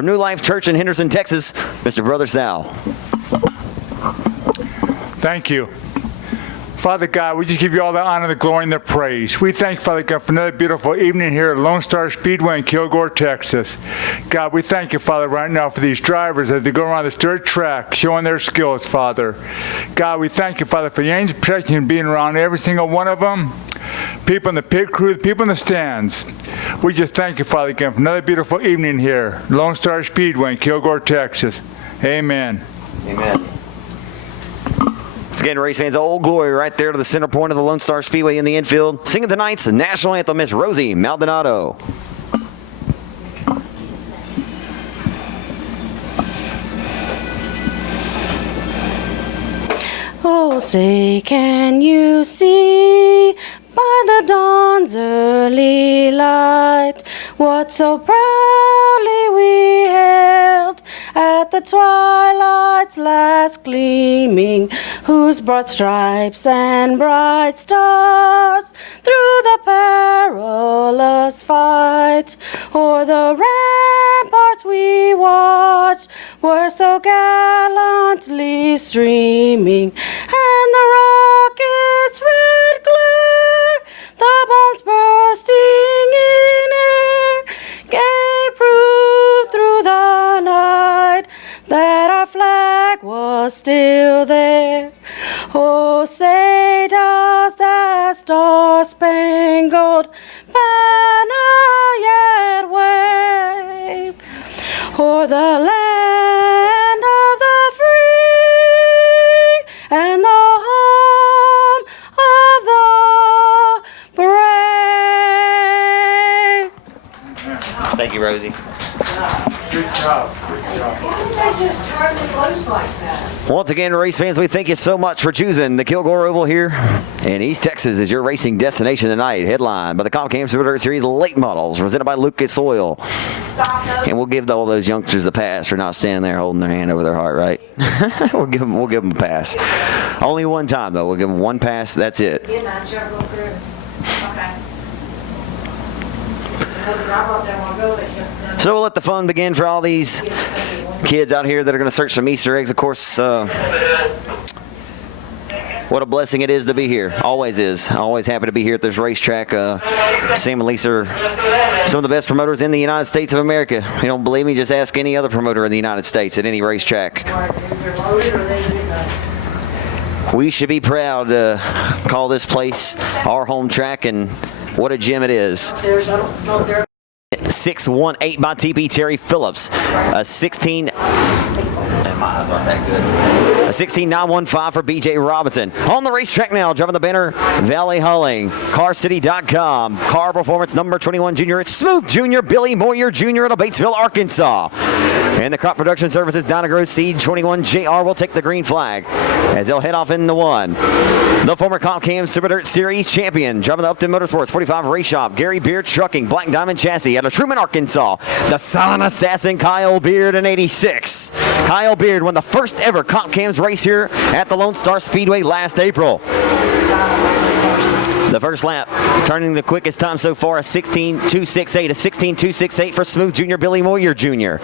from New Life Church in Henderson, Texas, Mr. Brother Sal. Thank you. Father God, we just give you all the honor, the glory, and the praise. We thank you, Father God, for another beautiful evening here at Lonestar Speedway in Kilgore, Texas. God, we thank you, Father, right now for these drivers as they go around this dirt track showing their skills, Father. God, we thank you, Father, for your angel protection being around every single one of them. People in the pit crew, the people in the stands. We just thank you, Father, again, for another beautiful evening here, Lonestar Speedway in Kilgore, Texas. Amen. Amen. Once again, race fans, Old Glory right there to the center point of the Lonestar Speedway in the infield. Singing tonight's national anthem, Miss Rosie Maldonado. Oh, say, can you see by the dawn's early light what so proudly we hailed at the twilight's last gleaming, whose broad stripes and bright stars through the perilous fight o'er the ramparts we watched were so gallantly streaming, and the rocket's red glare, the bombs bursting in air, gave proof through the night that our flag was still there. Oh, say does that star-spangled banner yet wave o'er the land of the free and the home of the brave? Thank you, Rosie. Good job. Good job. Why did they just turn it loose like that? Once again, race fans, we thank you so much for choosing the Kilgore Oval here in East Texas as your racing destination tonight. Headlined by the Comp Cam Super Dirt Series late models, presented by Lucas Oil. And we'll give all those youngsters a pass for not standing there holding their hand over their heart, right? we'll give them a pass. Only one time, though. We'll give them one pass. That's it. Okay. Because I thought they want to go there. So we'll let the fun begin for all these kids out here that are going to search some Easter eggs. Of course, what a blessing it is to be here. Always is. Always happy to be here at this racetrack. Sam and Lisa are some of the best promoters in the United States of America. If you don't believe me, just ask any other promoter in the United States at any racetrack. We should be proud to call this place our home track, and what a gem it is. 618 by TP Terry Phillips. A 16. My eyes aren't that good. A 16915 for BJ Robinson. On the racetrack now, driving the banner, Valley Hulling, CarCity.com, Car Performance number 21 Junior. It's Smooth Junior, Billy Moyer Jr. out of Batesville, Arkansas. And the Crop Production Services Donna Gross Seed 21 JR will take the green flag as they'll head off into one. The former Comp Cam Super Dirt Series champion, driving the Upton Motorsports 45 Race Shop, Gary Beard Trucking, Black Diamond Chassis out of Truman, Arkansas. The silent assassin Kyle Beard in 86. Kyle Beard won the first ever Comp Cams race here at the Lonestar Speedway last April. The first lap, turning the quickest time so far, a 16.268, a 16.268 for Smooth Junior, Billy Moyer Jr.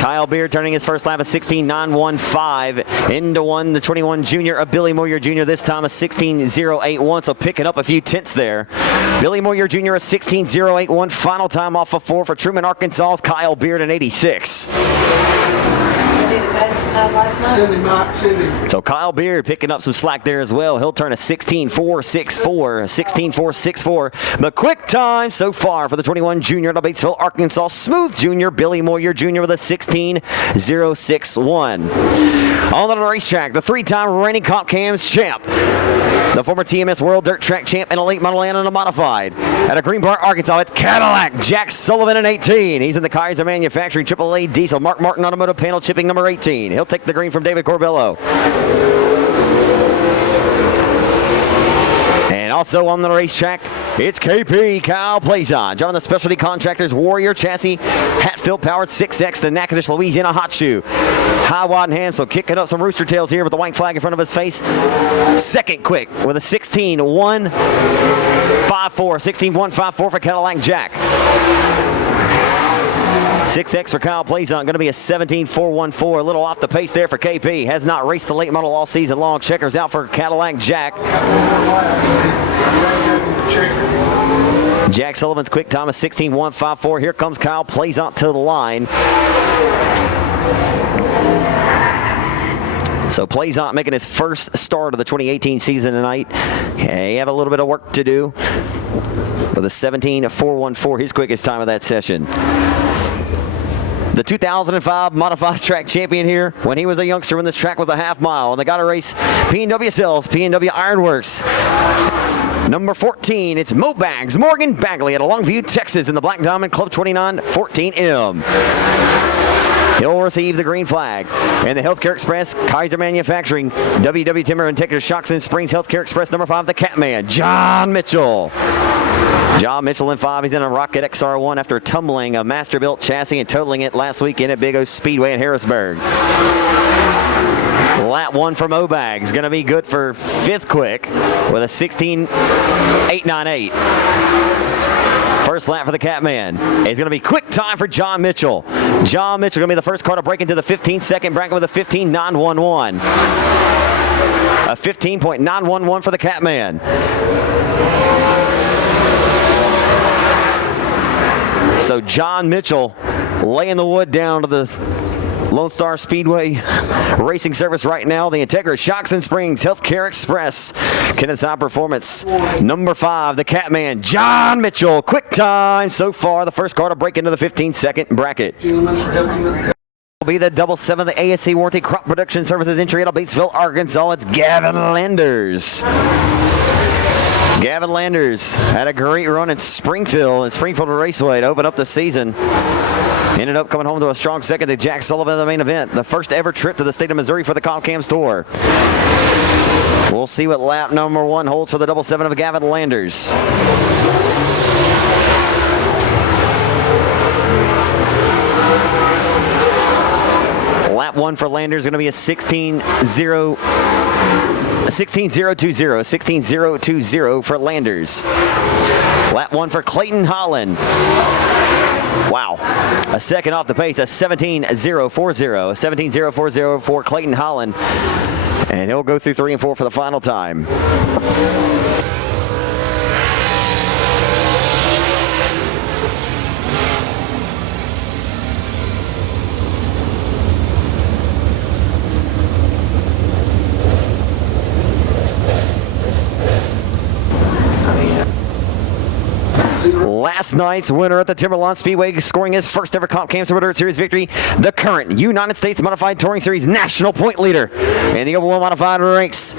Kyle Beard turning his first lap of 16.915 into one. The 21 Junior of Billy Moyer Jr. this time a 16.081, so picking up a few tenths there. Billy Moyer Jr. a 16.081, final time off of 4 for Truman, Arkansas's Kyle Beard in 86. So Kyle Beard picking up some slack there as well. He'll turn a 16.464, 16.464. But quick time so far for the 21 Junior out of Batesville, Arkansas. Smooth Junior, Billy Moyer Jr. with a 16.061. On the racetrack, the three-time reigning Comp Cams champ, the former TMS World Dirt Track champ in a late model and in a modified. At a Green Park, Arkansas, it's Cadillac Jack Sullivan in 18. He's in the Kaiser Manufacturing AAA Diesel Mark Martin Automotive Panel Chipping number 18. He'll take the green from David Corbello. And also on the racetrack, it's KP Kyle Plazon, driving the Specialty Contractors Warrior Chassis, Hatfield powered 6X, the Natchitoches, Louisiana Hot Shoe. High, wide, and Hansel kicking up some rooster tails here with the white flag in front of his face. Second quick with a 16.155. 5-4, 16-1-5-4 for Cadillac Jack. 6X for Kyle Plazant, going to be a 17-4-1-4. A little off the pace there for KP. Has not raced the late model all season long. Checkers out for Cadillac Jack. Jack Sullivan's quick time is 16-1-5-4. Here comes Kyle Plazant to the line. So Plazant making his first start of the 2018 season tonight. He have a little bit of work to do with a 17-4-1-4, his quickest time of that session. The 2005 modified track champion here when he was a youngster when this track was a half mile. And they got to race P&W Cells, P&W Ironworks. Number 14, it's Mo Bags, Morgan Bagley out of Longview, Texas in the Black Diamond Club 2914M. He'll receive the green flag. And the Healthcare Express, Kaiser Manufacturing, WW Timber and Texas Shocks and Springs Healthcare Express, number 5, the Catman, John Mitchell. John Mitchell in 5. He's in a Rocket XR1 after tumbling a Masterbuilt chassis and totaling it last weekend at Big O Speedway in Harrisburg. Lap 1 for Mo Bags, going to be good for 5th quick with a 16-898. First lap for the Catman. It's going to be quick time for John Mitchell. John Mitchell going to be the first car to break into the 15-second bracket with a 15.911. A 15.911 for the Catman. So John Mitchell laying the wood down to the Lonestar Speedway Racing Service right now. The Integra Shocks and Springs Healthcare Express. Kennesaw Performance. Number 5, the Catman, John Mitchell. Quick time so far. The first car to break into the 15-second bracket. Will be the 7 the ASC Warranty Crop Production Services entry out of Batesville, Arkansas. It's Gavin Landers. Gavin Landers had a great run in Springfield Raceway to open up the season. Ended up coming home to a strong second to Jack Sullivan in the main event. The first ever trip to the state of Missouri for the Comcam Tour. We'll see what lap number 1 holds for the 7 of Gavin Landers. Lap 1 for Landers is going to be a 16.020 for Landers. Lap 1 for Clayton Holland. Wow. A second off the pace, a 17.040. A 17.040 for Clayton Holland. And he'll go through 3 and 4 for the final time. Last night's winner at the Timberlawn Speedway, scoring his first ever Comp Cam Dirt Series victory, the current United States Modified Touring Series national point leader in the Oval Modified ranks.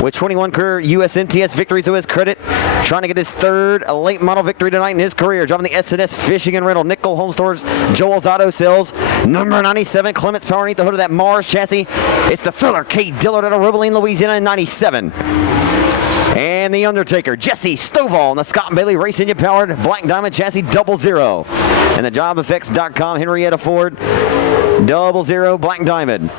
With 21 career USMTS victories to his credit, trying to get his 3rd late model victory tonight in his career, driving the S&S Fishing and Rental, Nickel Home Stores, Joel's Auto Sales, number 97, Clements Power underneath the hood of that Mars chassis. It's the Thriller K. Dillard out of Robeline, Louisiana in 97. And the Undertaker, Jesse Stovall, in the Scott and Bailey Race Engine powered Black Diamond Chassis 00. And the JobEffects.com Henrietta Ford 00 Black Diamond.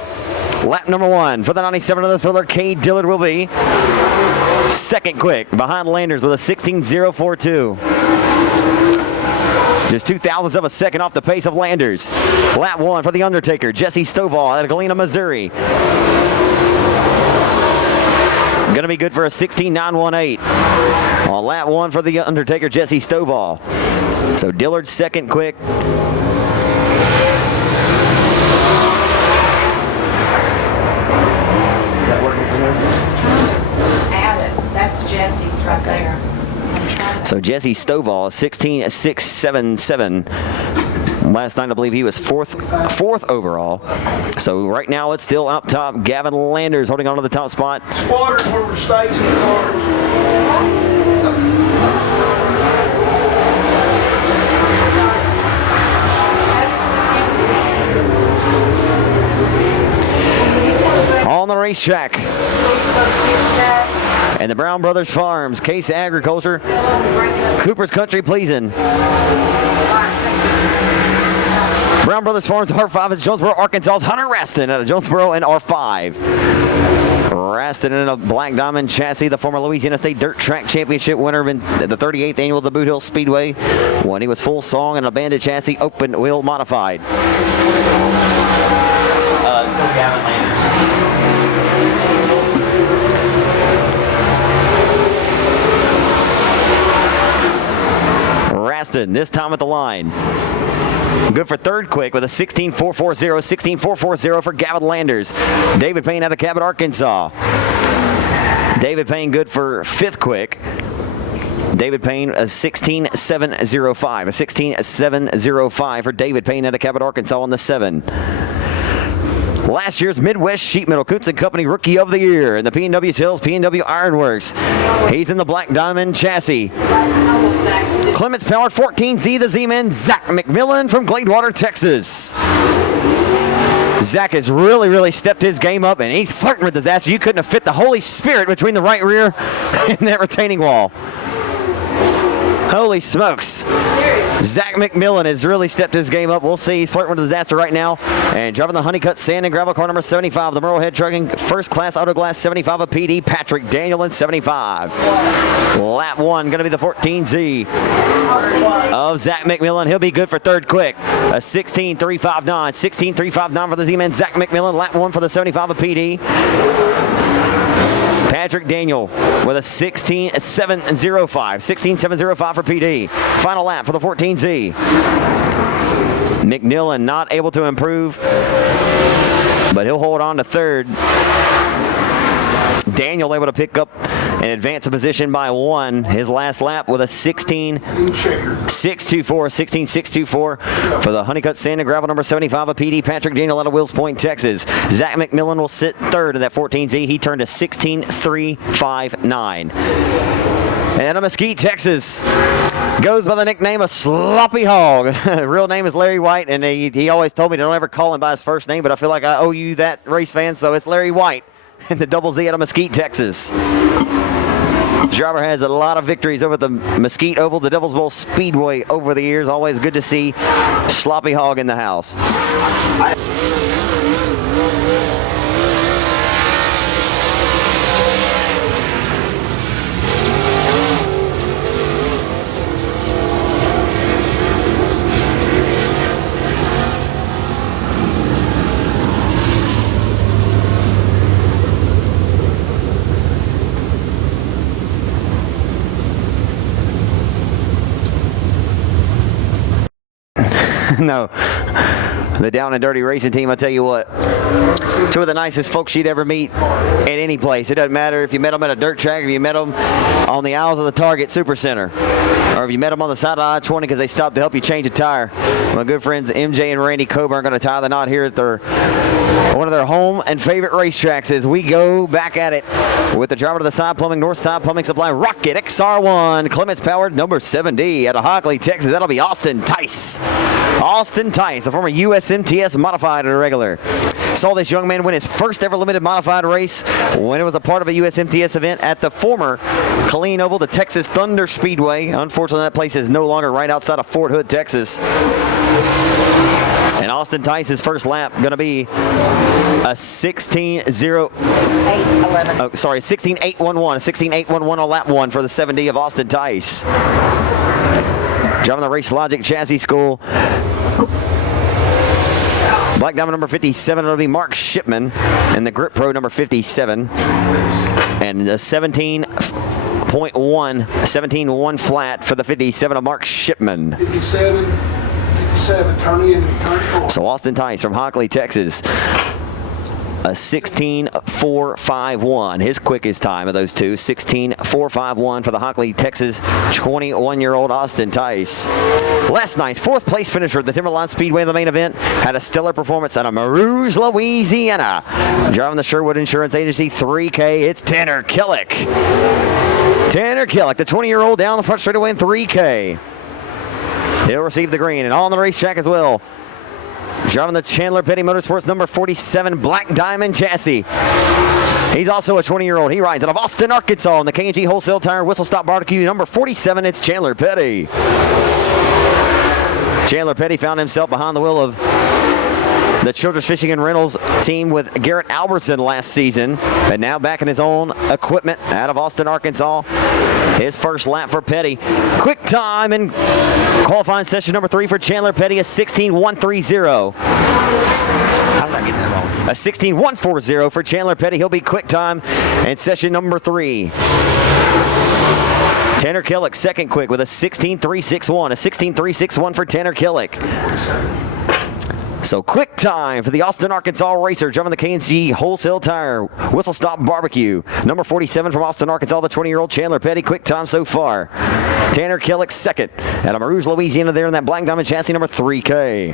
Lap number 1 for the 97 of the Thriller K. Dillard will be 2nd quick behind Landers with a 16.042. Just 2,000ths of a second off the pace of Landers. Lap 1 for the Undertaker, Jesse Stovall out of Galena, Missouri. Going to be good for a 16.918 on lap 1 for the Undertaker, Jesse Stovall. So Dillard's 2nd quick. Add it. That's Jesse's right there. So Jesse Stovall, 16.677. Last night, I believe he was fourth overall. So right now, it's still up top. Gavin Landers holding on to the top spot. Water where we're staging the cars. On the racetrack. And the Brown Brothers Farms, Case Agriculture, Cooper's Country Pleasing. Brown Brothers Farms R5 is Jonesboro, Arkansas's Hunter Raston out of Jonesboro and R5. Raston in a black diamond chassis, the former Louisiana State Dirt Track Championship winner in the 38th annual of the Boot Hill Speedway, when he was full song and a banded chassis, open wheel modified. Still Gavin Landers. Raston, this time at the line. Good for third quick with a 16.440, 16.440 for Gavin Landers. David Payne out of Cabot, Arkansas. David Payne good for fifth quick. David Payne a 16.705, a 16.705 for David Payne out of Cabot, Arkansas on the 7. Last year's Midwest Sheet Metal Kuntz & Company Rookie of the Year in the P&W Sales P&W Ironworks. He's in the black diamond chassis. Clements Powered 14Z, the Z-Man, Zach McMillan from Gladewater, Texas. Zach has really stepped his game up, and he's flirting with disaster. You couldn't have fit the Holy Spirit between the right rear and that retaining wall. Holy smokes. Zach McMillan has really stepped his game up. We'll see. He's flirting with disaster right now. And driving the Honeycutt Sand and Gravel car number 75, the Merlehead Trucking First Class Auto Glass 75 of PD, Patrick Daniel in 75. Lap 1 going to be the 14Z of Zach McMillan. He'll be good for third quick. A 16.359. 16.359 for the Z-Man, Zach McMillan. Lap 1 for the 75 of PD. Patrick Daniel with a 16.705. 16.705 for PD. Final lap for the 14Z. McMillan not able to improve, but he'll hold on to third. Daniel able to pick up and advance a position by 1 his last lap with a 16.624. 16.624 for the Honeycutt Sand and Gravel number 75 of PD, Patrick Daniel out of Wills Point, Texas. Zach McMillan will sit third in that 14Z. He turned a 16.359. And a Mesquite, Texas, goes by the nickname of Sloppy Hog. Real name is Larry White, and he always told me to don't ever call him by his first name, but I feel like I owe you that, race fan, so it's Larry White and the Double Z out of Mesquite, Texas. This driver has a lot of victories over the Mesquite Oval, the Devil's Bowl Speedway over the years. Always good to see Sloppy Hog in the house. No, the Down and Dirty Racing Team, I tell you what, two of the nicest folks you'd ever meet at any place. It doesn't matter if you met them at a dirt track, if you met them on the aisles of the Target Super Center, or if you met them on the side of I-20 because they stopped to help you change a tire. My good friends MJ and Randy Coburn are going to tie the knot here at one of their home and favorite racetracks as we go back at it with the driver to the Side Plumbing, North Side Plumbing Supply, Rocket XR1, Clements Powered number 7D out of Hockley, Texas. That'll be Austin Tice. Austin Tice, a former USMTS modified and regular. Saw this young man win his first ever limited modified race when it was a part of a USMTS event at the former Killeen Oval, the Texas Thunder Speedway. Unfortunately, that place is no longer right outside of Fort Hood, Texas. And Austin Tice's first lap going to be a 16.811. Oh, sorry, 16.811. 16.811 on lap 1 for the 7D of Austin Tice. Driving the Race Logic Chassis School. Black Diamond number 57, it'll be Mark Shipman. And the Grip Pro number 57. And a 17.1 flat for the 57 of Mark Shipman. 57, turn in and turn forward. So Austin Tice from Hockley, Texas. A 16.451, his quickest time of those two. 16.451 for the Hockley, Texas 21-year-old Austin Tice. Last night's fourth place finisher at the Timberline Speedway in the main event had a stellar performance out of Marouge, Louisiana. Driving the Sherwood Insurance Agency 3K, it's Tanner Killick. Tanner Killick, the 20-year-old down the front straightaway in 3K. He'll receive the green and on the racetrack as well. Driving the Chandler Petty Motorsports number 47 Black Diamond chassis. He's also a 20-year-old. He rides out of Austin, Arkansas on the K&G Wholesale Tire Whistle Stop Barbecue number 47. It's Chandler Petty. Chandler Petty found himself behind the wheel of the Children's Fishing and Rentals team with Garrett Albertson last season, and now back in his own equipment out of Austin, Arkansas. His first lap for Petty. Quick time in qualifying session number 3 for Chandler Petty, a 16.130. How did I get that wrong? A 16.140 for Chandler Petty. He'll be quick time in session number 3. Tanner Killick second quick with a 16.361. A 16.361 for Tanner Killick. So quick time for the Austin, Arkansas racer, driving the K&C Wholesale Tire Whistle Stop Barbecue. Number 47 from Austin, Arkansas, the 20-year-old Chandler Petty. Quick time so far. Tanner Killick second. Out of Marouge, Louisiana there in that black diamond chassis, number 3K.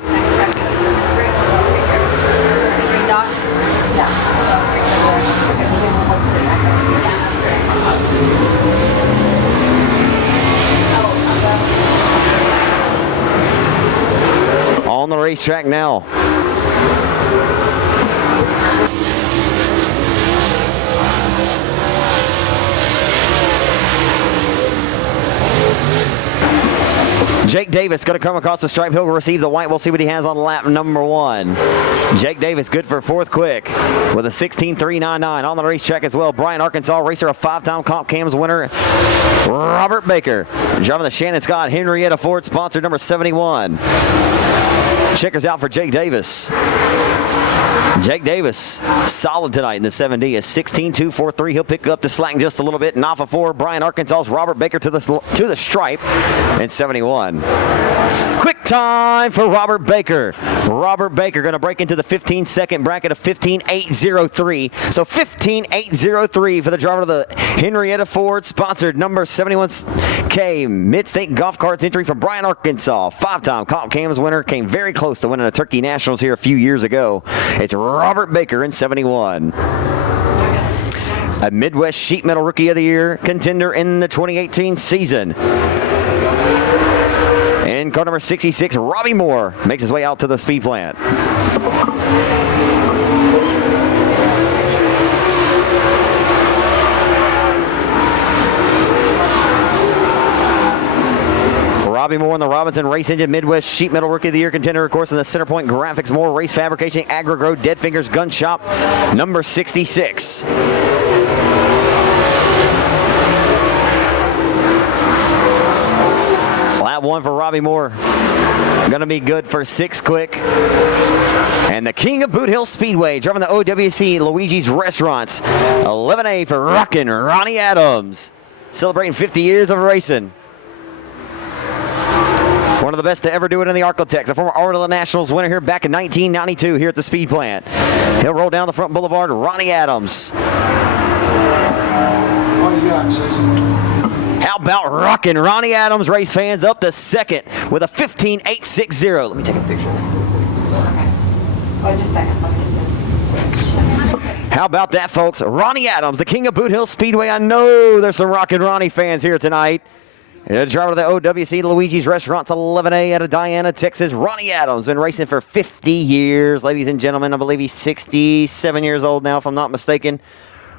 On the racetrack now. Jake Davis going to come across the stripe. He'll receive the white. We'll see what he has on lap number 1. Jake Davis good for 4th quick with a 16.399. On the racetrack as well, Bryan, Arkansas racer, a 5-time Comp Cams winner, Robert Baker, driving the Shannon Scott Henrietta Ford sponsor, number 71. Checkers out for Jake Davis. Jake Davis, solid tonight in the 7D, a 16.243. He'll pick up the slack just a little bit. And off of 4, Bryan, Arkansas's Robert Baker to the stripe in 71. Quick time for Robert Baker. Robert Baker going to break into the 15-second bracket of 15.803. So 15.803 for the driver of the Henrietta Ford sponsored number 71K Mid-State Golf Carts entry from Bryan, Arkansas. 5-time Comp Cams winner, came very close to winning a Turkey Nationals here a few years ago. It's Robert Baker in 71. A Midwest Sheet Metal Rookie of the Year contender in the 2018 season. And car number 66, Robbie Moore, makes his way out to the speed plant. Robbie Moore in the Robinson Race Engine Midwest Sheet Metal Rookie of the Year contender, of course, in the Centerpoint Graphics Moore Race Fabrication Agri-Grow Dead Fingers Gun Shop, number 66. Lap 1 for Robbie Moore. Going to be good for 6 quick. And the king of Boot Hill Speedway, driving the OWC Luigi's Restaurants, 11A for Rockin' Ronnie Adams. Celebrating 50 years of racing. One of the best to ever do it in the Arklatex. A former Arnold Nationals winner here back in 1992 here at the speed plant. He'll roll down the front boulevard, Ronnie Adams. What do you got, Susan? How about rocking Ronnie Adams, race fans, up to second with a 15.860. Let me take a picture. Oh, just a second. Let me get this. How about that, folks? Ronnie Adams, the king of Boot Hill Speedway. I know there's some rockin' Ronnie fans here tonight. And the driver of the OWC Luigi's Restaurants 11A out of Diana, Texas, Ronnie Adams. Been racing for 50 years, ladies and gentlemen. I believe he's 67 years old now, if I'm not mistaken.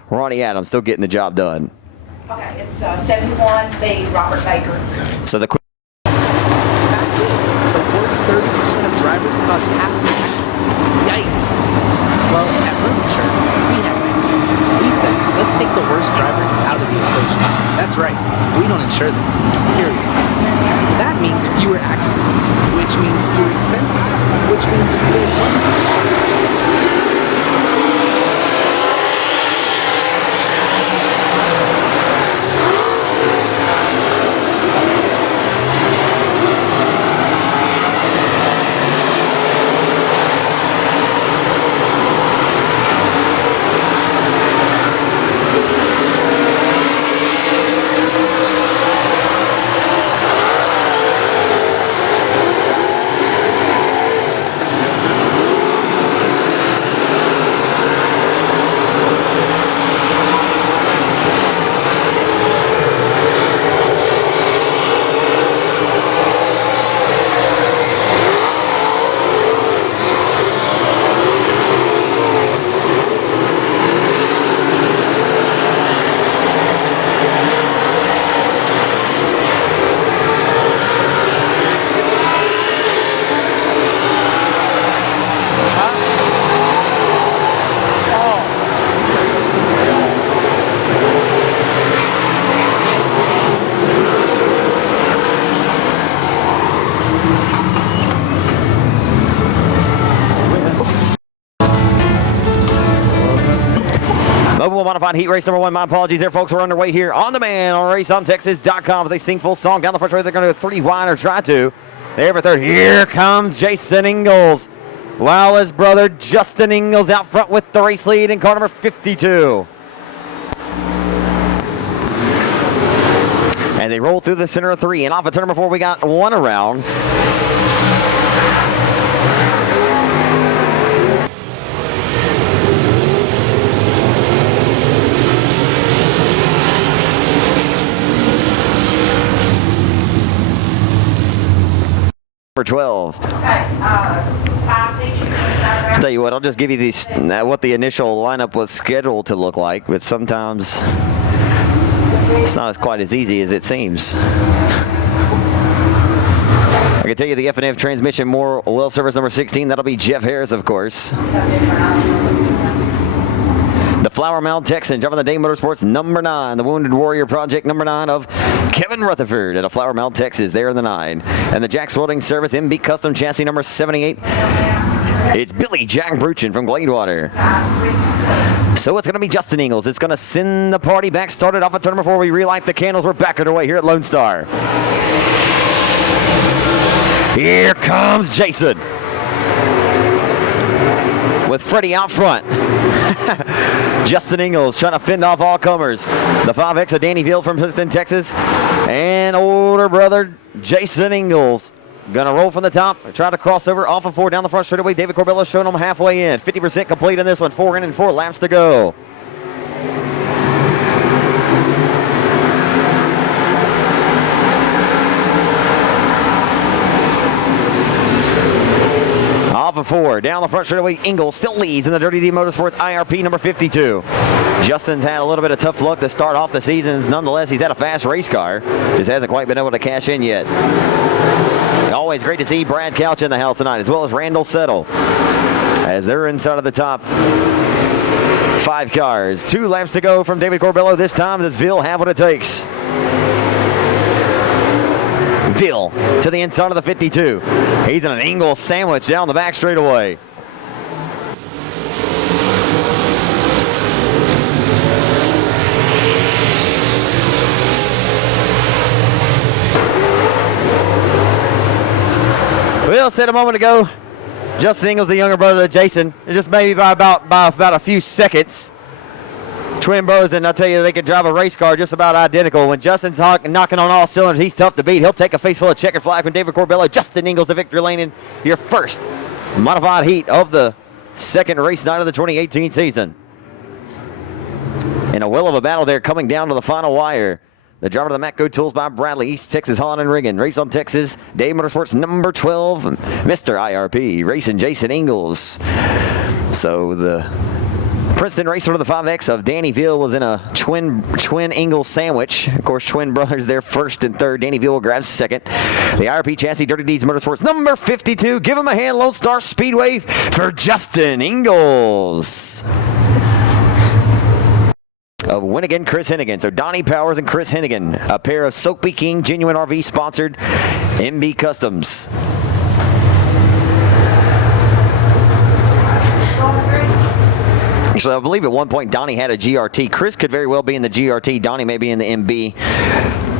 Ronnie Adams still getting the job done. Okay, it's 71, the Robert Baker. So the fact is, the worst 30% of drivers cause half the accidents. Yikes. Well, at Room Insurance, we have an idea. We said, let's take the worst drivers out of the equation. That's right, we don't insure them, period. That means fewer accidents, which means fewer expenses, which means good money. modified heat race number 1. My apologies there, folks. We're underway here on demand on raceontexas.com. As they sing full song down the front straight, they're going to go 3 wide or try to. There for third. Here comes Jason Ingalls. While his brother Justin Ingalls out front with the race lead in car number 52. And they roll through the center of 3. And off of turn number 4, we got 1 around. Number 12. I'll tell you what, I'll just give you these what the initial lineup was scheduled to look like, but sometimes it's not quite as easy as it seems. I can tell you the F&F transmission more oil service number 16. That'll be Jeff Harris, of course. The Flower Mound Texan, driving the Dane Motorsports number 9. The Wounded Warrior Project number 9 of Kevin Rutherford at a Flower Mound, Texas, there in the 9. And the Jack's Welding Service MB Custom Chassis number 78. It's Billy Jack Bruchin from Gladewater. So it's going to be Justin Ingalls. It's going to send the party back. Started off at turn number 4. We relight the candles. We're back underway here at Lone Star. Here comes Jason. With Freddie out front. Justin Ingalls trying to fend off all comers. The 5X of Danny Field from Houston, Texas. And older brother Jason Ingalls. Gonna roll from the top, try to cross over off of 4 down the front straightaway. David Corbello showing them halfway in. 50% complete in this one. 4 in and 4 laps to go. Off of 4, down the front straightaway, Ingalls still leads in the Dirty D Motorsports IRP number 52. Justin's had a little bit of tough luck to start off the seasons. Nonetheless, he's had a fast race car. Just hasn't quite been able to cash in yet. Always great to see Brad Couch in the house tonight, as well as Randall Settle, as they're inside of the top 5 cars. 2 laps to go from David Corbello. This time, does Ville have what it takes? Ville to the inside of the 52. He's in an Ingalls sandwich down the back straightaway. Will said a moment ago, Justin Ingalls, the younger brother of Jason, just maybe by about a few seconds. Twin brothers, and I'll tell you, they can drive a race car just about identical. When Justin's knocking on all cylinders, he's tough to beat. He'll take a face full of checkered flag from David Corbello. Justin Ingalls, the victory lane in your first modified heat of the second race night of the 2018 season. In a will of a battle there, coming down to the final wire. The driver of the Matco Tools by Bradley, East Texas, Holland and Riggin. Race on Texas, Dave Motorsports number 12, Mr. IRP, racing Jason Ingalls. So the Princeton racer of the 5X of Danny Ville was in a twin Ingalls sandwich. Of course, twin brothers there, first and third. Danny Ville will grab second. The IRP chassis, Dirty Deeds Motorsports number 52. Give him a hand, Lonestar Speedway for Justin Ingalls. Of Winnigan, Chris Hennigan. So Donnie Powers and Chris Hennigan, a pair of Soapy King Genuine RV sponsored MB Customs. Actually, I believe at one point Donnie had a GRT. Chris could very well be in the GRT. Donnie may be in the MB.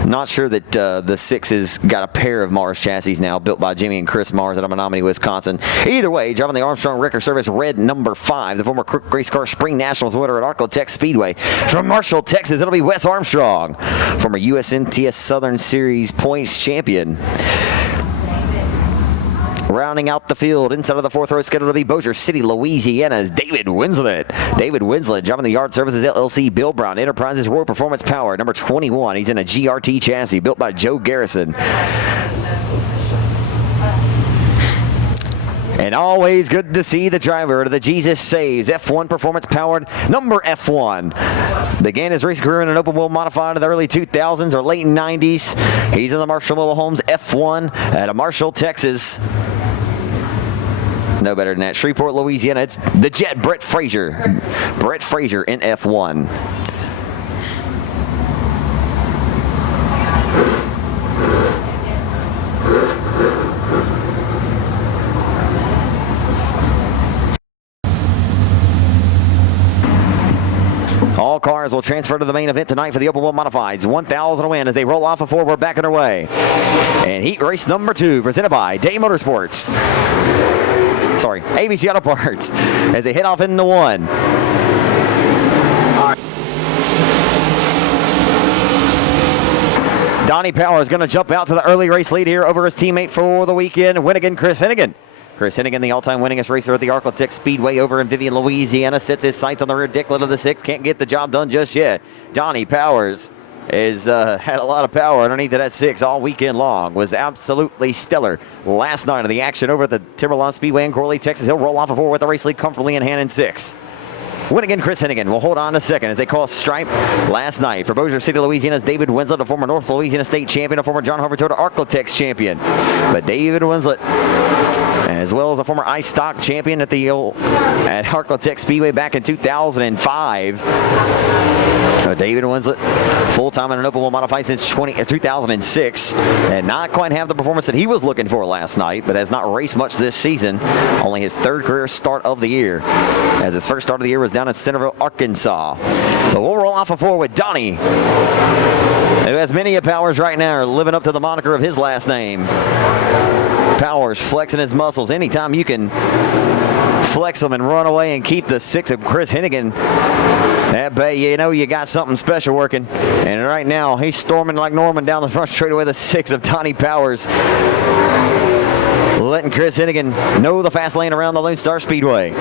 Not sure that the 6 has got a pair of Mars chassis now, built by Jimmy and Chris Mars out of Menominee, Wisconsin. Either way, driving the Armstrong Wrecker Service red number 5, the former Crook Race Car Spring Nationals winner at Arclotech Speedway. From Marshall, Texas, it'll be Wes Armstrong, former USMTS Southern Series points champion. Rounding out the field, inside of the 4th row, scheduled to be Bossier City, Louisiana's David Winslet. David Winslet, driving the Yard Services LLC, Bill Brown Enterprises, Royal Performance Power, number 21. He's in a GRT chassis built by Joe Garrison. And always good to see the driver of the Jesus Saves F1 Performance Powered number F1. Began his race career in an open wheel modified in the early 2000s or late 90s. He's in the Marshall Mobile Homes F1 at Marshall, Texas. No better than that. Shreveport, Louisiana. It's the Jet, Brett Frazier. Brett Frazier in F1. All qualifiers will transfer to the main event tonight for the Open Wheel Modifieds. 1,000 to win as they roll off a 4. We're back underway. And heat race number 2 presented by Day Motorsports. Sorry, ABC Auto Parts as they head off into 1. Donnie Power is going to jump out to the early race lead here over his teammate for the weekend, Winnigan Chris Hennigan. Chris Hennigan, the all-time winningest racer at the Lonestar Speedway over in Vivian, Louisiana, sets his sights on the rear dicklet of the 6. Can't get the job done just yet. Donnie Powers has had a lot of power underneath of that 6 all weekend long. Was absolutely stellar last night of the action over at the Timberlawn Speedway in Corley, Texas. He'll roll off a 4 with the race lead comfortably in hand in 6. Winnigan Chris Hennigan will hold on a second as they call stripe last night for Bossier City, Louisiana's David Winslet, a former North Louisiana State champion, a former John Harvard Toyota Arclatex champion. But David Winslet, as well as a former ice stock champion at Arclatex Speedway back in 2005. David Winslet, full-time in an open wheel modified since 2006, and not quite have the performance that he was looking for last night, but has not raced much this season. Only his 3rd career start of the year, as his first start of the year was down in Centerville, Arkansas. But we'll roll off a 4 with Donnie, who has many Powers right now, living up to the moniker of his last name. Powers flexing his muscles. Anytime you can flex them and run away and keep the 6 of Chris Hennigan at bay, you know you got something special working. And right now, he's storming like Norman down the front straightaway, the 6 of Donnie Powers, letting Chris Hennigan know the fast lane around the Lonestar Speedway.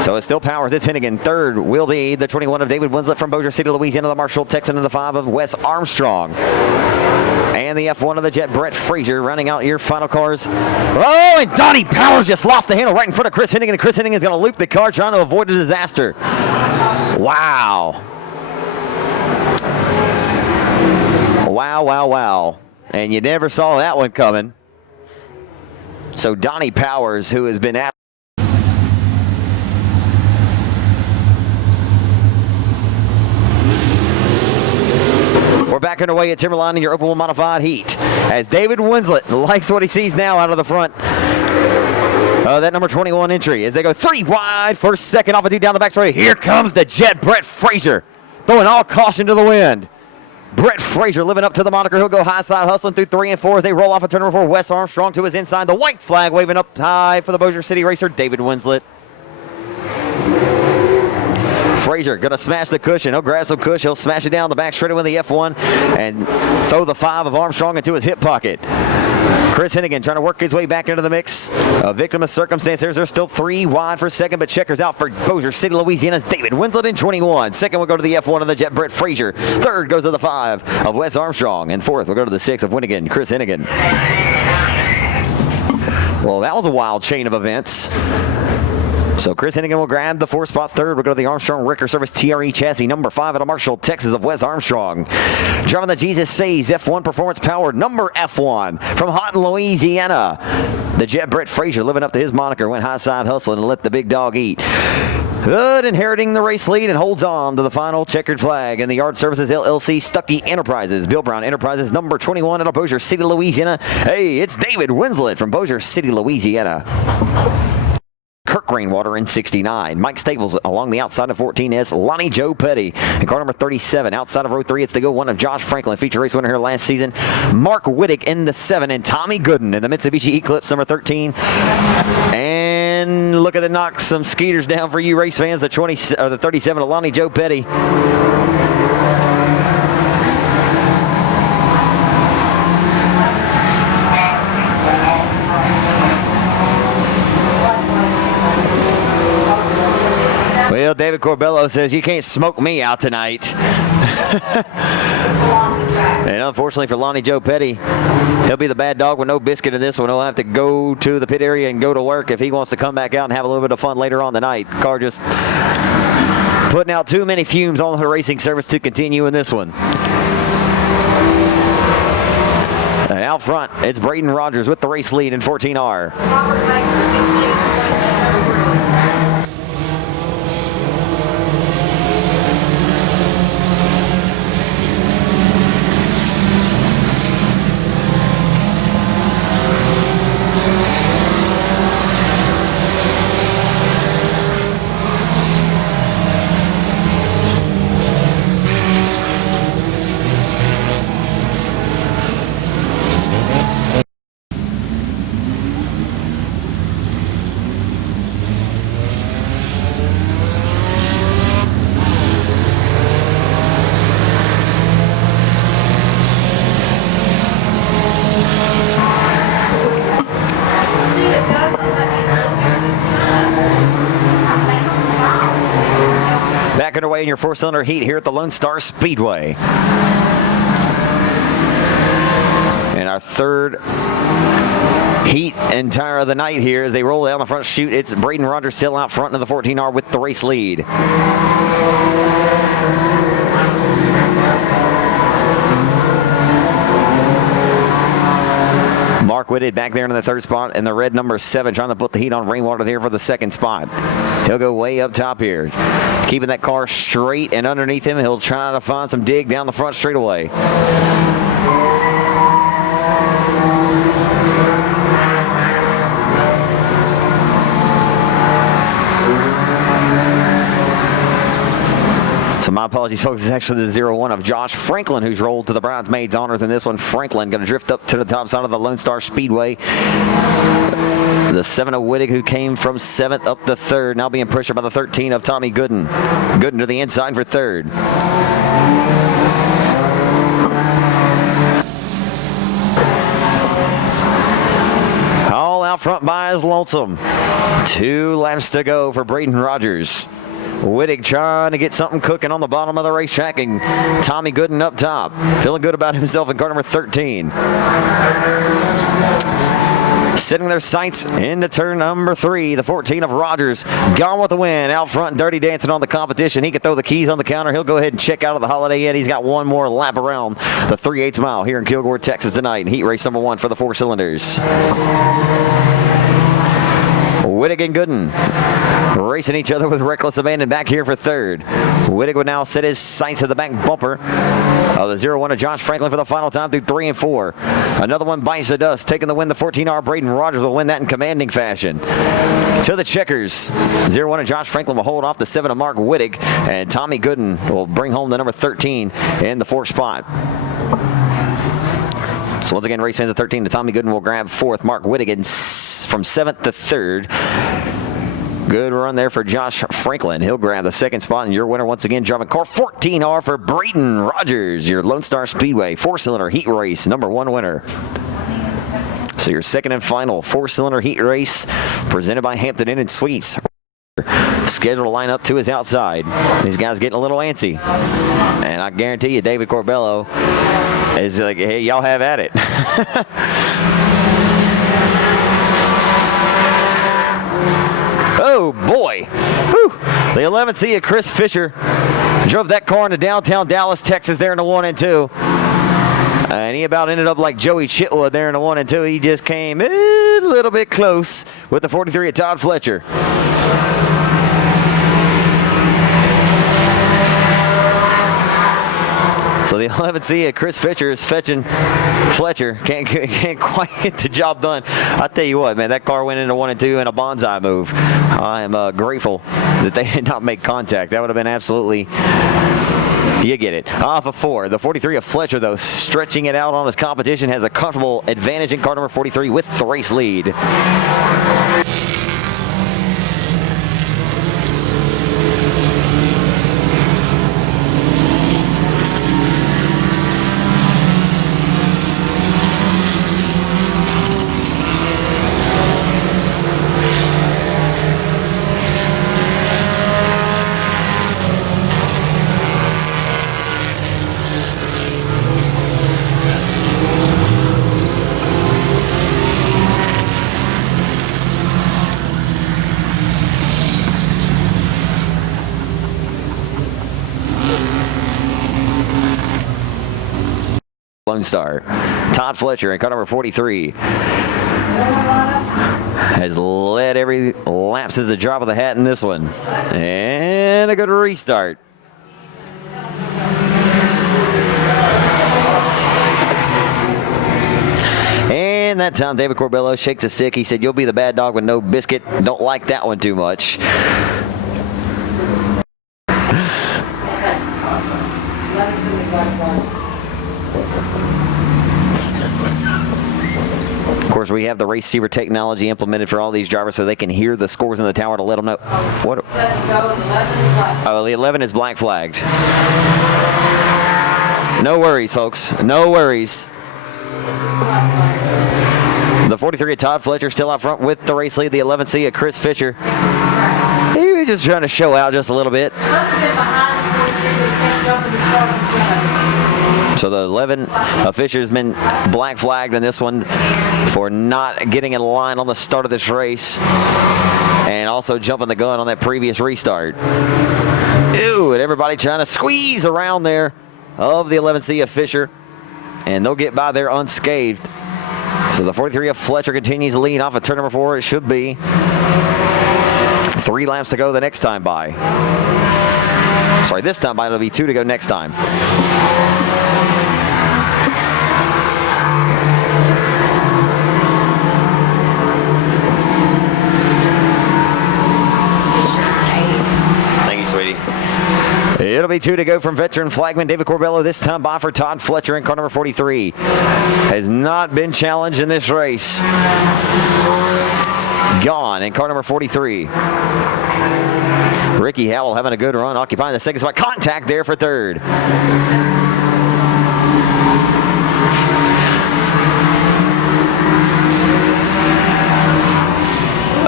So it's still Powers. It's Hennigan. 3rd will be the 21 of David Winslet from Bossier City, Louisiana, the Marshall Texan, and the 5 of Wes Armstrong. And the F1 of the Jet, Brett Frazier, running out your final cars. Oh, and Donnie Powers just lost the handle right in front of Chris Hennigan, and Chris Hennigan is going to loop the car, trying to avoid a disaster. Wow. Wow, wow, wow. And you never saw that one coming. So Donnie Powers, who has been at We're back underway at Timberline in your open wheel modified heat as David Winslet likes what he sees now out of the front. That number 21 entry as they go 3 wide, 1st, 2nd, off a 2 down the back straight. Here comes the Jet, Brett Frazier, throwing all caution to the wind. Brett Frazier living up to the moniker. He'll go high side, hustling through 3 and 4 as they roll off a turn number 4. Wes Armstrong to his inside. The white flag waving up high for the Bossier City racer, David Winslet. Frazier gonna smash the cushion. He'll grab some cushion. He'll smash it down the back straight with the F1 and throw the 5 of Armstrong into his hip pocket. Chris Hennigan trying to work his way back into the mix. A victim of circumstance. There's still 3 wide for 2nd, but checkers out for Bossier City, Louisiana's David Winslet in 21. 2nd will go to the F1 of the Jet, Brett Frazier. 3rd goes to the 5 of Wes Armstrong. And 4th will go to the 6 of Winnigan, Chris Hennigan. Well, that was a wild chain of events. So Chris Hennigan will grab the 4th spot. 3rd will go to the Armstrong Ricker Service TRE chassis. Number 5 at a Marshall, Texas of Wes Armstrong. Driving the Jesus Says F1 Performance Powered number F1 from Houghton, Louisiana. The Jet, Brett Frazier, living up to his moniker, went high side hustling and let the big dog eat. Good, inheriting the race lead and holds on to the final checkered flag in the Yard Services LLC Stuckey Enterprises. Bill Brown Enterprises number 21 out of Bossier City, Louisiana. Hey, it's David Winslet from Bossier City, Louisiana. Kirk Rainwater in 69. Mike Staples along the outside of 14S. Lonnie Joe Petty in car number 37. Outside of row 3, it's the go 1 of Josh Franklin, feature race winner here last season. Mark Wittick in the 7, and Tommy Gooden in the Mitsubishi Eclipse number 13. And look at the knock some skeeters down for you race fans. The 37 of Lonnie Joe Petty. Well, David Corbello says, you can't smoke me out tonight. And unfortunately for Lonnie Joe Petty, he'll be the bad dog with no biscuit in this one. He'll have to go to the pit area and go to work if he wants to come back out and have a little bit of fun later on tonight. Car just putting out too many fumes on the racing service to continue in this one. And out front, it's Braden Rogers with the race lead in 14R. underway in your four-cylinder heat here at the Lonestar Speedway. And our third heat and tire of the night here as they roll down the front chute. It's Braden Rogers still out front in the 14R with the race lead. Mark Whitted back there in the third spot, and the red number 7 trying to put the heat on Rainwater there for the second spot. He'll go way up top here, keeping that car straight, and underneath him he'll try to find some dig down the front straightaway. So my apologies, folks. It's actually the 0-1 of Josh Franklin who's rolled to the bridesmaids honors in this one. Franklin going to drift up to the top side of the Lonestar Speedway. The 7 of Wittig who came from 7th up to 3rd. Now being pressured by the 13 of Tommy Gooden. Gooden to the inside for 3rd. All out front by his lonesome. 2 laps to go for Braden Rogers. Wittig trying to get something cooking on the bottom of the racetrack, and Tommy Gooden up top. Feeling good about himself in car number 13. Setting their sights into turn number 3. The 14 of Rogers gone with the win. Out front, Dirty Dancing on the competition. He can throw the keys on the counter. He'll go ahead and check out of the Holiday Inn. He's got one more lap around the 3/8 mile here in Kilgore, Texas tonight in heat race number 1 for the 4 cylinders. Wittig and Gooden racing each other with reckless abandon back here for 3rd. Wittig would now set his sights to the back bumper of the 0-1 of Josh Franklin for the final time through 3 and 4. Another one bites the dust, taking the win. The 14R Braden Rogers will win that in commanding fashion. To the checkers, 0-1 of Josh Franklin will hold off the 7 of Mark Wittig, and Tommy Gooden will bring home the number 13 in the 4th spot. So once again, race fans, the 13 to Tommy Gooden will grab 4th. Mark Wittig from 7th to 3rd. Good run there for Josh Franklin. He'll grab the 2nd spot, and your winner once again, driving car 14R for Braden Rogers, your Lonestar Speedway 4-cylinder heat race number 1 winner. So your second and final 4-cylinder heat race presented by Hampton Inn and Suites. Scheduled to line up to his outside. These guys getting a little antsy. And I guarantee you, David Corbello is like, hey, y'all have at it. Oh, boy. Whew. The 11C of Chris Fisher drove that car into downtown Dallas, Texas there in the 1 and 2. And he about ended up like Joey Chitwood there in the 1 and 2. He just came a little bit close with the 43 of Todd Fletcher. So the 11C of Chris Fisher is fetching Fletcher. Can't quite get the job done. I tell you what, man, that car went into 1 and 2 in a bonsai move. I am grateful that they did not make contact. That would have been absolutely, you get it, off of 4. The 43 of Fletcher, though, stretching it out on his competition, has a comfortable advantage in car number 43 with the race lead. Lonestar. Todd Fletcher in car number 43 has led every lap since the drop of the hat in this one. And a good restart. And that time David Corbello shakes a stick. He said, "You'll be the bad dog with no biscuit." Don't like that one too much. Of course, we have the receiver technology implemented for all these drivers so they can hear the scores in the tower to let them know. What? Oh, the 11 is black flagged. No worries, folks. No worries. The 43 of Todd Fletcher still out front with the race lead. The 11C of Chris Fisher. He was just trying to show out just a little bit. So the 11 officials been black flagged in this one for not getting in line on the start of this race and also jumping the gun on that previous restart. Ew, and everybody trying to squeeze around there of the 11C of Fisher, and they'll get by there unscathed. So the 43 of Fletcher continues to lead off of turn number 4. It should be 3 laps to go the next time by. Sorry, this time by, it'll be 2 to go next time. Thank you, sweetie. It'll be 2 to go from veteran flagman David Corbello, this time by for Todd Fletcher in car number 43. Has not been challenged in this race. Gone in car number 43. Ricky Howell having a good run, occupying the second spot. Contact there for third.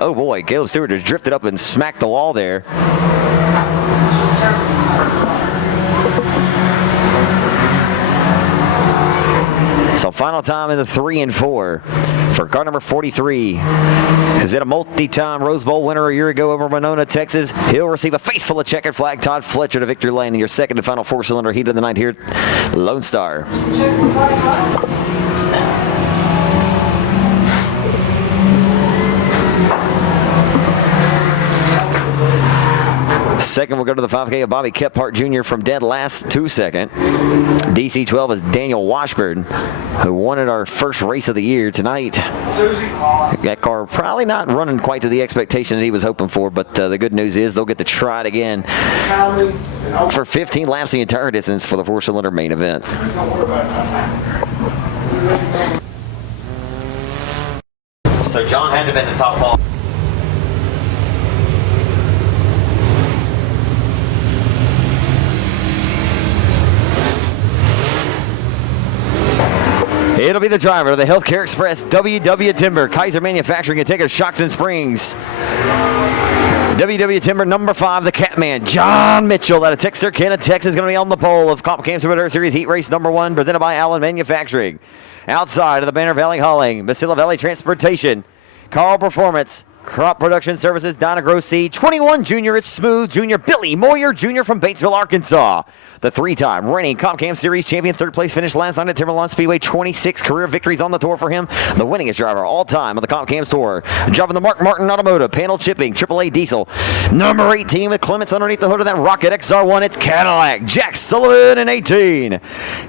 Oh boy, Caleb Stewart just drifted up and smacked the wall there. So final time in the 3 and 4 for car number 43. Is it a multi-time Rose Bowl winner a year ago over Winona, Texas? He'll receive a face full of checkered flag. Todd Fletcher to victory lane in your second and final 4-cylinder heat of the night here at Lone Star. Second, we'll go to the 5K of Bobby Kephart Jr. from dead last to second. DC-12 is Daniel Washburn, who won at our first race of the year tonight. That car probably not running quite to the expectation that he was hoping for, but the good news is they'll get to try it again for 15 laps the entire distance for the 4-cylinder main event. So John had to be in the top ball. It'll be the driver of the Healthcare Express WW Timber, Kaiser Manufacturing, and Taker Shocks and Springs. WW Timber number 5, the Catman, John Mitchell out of Texarkana, Texas, going to be on the pole of Comp Cam Super Series Heat Race number 1, presented by Allen Manufacturing. Outside of the Banner Valley Hauling, Basilla Valley Transportation, Carl Performance, Crop Production Services, Donna Grossi, 21 Junior, it's Smooth Junior, Billy Moyer Jr. from Batesville, Arkansas. The 3-time reigning Comp Cam Series champion, 3rd place finish last night at Timberlawn Speedway, 26 career victories on the tour for him. The winningest driver all time on the Comp Cam's tour. Driving the Mark Martin Automotive, panel chipping, AAA diesel. Number 18 with Clements underneath the hood of that Rocket XR1, it's Cadillac, Jack Sullivan in 18.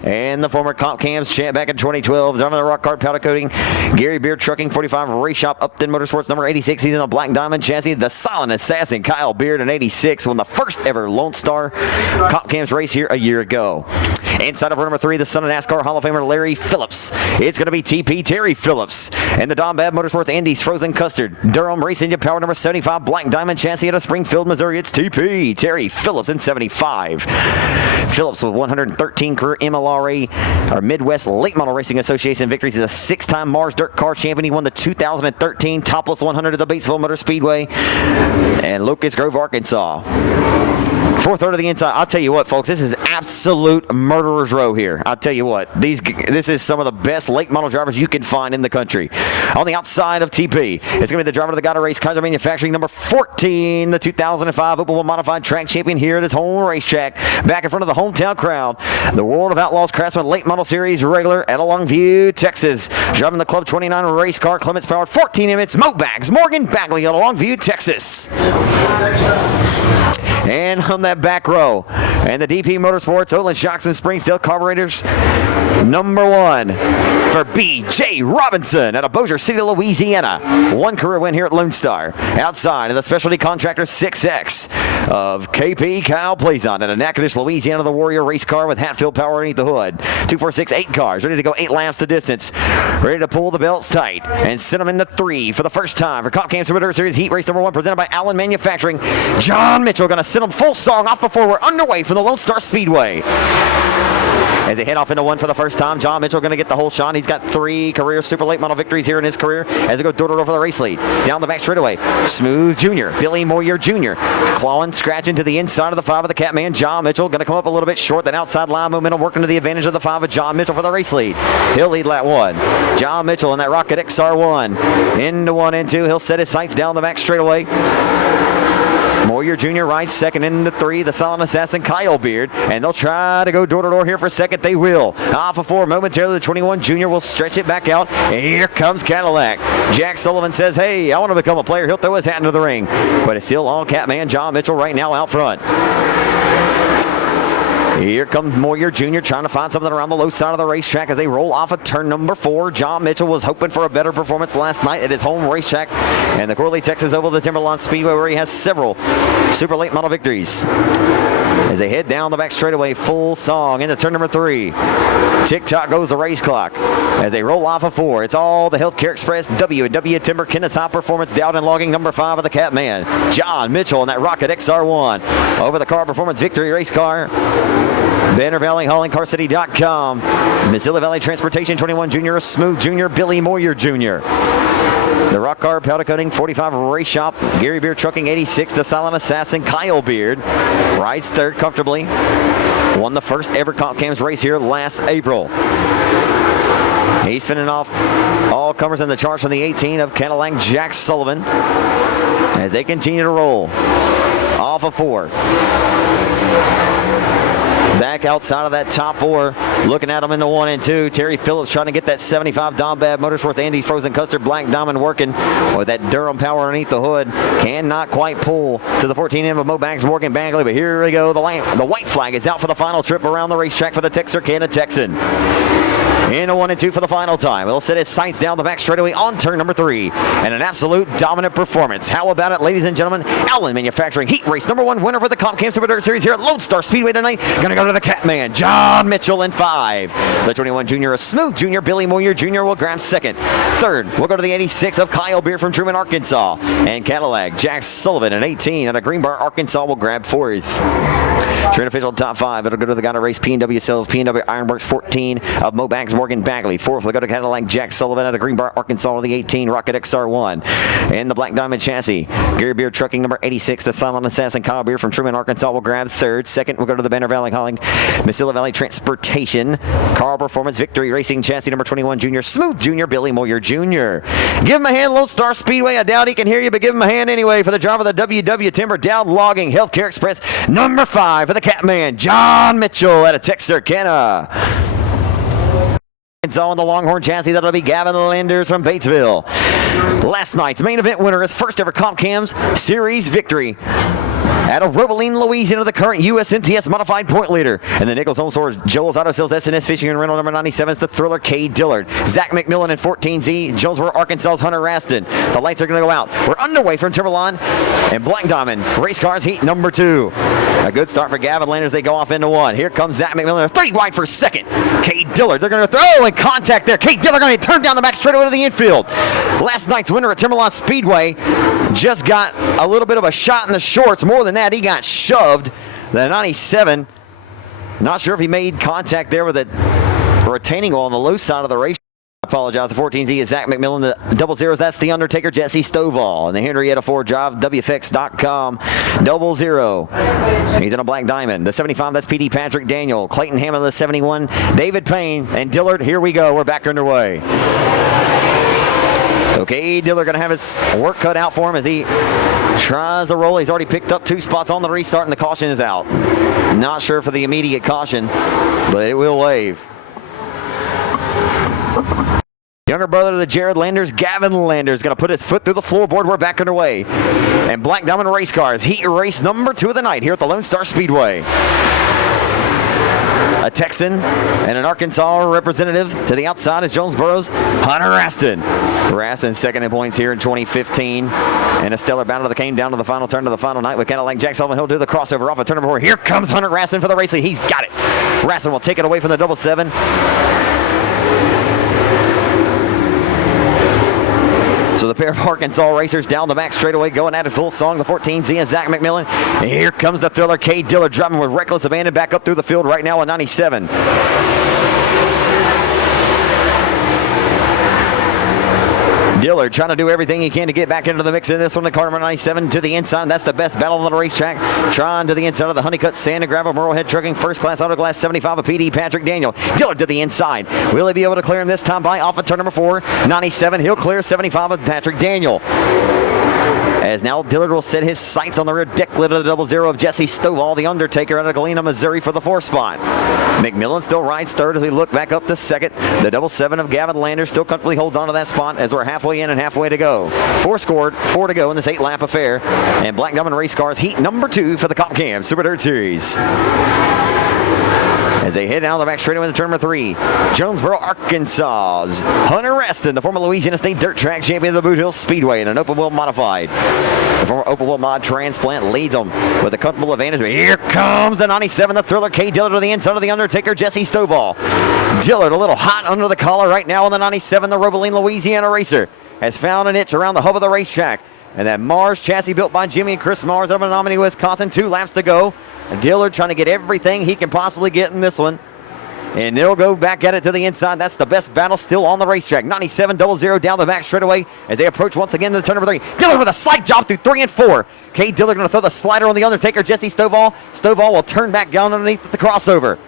And the former Comp Cam's champ back in 2012, driving the Rock Card powder coating, Gary Beard Trucking 45 Race Shop, Upton Motorsports number 86. He's in a Black Diamond chassis. The silent assassin Kyle Beard in 86 won the first ever Lone Star Comp Cam's race here a year ago. Inside of number 3, the son of NASCAR Hall of Famer Larry Phillips. It's going to be TP Terry Phillips. And the Don Bab Motorsports Andy's Frozen Custard. Durham Race Engine Power number 75 Black Diamond chassis out of Springfield, Missouri. It's TP Terry Phillips in 75. Phillips with 113 career MLRA or Midwest Late Model Racing Association victories. He's a 6-time Mars Dirt Car champion. He won the 2013 Topless 100 at the Batesville Motor Speedway and Locust Grove, Arkansas. 4th of the inside. I'll tell you what, folks, this is absolute murderer's row here. I'll tell you what, this is some of the best late model drivers you can find in the country. On the outside of TP, it's going to be the driver of the Gotta Race, Kaiser Manufacturing, number 14, the 2005 Open Wheel Modified track champion here at his home racetrack. Back in front of the hometown crowd, the World of Outlaws Craftsman Late Model Series regular at Longview, Texas. Driving the Club 29 race car, Clements powered 14 Emmets, Mobags, Morgan Bagley at Longview, Texas. And on that back row, and the DP Motorsports, Olin Shocks and Springfield Carburetors, number 1 for B.J. Robinson out of Bossier City, Louisiana. 1 career win here at Lone Star. Outside of the specialty contractor 6X of KP Kyle Plazon out of Natchitoches, Louisiana, the Warrior race car with Hatfield power underneath the hood. 246, 8 cars, ready to go 8 laps the distance. Ready to pull the belts tight and send them in the 3 for the first time for Comp Cam Super Series Heat Race number 1 presented by Allen Manufacturing. John Mitchell going to send them full song off before we're underway from the Lone Star Speedway. as they head off into one for the first time. John Mitchell going to get the whole shot. He's got 3 career super late model victories here in his career as they go door-to-door for the race lead. Down the back straightaway, Smooth Jr., Billy Moyer Jr. clawing, scratching to the inside of the 5 of the Catman. John Mitchell going to come up a little bit short. That outside line momentum working to the advantage of the 5 of John Mitchell for the race lead. He'll lead lap 1. John Mitchell in that Rocket XR1. Into 1 and 2. He'll set his sights down the back straightaway. Moyer Jr. rides second in the 3, the silent assassin Kyle Beard, and they'll try to go door-to-door here for second. They will. Off of 4 momentarily, the 21 Jr. will stretch it back out, and here comes Cadillac. Jack Sullivan says, hey, I want to become a player. He'll throw his hat into the ring, but it's still all Catman John Mitchell right now out front. Here comes Moyer Jr. trying to find something around the low side of the racetrack as they roll off of turn number 4. John Mitchell was hoping for a better performance last night at his home racetrack and the Corley, Texas Oval, the Timberline Speedway, where he has several super late model victories. As they head down the back straightaway, full song into turn number 3. Tick-tock goes the race clock as they roll off of 4. It's all the Healthcare Express, W&W Timber, Kenneth's High Performance, Dowden Logging, number 5 of the Catman. John Mitchell in that Rocket XR1 over the Car Performance Victory race car. Banner Valley Hauling, CarCity.com. Missoula Valley Transportation, 21 Jr., Smooth Jr., Billy Moyer Jr. The Rock Car Powder Coating 45 Race Shop, Gary Beard Trucking 86, the Silent Assassin Kyle Beard rides third comfortably. Won the first ever Comp Cams race here last April. He's finishing off all comers in the charts from the 18 of Cadillac Jack Sullivan as they continue to roll off of 4. Back outside of that top 4, looking at them in the 1 and 2. Terry Phillips trying to get that 75 Don Bad Motorsports Andy Frozen Custard Black Diamond working with that Durham power underneath the hood. Cannot quite pull to the 14M of Mobags Morgan Bagley, but here we go. The white flag is out for the final trip around the racetrack for the Texarkana Texan. In a 1 and 2 for the final time. He'll set his sights down the back straightaway on turn number 3. And an absolute dominant performance. How about it, ladies and gentlemen? Allen Manufacturing Heat Race number 1 winner for the Comp Cam Super Dirt Series here at Lonestar Speedway tonight. Gonna go to the Catman, John Mitchell in 5. The 21 Jr., Smooth Jr., Billy Moyer Jr. will grab second. Third, we'll go to the 86 of Kyle Beard from Truman, Arkansas. And Cadillac, Jack Sullivan in 18 out of Greenbar, Arkansas will grab 4th. Train official top 5. It'll go to the guy to race P&W Sales, P&W Ironworks 14 of Mobags Morgan Bagley. 4th, we'll go to Cadillac Jack Sullivan out of Greenbar, Arkansas with the 18 Rocket XR1. And the Black Diamond chassis, Gary Beard Trucking number 86, the Silent Assassin Kyle Beard from Truman, Arkansas will grab 3rd. 2nd, we'll go to the Banner Valley Hauling, Missoula Valley Transportation, Car Performance Victory Racing chassis number 21 Jr., Smooth Jr., Billy Moyer Jr. Give him a hand, Lonestar Speedway. I doubt he can hear you, but give him a hand anyway for the driver of the WW Timber Dowd Logging Healthcare Express number 5 for the Catman, John Mitchell out of Texarkana. It's on the Longhorn chassis. That'll be Gavin Landers from Batesville. Last night's main event winner is first ever Comp Cams Series victory out of Robeline, Louisiana, the current USNTS modified point leader. And the Nichols Home Stores, Joel's Auto Sales, SNS Fishing and Rental number 97 is the Thriller K. Dillard. Zach McMillan in 14Z, Jonesboro, Arkansas's Hunter Raston. The lights are going to go out. We're underway from Timberline and Black Diamond Race Cars Heat number 2. A good start for Gavin Landers. They go off into 1. Here comes Zach McMillan. 3 wide for second. K. Dillard. They're going to throw in contact there. K. Dillard going to turn down the back straightaway to the infield. Last night's winner at Timberline Speedway just got a little bit of a shot in the shorts. More than that, he got shoved. The 97. Not sure if he made contact there with a retaining wall on the low side of the race. I apologize. The 14Z is Zach McMillan. The 00s, that's the Undertaker, Jesse Stovall. And the Henrietta Ford Drive, WFX.com, 00. He's in a Black Diamond. The 75, that's PD Patrick Daniel. Clayton Hammond, the 71, David Payne, and Dillard. Here we go. We're back underway. Okay, Dillard going to have his work cut out for him as he tries to roll. He's already picked up 2 spots on the restart, and the caution is out. Not sure for the immediate caution, but it will wave. Younger brother to the Jared Landers, Gavin Landers, going to put his foot through the floorboard. We're back underway. And Black Diamond Race Cars, Heat Race number 2 of the night here at the Lonestar Speedway. A Texan and an Arkansas representative to the outside is Jonesboro's Hunter Raston. Raston second in points here in 2015. And a stellar battle that came down to the final turn of the final night with Cadillac Jack Sullivan. He'll do the crossover off of turn number 4. Here comes Hunter Raston for the race lead. He's got it. Raston will take it away from the 77. So the pair of Arkansas racers down the back straightaway going at it full song. The 14Z and Zach McMillan. And here comes the thriller, Cade Dillard, driving with reckless abandon back up through the field right now on 97. Dillard trying to do everything he can to get back into the mix in this one. The car number 97 to the inside. That's the best battle on the racetrack. Trying to the inside of the Honeycutt Sand and Gravel Merlehead Trucking First Class Auto Glass 75 of PD Patrick Daniel. Dillard to the inside. Will he be able to clear him this time by off of turn number 4? 97. He'll clear 75 of Patrick Daniel. As now Dillard will set his sights on the rear deck lid of the 00 of Jesse Stovall, the Undertaker out of Galena, Missouri for the 4th spot. McMillan still rides third as we look back up to second. The 77 of Gavin Landers still comfortably holds on to that spot as we're halfway in and halfway to go. 4 scored, 4 to go in this 8-lap affair. And Black Diamond Race Cars heat number 2 for the Comp Cam Super Dirt Series. As they head down the back straightaway into turn number 3. Jonesboro, Arkansas's Hunter Reston, the former Louisiana State Dirt Track champion of the Boot Hill Speedway in an open wheel modified. The former open wheel mod transplant leads them with a comfortable advantage. But here comes the 97, the thriller, Cade Dillard to the inside of the Undertaker, Jesse Stovall. Dillard a little hot under the collar right now on the 97, the Roboline, Louisiana racer, has found an itch around the hub of the racetrack. And that Mars chassis built by Jimmy and Chris Mars out of Menominee, Wisconsin. 2 laps to go. And Dillard trying to get everything he can possibly get in this one. And they'll go back at it to the inside. That's the best battle still on the racetrack. 97-00 down the back straightaway as they approach once again to turn number 3. Dillard with a slight job through 3 and 4. Cade Dillard going to throw the slider on the Undertaker, Jesse Stovall. Stovall will turn back down underneath the crossover.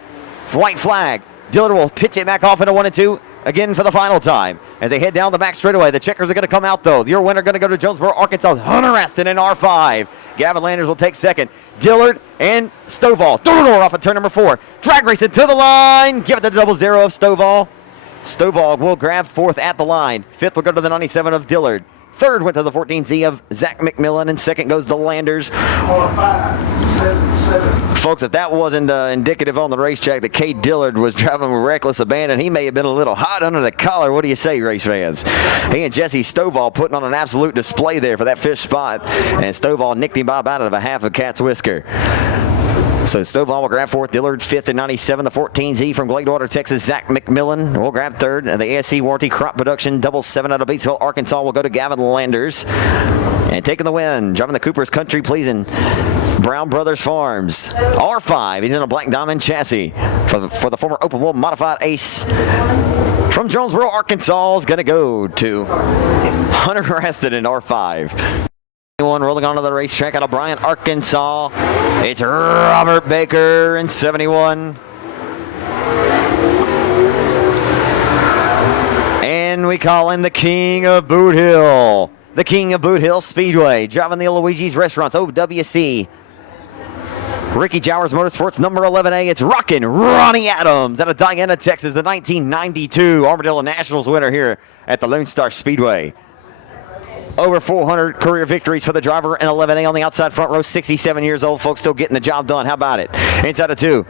White flag. Dillard will pitch it back off into 1 and 2. Again for the final time. As they head down the back straightaway, the checkers are going to come out though. Your winner going to go to Jonesboro, Arkansas, Hunter Reston in R5. Gavin Landers will take second. Dillard and Stovall. Door off of turn number 4. Drag racing to the line. Give it the 00 of Stovall. Stovall will grab 4th at the line. 5th will go to the 97 of Dillard. 3rd went to the 14Z of Zach McMillan, and 2nd goes to Landers. 5-7-7. Folks, if that wasn't indicative on the racetrack that Cade Dillard was driving with reckless abandon, he may have been a little hot under the collar. What do you say, race fans? He and Jesse Stovall putting on an absolute display there for that 5th spot, and Stovall nicked him by about a half a cat's whisker. So Stovall will grab 4th, Dillard 5th in 97, the 14Z from Gladewater, Texas, Zach McMillan will grab 3rd, and the ASC Warranty Crop Production 7 out of Batesville, Arkansas will go to Gavin Landers. And taking the win, driving the Cooper's Country Pleasing Brown Brothers Farms. R5, he's in a Black Diamond chassis for the former open wheel modified ace from Jonesboro, Arkansas is going to go to Hunter Reston in R5. Rolling onto the racetrack out of Bryant, Arkansas. It's Robert Baker in 71. And we call him the King of Boot Hill. The King of Boot Hill Speedway. Driving the Luigi's Restaurants, OWC. Ricky Jowers Motorsports, number 11A. It's rockin' Ronnie Adams out of Diana, Texas, the 1992 Armadillo Nationals winner here at the Lone Star Speedway. Over 400 career victories for the driver in 11A on the outside front row. 67 years old, folks, still getting the job done. How about it? Inside of 2.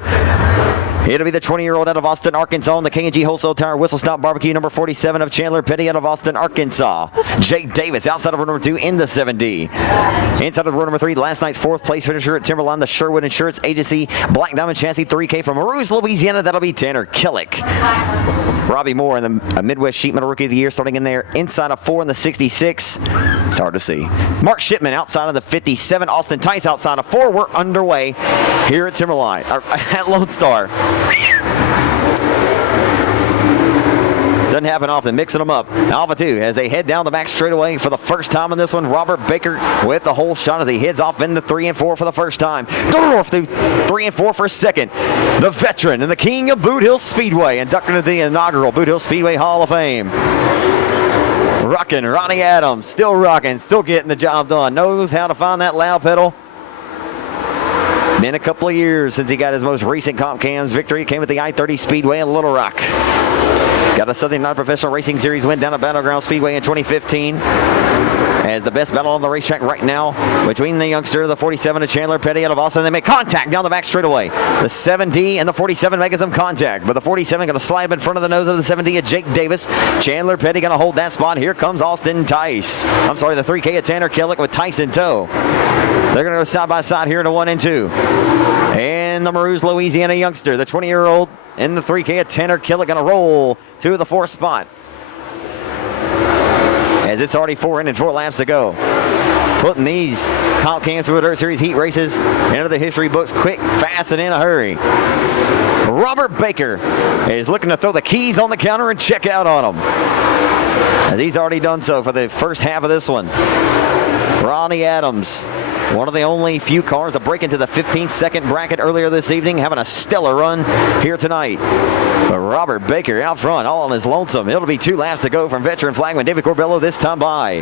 It'll be the 20-year-old out of Austin, Arkansas, on the K&G Wholesale Tire Whistle Stop Barbecue, number 47 of Chandler Petty out of Austin, Arkansas. Jake Davis outside of row number 2 in the 7D. Inside of row number 3, last night's 4th place finisher at Timberline, the Sherwood Insurance Agency Black Diamond Chassis 3K from Rouge, Louisiana. That'll be Tanner Killick. Robbie Moore in the Midwest Sheet Metal Rookie of the Year, starting in there inside of 4 in the 66. It's hard to see. Mark Shipman outside of the 57. Austin Tice outside of 4. We're underway here at Timberline, at Lone Star. Doesn't happen often, mixing them up. Alpha 2 as they head down the back straightaway for the first time in this one. Robert Baker with the whole shot as he heads off in the 3 and 4 for the first time. Dorf through 3 and 4 for a second. The veteran and the King of Boot Hill Speedway, inducted into the inaugural Boot Hill Speedway Hall of Fame. Rockin' Ronnie Adams, still rocking, still getting the job done. Knows how to find that loud pedal. Been a couple of years since he got his most recent Comp Cams victory. Came at the I-30 Speedway in Little Rock. Got a Southern Non-Professional Racing Series win down at Battleground Speedway in 2015. As the best battle on the racetrack right now between the youngster, the 47 of Chandler Petty out of Austin. They make contact down the back straightaway. The 7D and the 47 making some contact, but the 47 going to slide up in front of the nose of the 7D of Jake Davis. Chandler Petty going to hold that spot. Here comes Austin Tice. I'm sorry, the 3K of Tanner Killick with Tice in tow. They're going to go side by side here in a 1 and 2. And the Maroons, Louisiana youngster, the 20-year-old in the 3K of Tanner Killick going to roll to the 4th spot. as it's already 4 in and 4 laps to go. Putting these Comp Cam Super Dirt Series heat races into the history books quick, fast, and in a hurry. Robert Baker is looking to throw the keys on the counter and check out on him, as he's already done so for the first half of this one. Ronnie Adams, one of the only few cars to break into the 15-second bracket earlier this evening, having a stellar run here tonight. But Robert Baker out front, all on his lonesome. It'll be 2 laps to go from veteran flagman David Corbello this time by.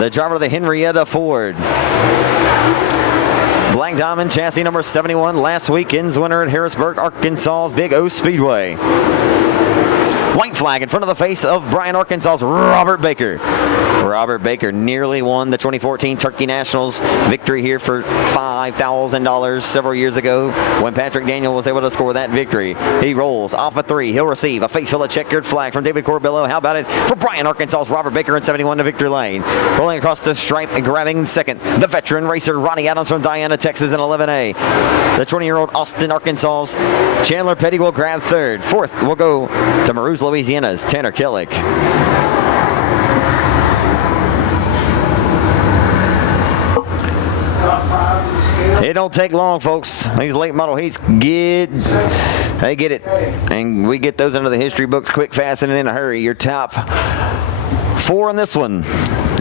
The driver of the Henrietta Ford. Black Diamond chassis number 71, last weekend's winner at Harrisburg, Arkansas's Big O Speedway. White flag in front of the face of Bryan, Arkansas's Robert Baker. Robert Baker nearly won the 2014 Turkey Nationals victory here for $5,000 several years ago when Patrick Daniel was able to score that victory. He rolls off a 3. He'll receive a face full of checkered flag from David Corbello. How about it for Bryan, Arkansas's Robert Baker in 71 to victory lane. Rolling across the stripe and grabbing second, the veteran racer Ronnie Adams from Diana, Texas in 11A. The 20-year-old Austin, Arkansas's Chandler Petty will grab third. Fourth will go to Marouz, Louisiana's Tanner Killick. It don't take long, folks. These late model heats they get it. And we get those into the history books quick, fast, and in a hurry. Your top 4 in this one.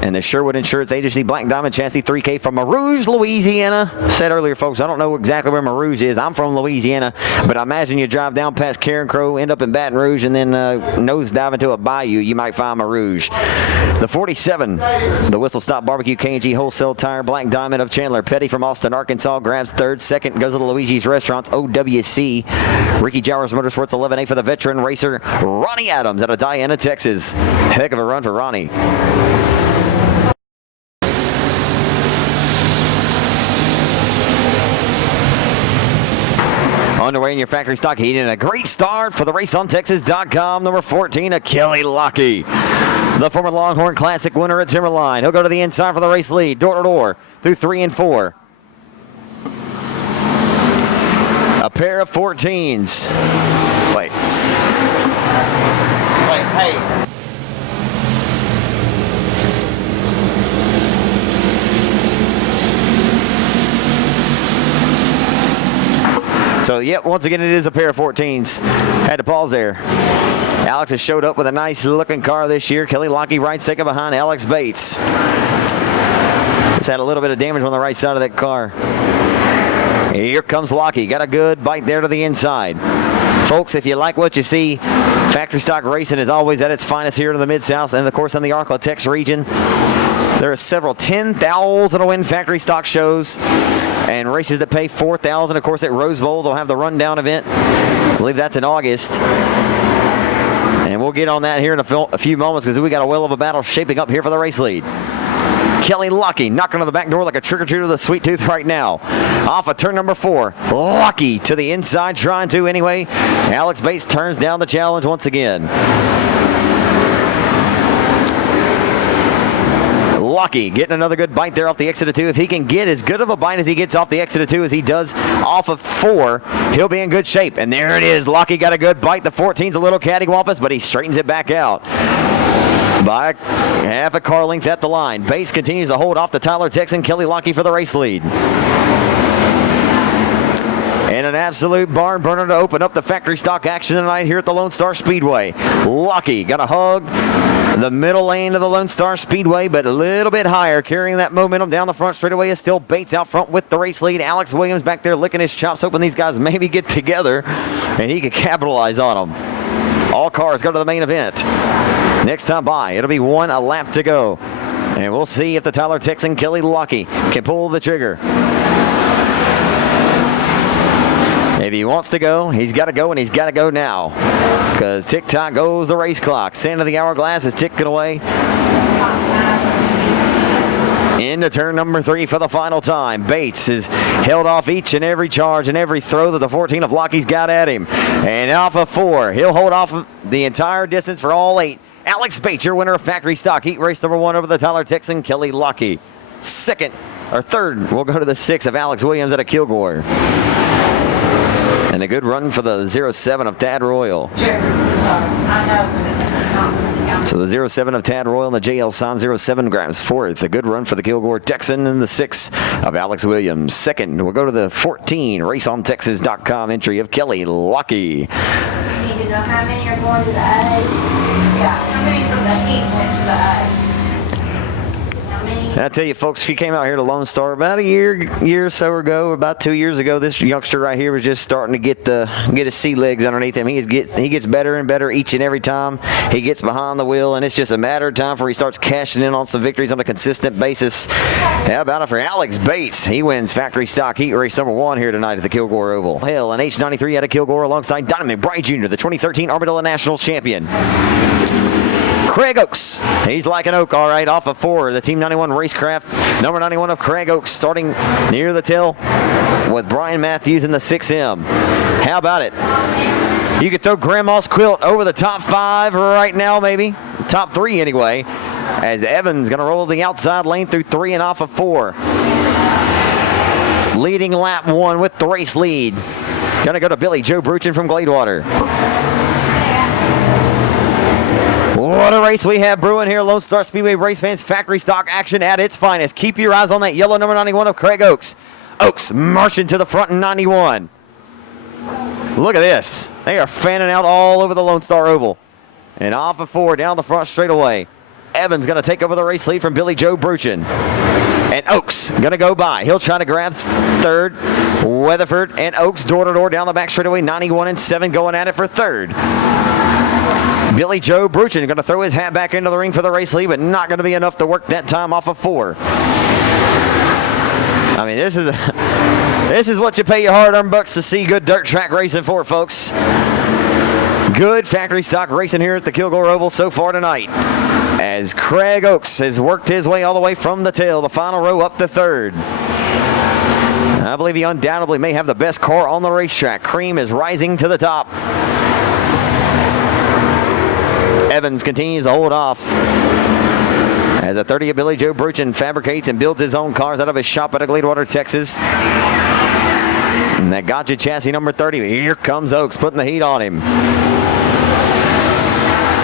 And the Sherwood Insurance Agency Black Diamond Chassis 3K from Marouz, Louisiana. Said earlier, folks, I don't know exactly where Marouz is. I'm from Louisiana, but I imagine you drive down past Karen Crow, end up in Baton Rouge, and then nose dive into a bayou. You might find Marouz. The 47, the Whistle Stop Barbecue K&G Wholesale Tire Black Diamond of Chandler Petty from Austin, Arkansas grabs third. Second goes to the Luigi's Restaurants OWC. Ricky Jowers Motorsports 11A for the veteran racer Ronnie Adams out of Diana, Texas. Heck of a run for Ronnie. Underway in your factory stock heat, and a great start for the raceontexas.com, number 14, Kelly Lockey. The former Longhorn Classic winner at Timberline. He'll go to the inside for the race lead, door to door, through 3 and 4. A pair of 14s. Wait, hey. So, yep, once again, it is a pair of 14s. Had to pause there. Alex has showed up with a nice-looking car this year. Kelly Lockey right second behind Alex Bates. Just had a little bit of damage on the right side of that car. Here comes Lockey. Got a good bite there to the inside. Folks, if you like what you see, factory stock racing is always at its finest here in the Mid-South and, of course, in the Arklatex region. There are several 10,000 to win factory stock shows and races that pay $4,000. Of course, at Rose Bowl, they'll have the rundown event. I believe that's in August. And we'll get on that here in a few moments because we got a whale of a battle shaping up here for the race lead. Kelly Lockey knocking on the back door like a trick-or-treater with a sweet tooth right now. Off of turn number 4. Lockey to the inside, trying to anyway. Alex Bates turns down the challenge once again. Lockey getting another good bite there off the exit of 2. If he can get as good of a bite as he gets off the exit of 2 as he does off of 4, he'll be in good shape. And there it is. Lockey got a good bite. The 14's a little cattywampus, but he straightens it back out by half a car length at the line. Bates continues to hold off the Tyler Texan. Kelly Lockey for the race lead. And an absolute barn burner to open up the factory stock action tonight here at the Lonestar Speedway. Lockey got a hug the middle lane of the Lonestar Speedway, but a little bit higher, carrying that momentum down the front straightaway is still Bates out front with the race lead. Alex Williams back there licking his chops, hoping these guys maybe get together and he could capitalize on them. All cars go to the main event. Next time by, it'll be a lap to go. And we'll see if the Tyler Texan Kelly Lockey can pull the trigger. If he wants to go, he's got to go, and he's got to go now. Because tick-tock goes the race clock. Sand of the hourglass is ticking away. Into turn number 3 for the final time. Bates has held off each and every charge and every throw that the 14 of Lockey's got at him. And off of 4, he'll hold off the entire distance for all 8. Alex Bates, your winner of factory stock. Heat race number 1 over the Tyler Texan, Kelly Lockey. Third, we'll go to the 6 of Alex Williams out of Kilgore. And a good run for the 07 of Dad Royal. I know, but it's not going to count. So the 07 of Tad Royal and the JL San 07 grabs fourth. A good run for the Kilgore Texan, and the 6 of Alex Williams. Second, we'll go to the 14 raceontexas.com entry of Kelly Lucky. You need to know how many are going to the A. Yeah, how many from the heat went to the A. How many? And I tell you, folks, if you came out here to Lone Star about a year or so ago, about 2 years ago, this youngster right here was just starting to get his sea legs underneath him. He gets better and better each and every time he gets behind the wheel, and it's just a matter of time before he starts cashing in on some victories on a consistent basis. How about it for Alex Bates? He wins factory stock heat race number 1 here tonight at the Kilgore Oval. Hill, an H93 out of Kilgore, alongside Donnie McBride Jr., the 2013 Armadillo National Champion. Craig Oaks, he's like an oak, all right, off of 4. The Team 91 Racecraft, number 91 of Craig Oaks, starting near the tail with Brian Matthews in the 6M. How about it? You could throw Grandma's Quilt over the top 5 right now, maybe. Top 3 anyway, as Evans going to roll the outside lane through 3 and off of 4. Leading lap 1 with the race lead. Going to go to Billy Joe Bruchin from Gladewater. What a race we have brewing here. Lone Star Speedway race fans, factory stock action at its finest. Keep your eyes on that yellow number 91 of Craig Oaks. Oaks marching to the front in 91. Look at this. They are fanning out all over the Lone Star Oval. And off of 4 down the front straightaway. Evans going to take over the race lead from Billy Joe Bruchin. And Oaks going to go by. He'll try to grab 3rd. Weatherford and Oaks door to door down the back straightaway. 91 and 7 going at it for 3rd. Billy Joe Bruchin going to throw his hat back into the ring for the race lead, but not going to be enough to work that time off of 4. I mean, this is what you pay your hard-earned bucks to see good dirt track racing for, folks. Good factory stock racing here at the Kilgore Oval so far tonight, as Craig Oaks has worked his way all the way from the tail, the final row up to 3rd. I believe he undoubtedly may have the best car on the racetrack. Cream is rising to the top. Evans continues to hold off as a 30 of Billy Joe Bruchin fabricates and builds his own cars out of his shop out of Gladewater, Texas. And that gotcha chassis number 30. Here comes Oaks putting the heat on him.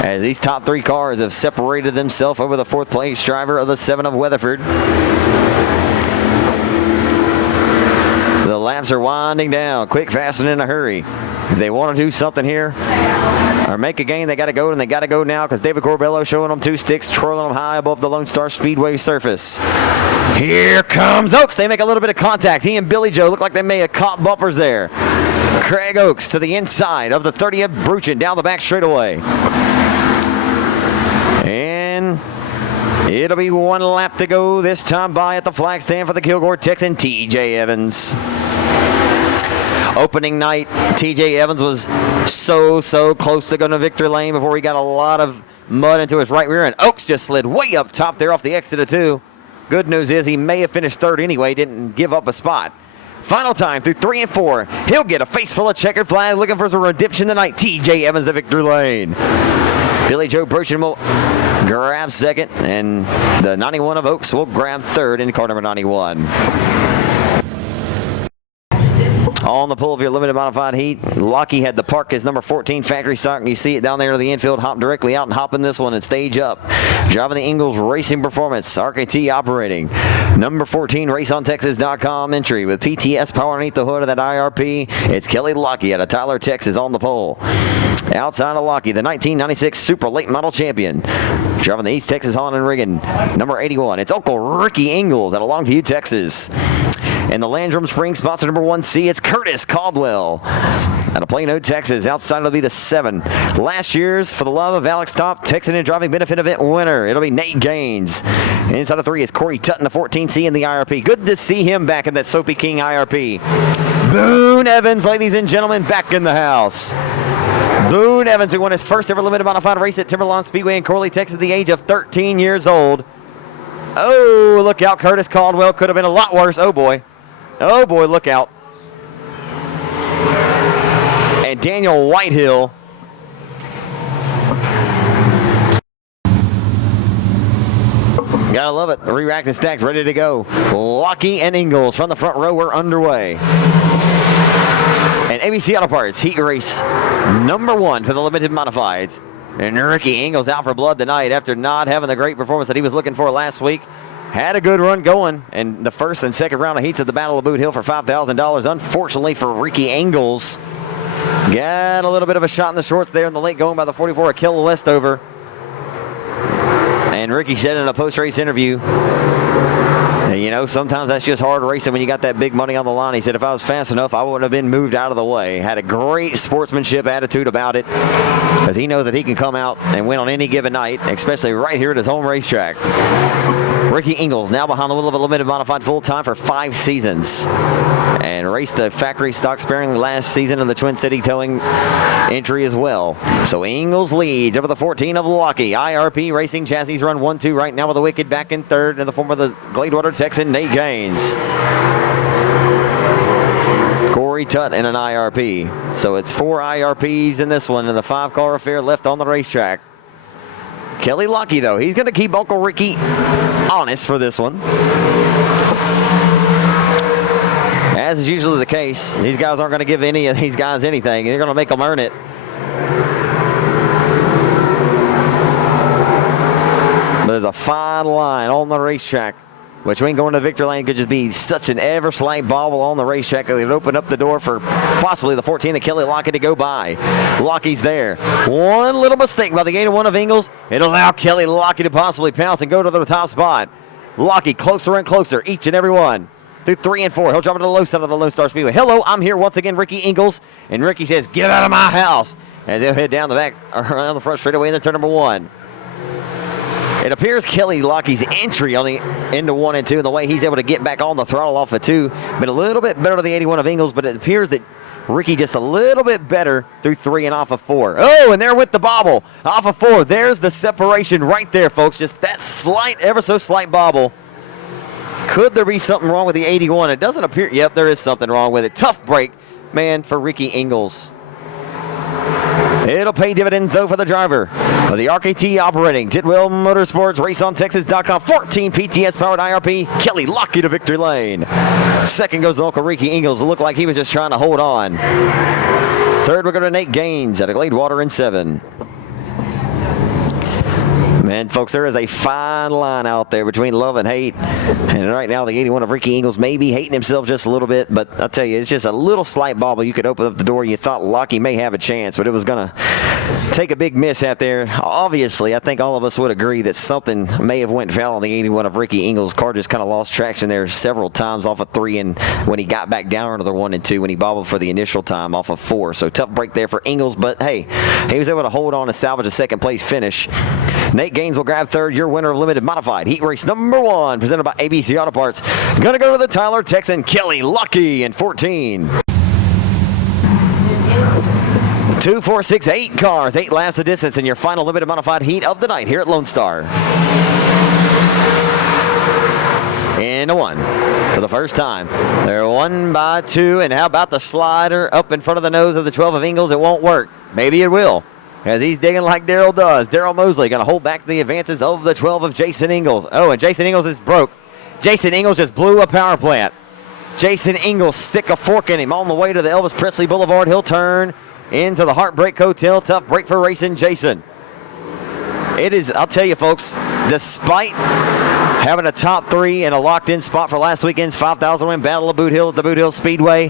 As these top 3 cars have separated themselves over the 4th place driver of the 7 of Weatherford. The laps are winding down, quick, fast, and in a hurry. If they want to do something here or make a gain, they got to go, and they got to go now, because David Corbello showing them 2 sticks, twirling them high above the Lone Star Speedway surface. Here comes Oaks. They make a little bit of contact. He and Billy Joe look like they may have caught bumpers there. Craig Oaks to the inside of the 30 of Bruchin down the back straightaway. And it'll be 1 lap to go this time by at the flag stand for the Kilgore Texan, TJ Evans. Opening night, TJ Evans was so close to going to victory lane before he got a lot of mud into his right rear, and Oaks just slid way up top there off the exit of 2. Good news is he may have finished 3rd anyway, didn't give up a spot. Final time through 3 and 4. He'll get a face full of checkered flag, looking for some redemption tonight. TJ Evans, the victory lane. Billy Joe Bruchin will grab 2nd, and the 91 of Oaks will grab 3rd in car number 91. On the pull of your limited modified heat, Lockie had the park as number 14 factory stock, and you see it down there to the infield, hop directly out and hop in this one and stage up. Driving the Ingalls Racing Performance, RKT operating. Number 14 raceontexas.com entry with PTS power underneath the hood of that IRP. It's Kelly Lockie out of Tyler, Texas on the pole. Outside of Lockie, the 1996 Super Late Model Champion. Driving the East Texas Holland and Riggin, number 81. It's Uncle Ricky Ingalls out of Longview, Texas. In the Landrum Springs sponsor number 1C, it's Curtis Caldwell out of Plano, Texas. Outside it'll be the 7. Last year's For the Love of Alex Top Texan and Driving Benefit Event winner. It'll be Nate Gaines. Inside of 3 is Corey Tutton, the 14C in the IRP. Good to see him back in that Soapy King IRP. Boone Evans, ladies and gentlemen, back in the house. Boone Evans, who won his first ever limited modified race at Timberlawn Speedway in Corley, Texas at the age of 13 years old. Oh, look out. Curtis Caldwell could have been a lot worse. Oh, boy. Oh, boy, look out. And Daniel Whitehill. Gotta love it. Re-racked and stacked, ready to go. Lockie and Ingalls from the front row are underway. And ABC Auto Parts Heat Race number 1 for the limited modifieds. And Ricky Ingles out for blood tonight after not having the great performance that he was looking for last week. Had a good run going in the first and second round of heats at the Battle of Boot Hill for $5,000. Unfortunately for Ricky Ingles, got a little bit of a shot in the shorts there in the late going by the 44 Akil Westover. And Ricky said in a post-race interview, you know, sometimes that's just hard racing when you got that big money on the line. He said, if I was fast enough, I wouldn't have been moved out of the way. Had a great sportsmanship attitude about it because he knows that he can come out and win on any given night, especially right here at his home racetrack. Ricky Ingles now behind the wheel of a limited modified full-time for 5 seasons and raced the factory stock sparingly last season in the Twin City Towing entry as well. So Ingles leads over the 14 of Lucky. IRP Racing Chassis run 1-2 right now with the Wicked back in third in the form of the Gladewater Texan Nate Gaines. Corey Tutt in an IRP. So it's 4 IRPs in this one and the 5-car affair left on the racetrack. Kelly Lucky, though, he's going to keep Uncle Ricky honest for this one. As is usually the case, these guys aren't going to give any of these guys anything. They're going to make them earn it. But there's a fine line on the racetrack between going to victory lane. Could just be such an ever slight bobble on the racetrack that it would open up the door for possibly the 14 of Kelly Lockett to go by. Lockie's there. One little mistake by the 81 of Ingles. It'll allow Kelly Lockett to possibly pounce and go to the top spot. Lockey closer and closer, each and every one. Through 3 and 4. He'll drop it to the low side of the Lonestar Speedway. Hello, I'm here once again, Ricky Ingles. And Ricky says, get out of my house. And they'll head down the back, around the front straightaway into turn number 1. It appears Kelly Lockey's entry on the into 1 and 2 and the way he's able to get back on the throttle off of 2 been a little bit better to the 81 of Ingles, but it appears that Ricky just a little bit better through 3 and off of 4. Oh, and there with the bobble off of 4. There's the separation right there, folks. Just that slight, ever so slight bobble. Could there be something wrong with the 81? It doesn't appear. Yep, there is something wrong with it. Tough break, man, for Ricky Ingles. It'll pay dividends, though, for the driver of the RKT operating Tidwell Motorsports, RaceOnTexas.com, 14 PTS-powered IRP, Kelly Lockey to victory lane. Second goes to Uncle Ricky Ingles. It looked like he was just trying to hold on. Third, we're going to Nate Gaines out of Gladewater in 7. Man, folks, there is a fine line out there between love and hate. And right now, the 81 of Ricky Ingles may be hating himself just a little bit, but I'll tell you, it's just a little slight bobble. You could open up the door. You thought Lockey may have a chance, but it was going to take a big miss out there. Obviously, I think all of us would agree that something may have went foul on the 81 of Ricky Ingles. Car just kind of lost traction there several times off of 3, and when he got back down into the 1 and 2, when he bobbled for the initial time off of 4. So tough break there for Ingles, but hey, he was able to hold on and salvage a second place finish. Nate Gaines will grab third, your winner of limited modified heat race number 1, presented by ABC Auto Parts. Gonna go to the Tyler Texan Kelly Luckey in 14. 2, 4, 6, 8 cars, 8 laps the distance in your final limited modified heat of the night here at Lone Star. Into 1 for the first time. They're 1 by 2, and how about the slider up in front of the nose of the 12 of Ingles? It won't work. Maybe it will, as he's digging like Darrell does. Darrell Mosley going to hold back the advances of the 12 of Jason Ingles. Oh, and Jason Ingles is broke. Jason Ingles just blew a power plant. Jason Ingles stick a fork in him on the way to the Elvis Presley Boulevard. He'll turn into the Heartbreak Hotel. Tough break for racing Jason. It is, I'll tell you folks, despite having a top 3 and a locked-in spot for last weekend's 5,000 win Battle of Boot Hill at the Boot Hill Speedway,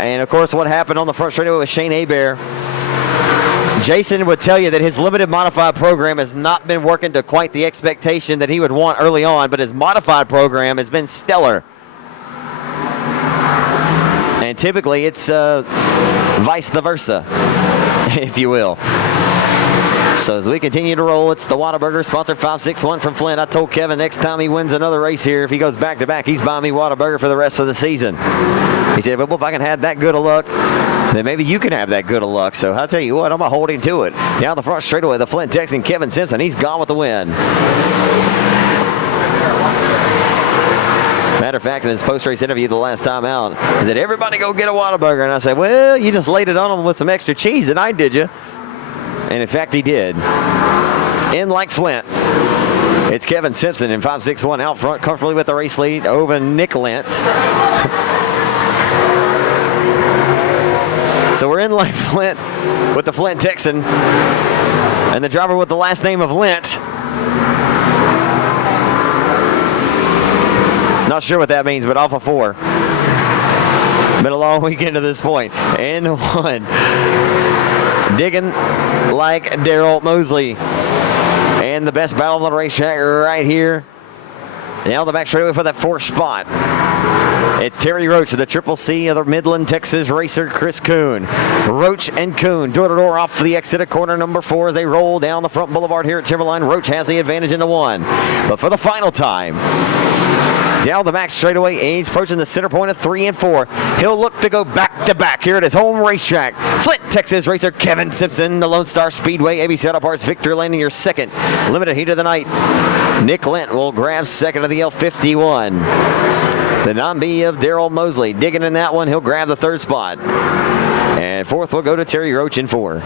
and of course what happened on the front straightaway with Shane Hebert, Jason would tell you that his limited modified program has not been working to quite the expectation that he would want early on, but his modified program has been stellar. And typically it's vice versa, if you will. So as we continue to roll, it's the Whataburger, sponsored 561 from Flint. I told Kevin next time he wins another race here, if he goes back-to-back, he's buying me Whataburger for the rest of the season. He said, well, if I can have that good of luck, then maybe you can have that good of luck. So I'll tell you what, I'm going to hold him to it. Down the front straightaway, the Flint Texan Kevin Simpson, he's gone with the win. Matter of fact, in his post-race interview the last time out, he said, everybody go get a Whataburger. And I said, well, you just laid it on him with some extra cheese tonight, did you? And in fact, he did. In like Flint, it's Kevin Simpson in 561 out front, comfortably with the race lead over Nick Lent. So we're in Lake Flint with the Flint Texan and the driver with the last name of Lint. Not sure what that means, but off of 4. Been a long weekend to this point. And 1. Digging like Daryl Mosley. And the best battle on the racetrack right here. Down the back straightaway for that 4th spot. It's Terry Roach of the Triple C of the Midland, Texas racer Chris Kuhn. Roach and Kuhn door-to-door off the exit of corner number 4 as they roll down the front boulevard here at Timberline. Roach has the advantage into 1. But for the final time, down the back straightaway, he's approaching the center point of 3 and 4. He'll look to go back-to-back here at his home racetrack. Flint, Texas racer Kevin Simpson, the Lone Star Speedway ABC Auto Parts victor, landing your 2nd limited heat of the night. Nick Lent will grab 2nd of the L51. The non-B of Daryl Mosley digging in that one. He'll grab the 3rd spot. And 4th will go to Terry Roach in 4.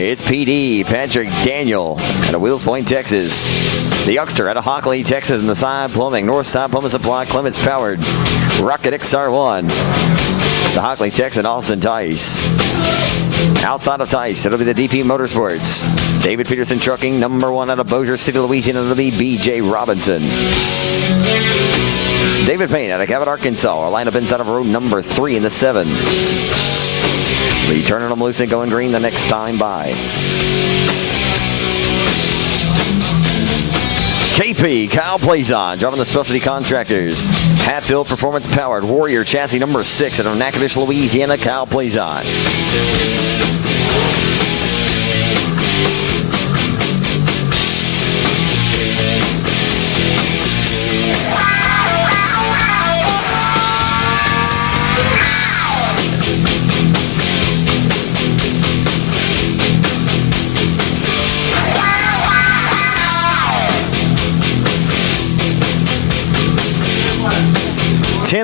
It's PD Patrick Daniel out of Wheels Point, Texas. The youngster out of Hockley, Texas, and the Side Plumbing, North Side Plumbing Supply, Clements Powered, Rocket XR1. It's the Hockley, Texas, Austin Tice. Outside of Tice, it'll be the DP Motorsports. David Peterson Trucking, number 1 out of Bossier City, Louisiana, it'll be BJ Robinson. David Payne out of Cabot, Arkansas, our lineup inside of row number 3 in the 7. Be turning them loose and going green the next time by. KP, Kyle Plazon, driving the Specialty Contractors. Hatfield Performance Powered, Warrior Chassis number 6 out of Natchitoches, Louisiana, Kyle Plazon.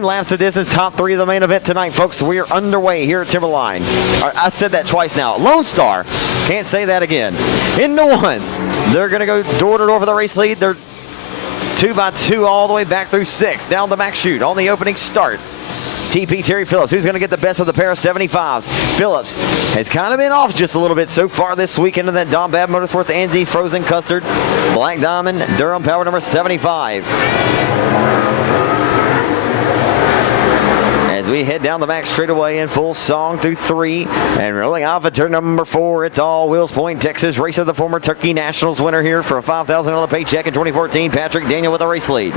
Laps of distance, top 3 of the main event tonight, folks. We are underway here at Timberline. I said that twice now. Lone Star, can't say that again. Into 1. They're going to go door-to-door for the race lead. They're 2 by 2 all the way back through 6. Down the back chute on the opening start. TP Terry Phillips, who's going to get the best of the pair of 75s. Phillips has kind of been off just a little bit so far this weekend in that Don Babb Motorsports Andy's Frozen Custard. Black Diamond, Durham Power number 75. As we head down the back straightaway in full song through 3 and rolling off at turn number 4, it's all Wheels Point, Texas. Racer, the former Turkey Nationals winner here for a $5,000 paycheck in 2014. Patrick Daniel with a race lead.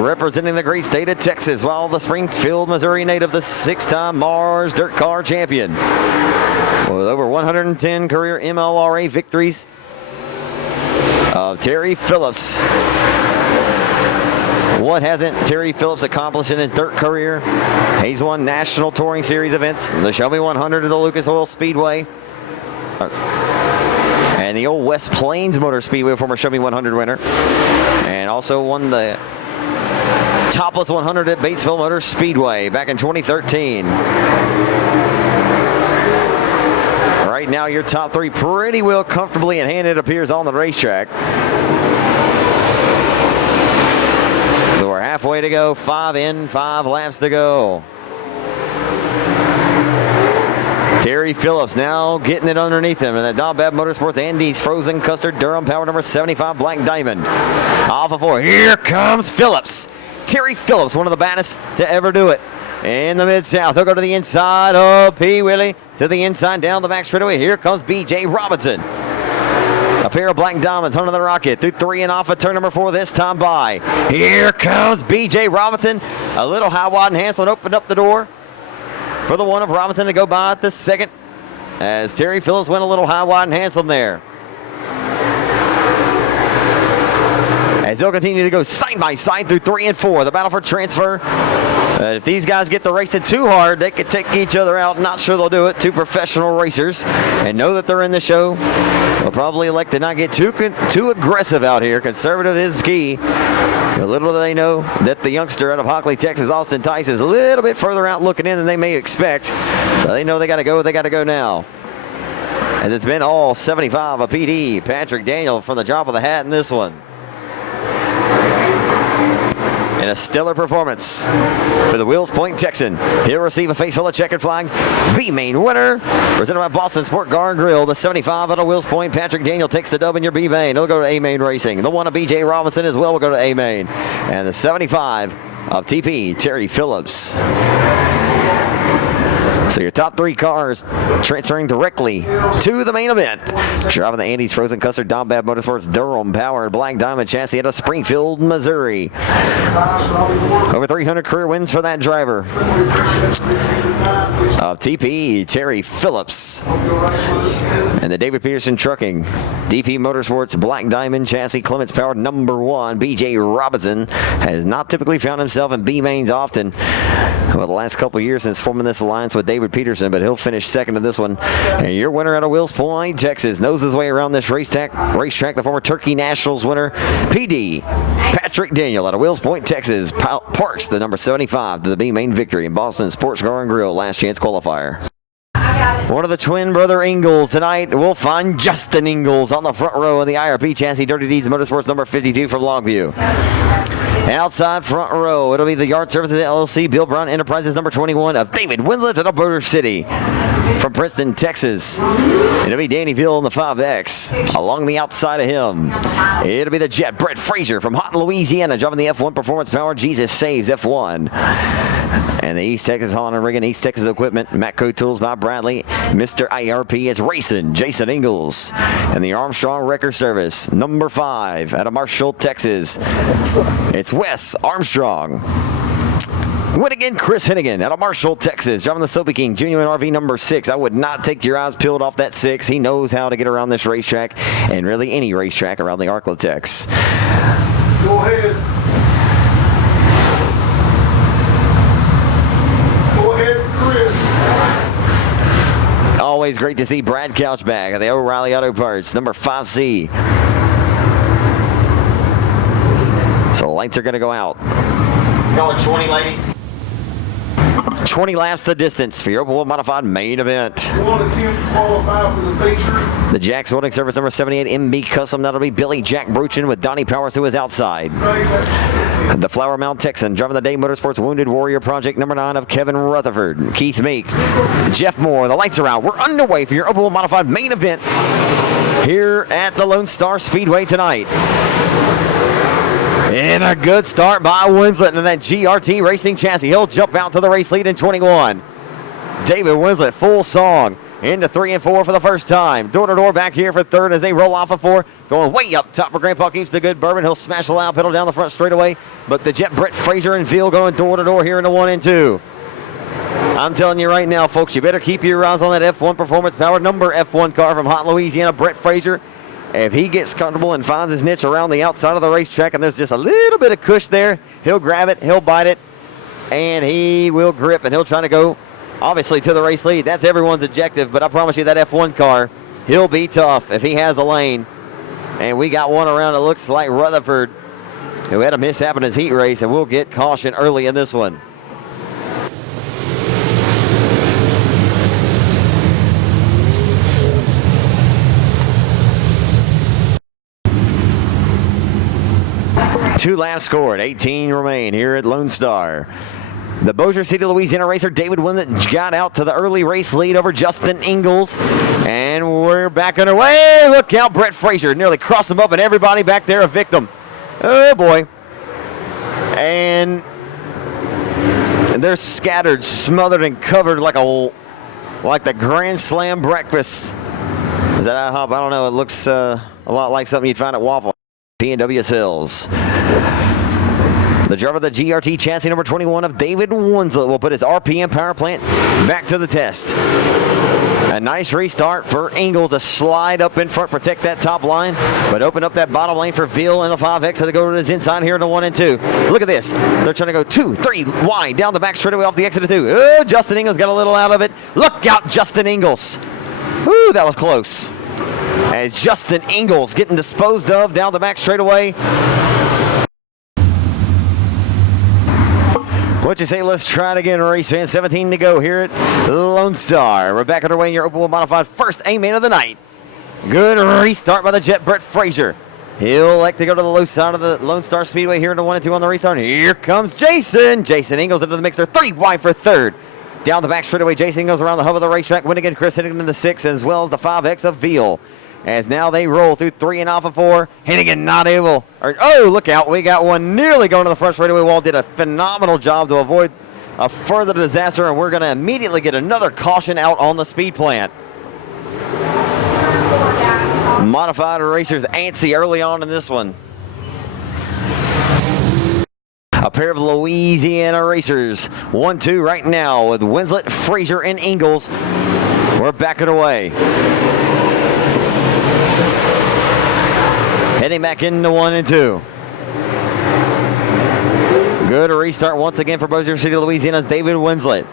Representing the great state of Texas, while the Springfield, Missouri native, the 6-time Mars Dirt Car champion. With over 110 career MLRA victories of Terry Phillips. What hasn't Terry Phillips accomplished in his dirt career? He's won National Touring Series events, the Show Me 100 at the Lucas Oil Speedway, and the old West Plains Motor Speedway, former Show Me 100 winner, and also won the Topless 100 at Batesville Motor Speedway back in 2013. Right now, your top 3 pretty well comfortably in hand, it appears, on the racetrack. So we're halfway to go, 5 in, 5 laps to go. Terry Phillips now getting it underneath him in that Don Babb Motorsports Andy's Frozen Custard Durham Power number 75 Black Diamond. Off of 4, here comes Phillips. Terry Phillips, one of the baddest to ever do it. In the Mid-South, he'll go to the inside of P. Willie, to the inside, down the back straightaway. Here comes B.J. Robinson. A pair of Black Diamonds under the Rocket through 3 and off at turn number 4 this time by. Here comes B.J. Robinson. A little high, wide, and Hanson opened up the door for the one of Robinson to go by at the 2nd, as Terry Phillips went a little high, wide, and handsome there. As they'll continue to go side by side through 3 and 4. The battle for transfer. If these guys get the racing too hard, they could take each other out. Not sure they'll do it. 2 professional racers and know that they're in the show. They'll probably elect to not get too aggressive out here. Conservative is key. A little do they know that the youngster out of Hockley, Texas, Austin Tice, is a little bit further out looking in than they may expect. So they know they got to go. They got to go now. And it's been all 75 of PD. Patrick Daniel from the drop of the hat in this one. in a stellar performance for the Wills Point Texan. He'll receive a face full of checkered flag. B-Main winner, presented by Boston Sport Car and Grill. The 75 out of Wills Point, Patrick Daniel takes the dub in your B-Main. He'll go to A-Main Racing. The one of B.J. Robinson as well will go to A-Main. And the 75 of TP, Terry Phillips. So your top 3 cars transferring directly to the main event. Driving the Andes Frozen Custard Don Bad Motorsports Durham powered Black Diamond chassis out of Springfield, Missouri. Over 300 career wins for that driver. Of TP, Terry Phillips. And the David Peterson Trucking, DP Motorsports Black Diamond chassis Clements powered number 1, BJ Robinson, has not typically found himself in B-Mains often. Well, the last couple years since forming this alliance with David Peterson, but he'll finish second in this one. And your winner out of Wills Point, Texas, knows his way around this racetrack. The former Turkey Nationals winner, PD Patrick Daniel out of Wills Point, Texas, parks the number 75 to the B-Main victory in Boston Sports Car and Grill last chance qualifier. One of the twin brother Ingalls tonight. We'll find Justin Ingalls on the front row of the IRP chassis Dirty Deeds Motorsports number 52 from Longview. Outside front row, it'll be the Yard Services LLC Bill Brown Enterprises number 21 of David Winslet out of Boulder City from Princeton, Texas. It'll be Danny Veal in the 5X. Along the outside of him, it'll be the Jet Brett Frazier from Houghton, Louisiana, driving the F1 Performance Power Jesus Saves F1. And the East Texas Holland and Riggin East Texas Equipment, Matco Tools by Bradley. Mr. IRP is racing Jason Ingalls. And the Armstrong Wrecker Service, number 5 out of Marshall, Texas. It's Wes Armstrong. Win again, Chris Hennigan out of Marshall, Texas, driving the Soapy King Genuine RV number 6. I would not take your eyes peeled off that 6. He knows how to get around this racetrack and really any racetrack around the Arklatex. Go ahead. Go ahead, Chris. Always great to see Brad Couchback of the O'Reilly Auto Parts, number 5C. So the lights are going to go out. Going 20, ladies. 20 laps the distance for your Open Wheel Modified main event. 1 attempt to qualify for the feature. The Jack's Welding Service number 78 MB Custom. That'll be Billy Jack Bruchin with Donnie Powers, who is outside. The Flower Mound Texan, driving the Day Motorsports Wounded Warrior Project number 9 of Kevin Rutherford. Keith Meek, Jeff Moore. The lights are out. We're underway for your Open Wheel Modified main event here at the Lonestar Speedway tonight. And a good start by Winslet into that GRT Racing chassis. He'll jump out to the race lead in 21. David Winslet, full song, into 3 and 4 for the first time. Door to door back here for third as they roll off of 4. Going way up top for Grandpa keeps the good bourbon. He'll smash the loud pedal down the front straightaway. But the Jet Brett Frazier and Veal going door to door here in the 1 and 2. I'm telling you right now, folks, you better keep your eyes on that F1 Performance Power number F1 car from Houghton, Louisiana, Brett Frazier. If he gets comfortable and finds his niche around the outside of the racetrack and there's just a little bit of cush there, he'll grab it, he'll bite it, and he will grip, and he'll try to go, obviously, to the race lead. That's everyone's objective, but I promise you that F1 car, he'll be tough if he has a lane. And we got one around, it looks like Rutherford, who had a mishap in his heat race, and we'll get caution early in this one. Two laps scored, 18 remain here at Lone Star. The Bossier City, Louisiana racer David Winslet got out to the early race lead over Justin Ingalls. And we're back underway. Look out, Brett Frazier nearly crossed him up, and everybody back there a victim. Oh boy. And they're scattered, smothered, and covered like the Grand Slam breakfast. Is that IHOP? I don't know. It looks a lot like something you'd find at Waffle. P&W Sills. The driver of the GRT chassis number 21 of David Winslet will put his RPM power plant back to the test. A nice restart for Ingalls, a slide up in front, protect that top line, but open up that bottom lane for Veal and the 5X to go to his inside here in the 1 and 2. Look at this. They're trying to go 2, 3 wide down the back straightaway off the exit of 2. Oh, Justin Ingalls got a little out of it. Look out, Justin Ingalls. Woo, that was close. As Justin Ingalls getting disposed of down the back straightaway. What you say? Let's try it again, race fans. 17 to go here at Lone Star. We're back underway in your Open Wheel Modified first A-Main of the night. Good restart by the Jet Brett Frazier. He'll elect to go to the low side of the Lone Star Speedway here into 1 and 2 on the restart. Here comes Jason. Jason Ingles into the mixer, 3 wide for third. Down the back straightaway, Jason Ingles around the hub of the racetrack, winning again Chris Hennigan in the 6, as well as the 5X of Veal. As now they roll through 3 and off of 4. Hennigan not able. Oh, look out. We got one nearly going to the front straightaway wall. Did a phenomenal job to avoid a further disaster, and we're going to immediately get another caution out on the speed plant. Modified racers antsy early on in this one. A pair of Louisiana racers. 1-2 right now with Winslet, Frazier, and Ingles. We're backing away. Heading back into 1 and 2. Good restart once again for Bossier City, Louisiana's David Winslet.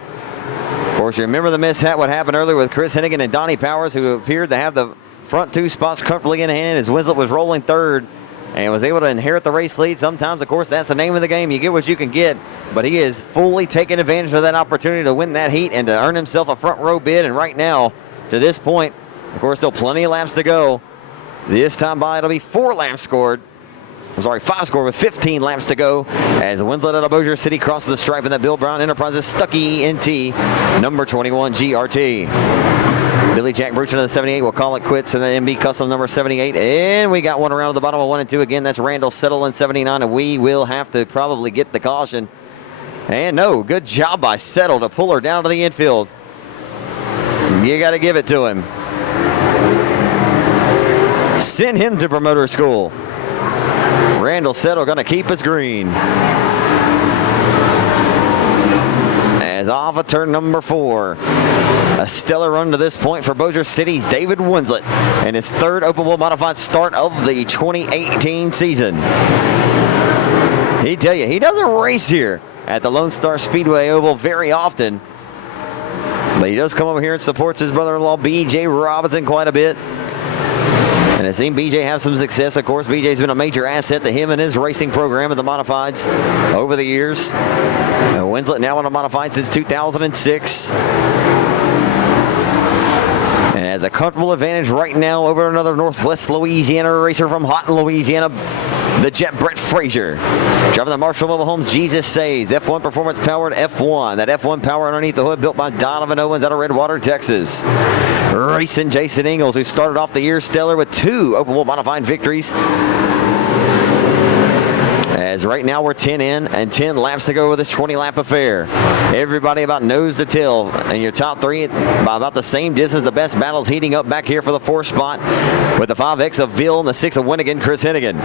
Of course, you remember the mishap, what happened earlier with Chris Hennigan and Donnie Powers, who appeared to have the front 2 spots comfortably in hand as Winslet was rolling third and was able to inherit the race lead. Sometimes, of course, that's the name of the game. You get what you can get, but he is fully taking advantage of that opportunity to win that heat and to earn himself a front row bid. And right now, to this point, of course, still plenty of laps to go. This time by, it'll be 4 laps scored. I'm sorry, 5 scored with 15 laps to go as Winslet out of Bossier City crosses the stripe in that Bill Brown Enterprises Stuckey NT number 21 GRT. Billy Jack Bruchin of the 78 will call it quits in the MB Custom number 78. And we got one around at the bottom of 1 and 2 again. That's Randall Settle in 79, and we will have to probably get the caution. And no, good job by Settle to pull her down to the infield. You got to give it to him. Send him to promoter school. Randall Settle going to keep us green. As off of turn number 4. A stellar run to this point for Bossier City's David Winslet and his 3rd open wheel modified start of the 2018 season. He tell you, he doesn't race here at the Lone Star Speedway Oval very often, but he does come over here and supports his brother-in-law B.J. Robinson quite a bit. And I've seen BJ have some success. Of course, BJ's been a major asset to him and his racing program of the modifieds over the years. Winslet now on a modified since 2006. And has a comfortable advantage right now over another Northwest Louisiana racer from Houghton, Louisiana, the Jet Brett Frazier. Driving the Marshall Mobile Homes Jesus Saves F1 Performance Powered F1. That F1 power underneath the hood built by Donovan Owens out of Redwater, Texas. Racing Jason Ingles, who started off the year stellar with 2 open wheel modified victories. As right now we're 10 in and 10 laps to go with this 20-lap affair. Everybody about nose to tail in your top 3 by about the same distance. The best battles heating up back here for the 4th spot with the 5X of Veal and the 6 of Winnigan, Chris Hennigan.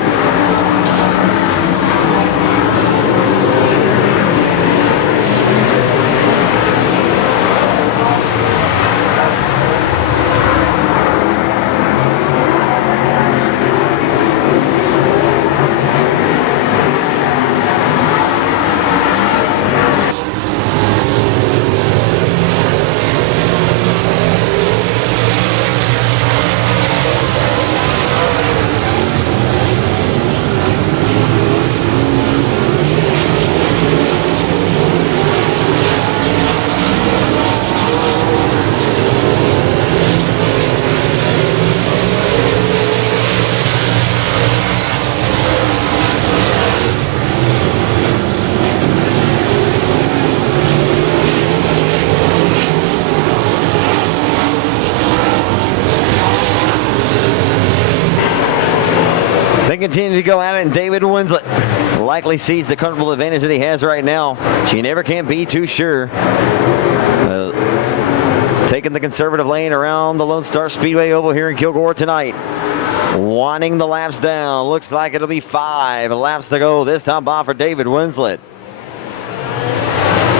Continue to go at it, and David Winslet likely sees the comfortable advantage that he has right now. She never can be too sure. Taking the conservative lane around the Lone Star Speedway Oval here in Kilgore tonight. Winding the laps down. Looks like it'll be 5 laps to go this time by for David Winslet.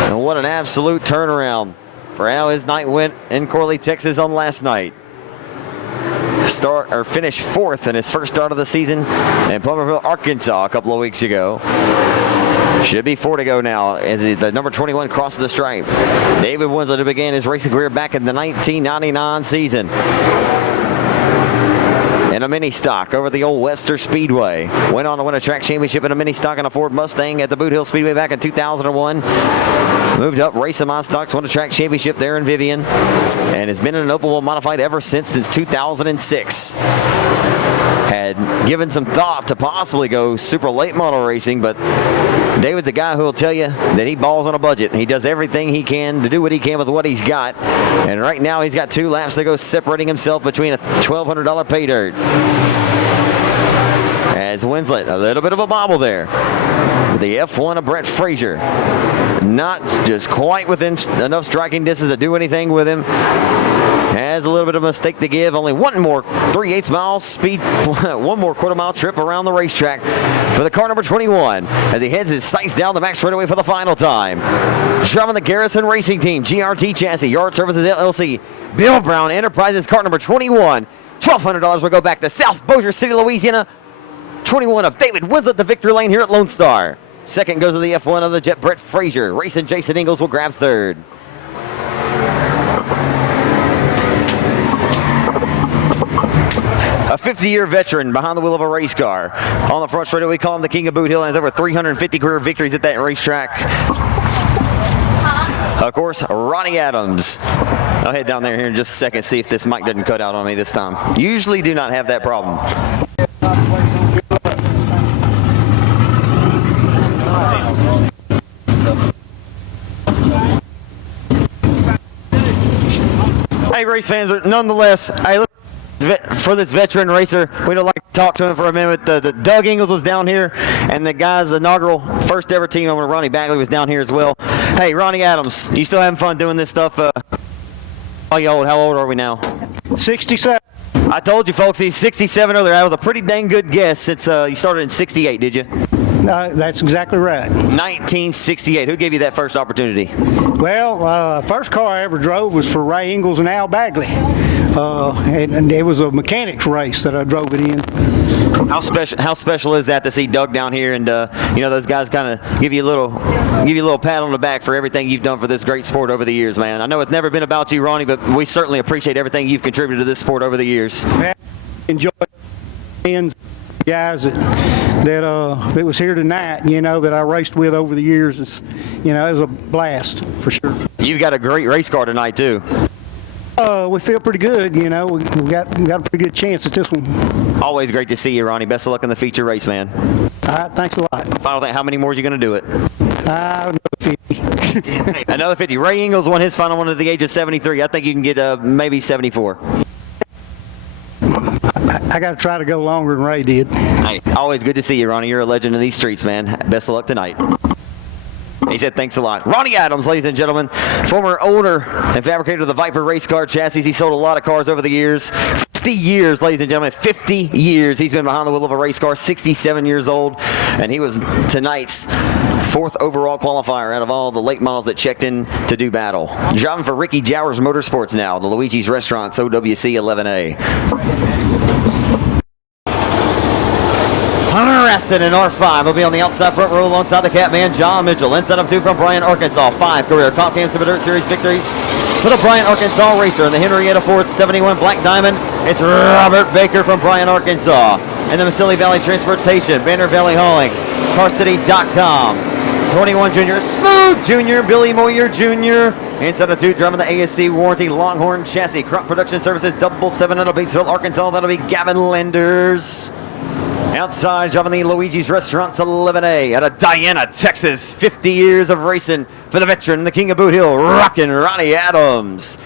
And what an absolute turnaround for how his night went in Corley, Texas on last night. Finished 4th in his first start of the season in Plummerville, Arkansas a couple of weeks ago. Should be 4 to go now as the number 21 crosses the stripe. David Winslet began his racing career back in the 1999 season in a mini stock over the old Webster Speedway. Went on to win a track championship in a mini stock in a Ford Mustang at the Boot Hill Speedway back in 2001. Moved up, raced some stocks, won a track championship there in Vivian, and has been in an open wheel modified ever since 2006. Had had given some thought to possibly go super late model racing, but David's a guy who will tell you that he balls on a budget. He does everything he can to do what he can with what he's got. And right now he's got 2 laps to go, separating himself between a $1,200 pay dirt. As Winslet, a little bit of a bobble there. The F1 of Brett Frazier. Not just quite within enough striking distance to do anything with him. Has a little bit of a mistake to give. Only one more 3/8 mile speed, one more quarter-mile trip around the racetrack for the car number 21 as he heads his sights down the back straightaway for the final time. Driving the Garrison Racing Team, GRT Chassis, Yard Services LLC, Bill Brown Enterprises, car number 21. $1,200 will go back to South Bossier City, Louisiana. 21 of David Winslet, the victory lane here at Lone Star. Second goes to the F1 of the Jet, Brett Frazier. Racing Jason Ingalls will grab third. A 50-year veteran behind the wheel of a race car. On the front straightaway, we call him the King of Boot Hill, and has over 350 career victories at that racetrack. Of course, Ronnie Adams. I'll head down there here in just a second, see if this mic doesn't cut out on me this time. Usually do not have that problem. Hey, race fans, nonetheless, for this veteran racer, we don't like to talk to him for a minute. The Doug Ingalls was down here, and the guy's inaugural first ever team owner, Ronnie Bagley, was down here as well. Hey, Ronnie Adams, you still having fun doing this stuff? How old are we now? 67. I told you folks, he's 67 earlier. That was a pretty dang good guess since you started in 68, did you? That's exactly right. 1968. Who gave you that first opportunity? Well, first car I ever drove was for Ray Ingalls and Al Bagley. And it was a mechanics race that I drove it in. How special is that to see Doug down here, and you know, those guys kind of give you a little pat on the back for everything you've done for this great sport over the years, man. I know it's never been about you, Ronnie, but we certainly appreciate everything you've contributed to this sport over the years. Enjoy guys that was here tonight, you know, that I raced with over the years. It's, you know, it was a blast for sure. You've got a great race car tonight too. We feel pretty good, you know. We got a pretty good chance at this one. Always great to see you, Ronnie. Best of luck in the feature race, man. All right, thanks a lot. Final thing, how many more are you going to do it? Another 50. Another 50. Ray Ingalls won his final one at the age of 73. I think you can get maybe 74. I got to try to go longer than Ray did. Hey, always good to see you, Ronnie. You're a legend in these streets, man. Best of luck tonight. He said thanks a lot. Ronnie Adams, ladies and gentlemen, former owner and fabricator of the Viper race car chassis. He sold a lot of cars over the years. 50 years, ladies and gentlemen, 50 years. He's been behind the wheel of a race car, 67 years old, and he was tonight's 4th overall qualifier out of all the late models that checked in to do battle. Driving for Ricky Jowers Motorsports now, the Luigi's Restaurants, OWC 11A. Hunter Aston in R5 will be on the outside front row alongside the Catman John Mitchell. Inside of 2 from Bryan, Arkansas. 5 career Comp Cam Super Dirt Series victories for the Bryan, Arkansas racer. In the Henrietta Ford 71 Black Diamond, it's Robert Baker from Bryan, Arkansas. And the Massilley Valley Transportation, Banner Valley Hauling, CarCity.com. 21 Junior, Smooth Junior, Billy Moyer Jr. Inside of 2, driving the ASC Warranty Longhorn Chassis, Crop Production Services, 777 out of Batesville, Arkansas. That'll be Gavin Lenders. Outside, driving the Luigi's Restaurants 11A out of Diana, Texas. 50 years of racing for the veteran, the King of Boot Hill, rockin' Ronnie Adams.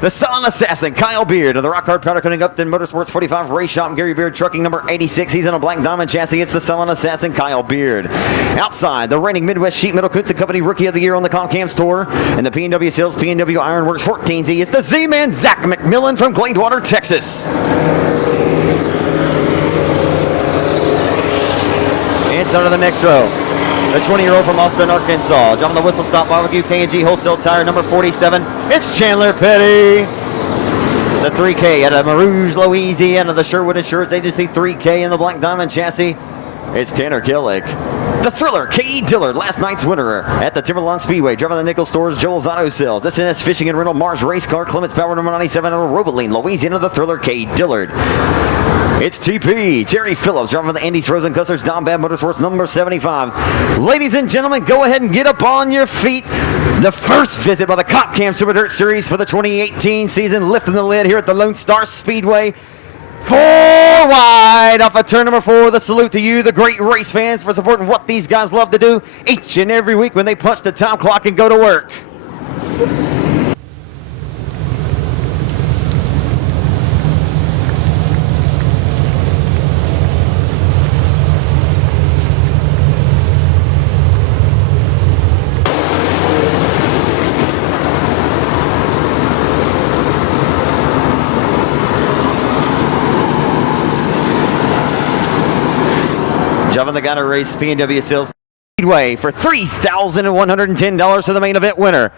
The Silent Assassin, Kyle Beard of the Rock Hard Powder Coating Upton Motorsports 45 Race Shop, Gary Beard Trucking number 86. He's in a Black Diamond chassis. It's the Silent Assassin, Kyle Beard. Outside, the reigning Midwest Sheet Metal Coons and Company Rookie of the Year on the Comcam store. And the P&W Sales P&W Ironworks 14Z. It's the Z-Man, Zach McMillan from Gladewater, Texas. Inside of the next row, the 20-year-old from Austin, Arkansas. Driving the Whistle Stop Barbecue K&G Wholesale Tire number 47. It's Chandler Petty. The 3K out of Marouge, Louisiana. The Sherwood Insurance Agency 3K in the Black Diamond chassis. It's Tanner Killick. The Thriller, K.E. Dillard, last night's winner at the Timberline Speedway. Driving the Nickel Stores, Joel's Auto Sales. SNS Fishing and Rental, Mars Race Car, Clements Power number 97 out of Robeline, Louisiana. The Thriller, K.E. Dillard. It's TP, Terry Phillips, driving the Andy's Frozen Custards, Don Bad Motorsports number 75. Ladies and gentlemen, go ahead and get up on your feet. The first visit by the Comp Cam Super Dirt Series for the 2018 season, lifting the lid here at the Lone Star Speedway. 4 wide off of turn number 4. The salute to you, the great race fans, for supporting what these guys love to do each and every week when they punch the time clock and go to work. Shoving the guy to race P&W Sales Speedway for $3,110 to the main event winner.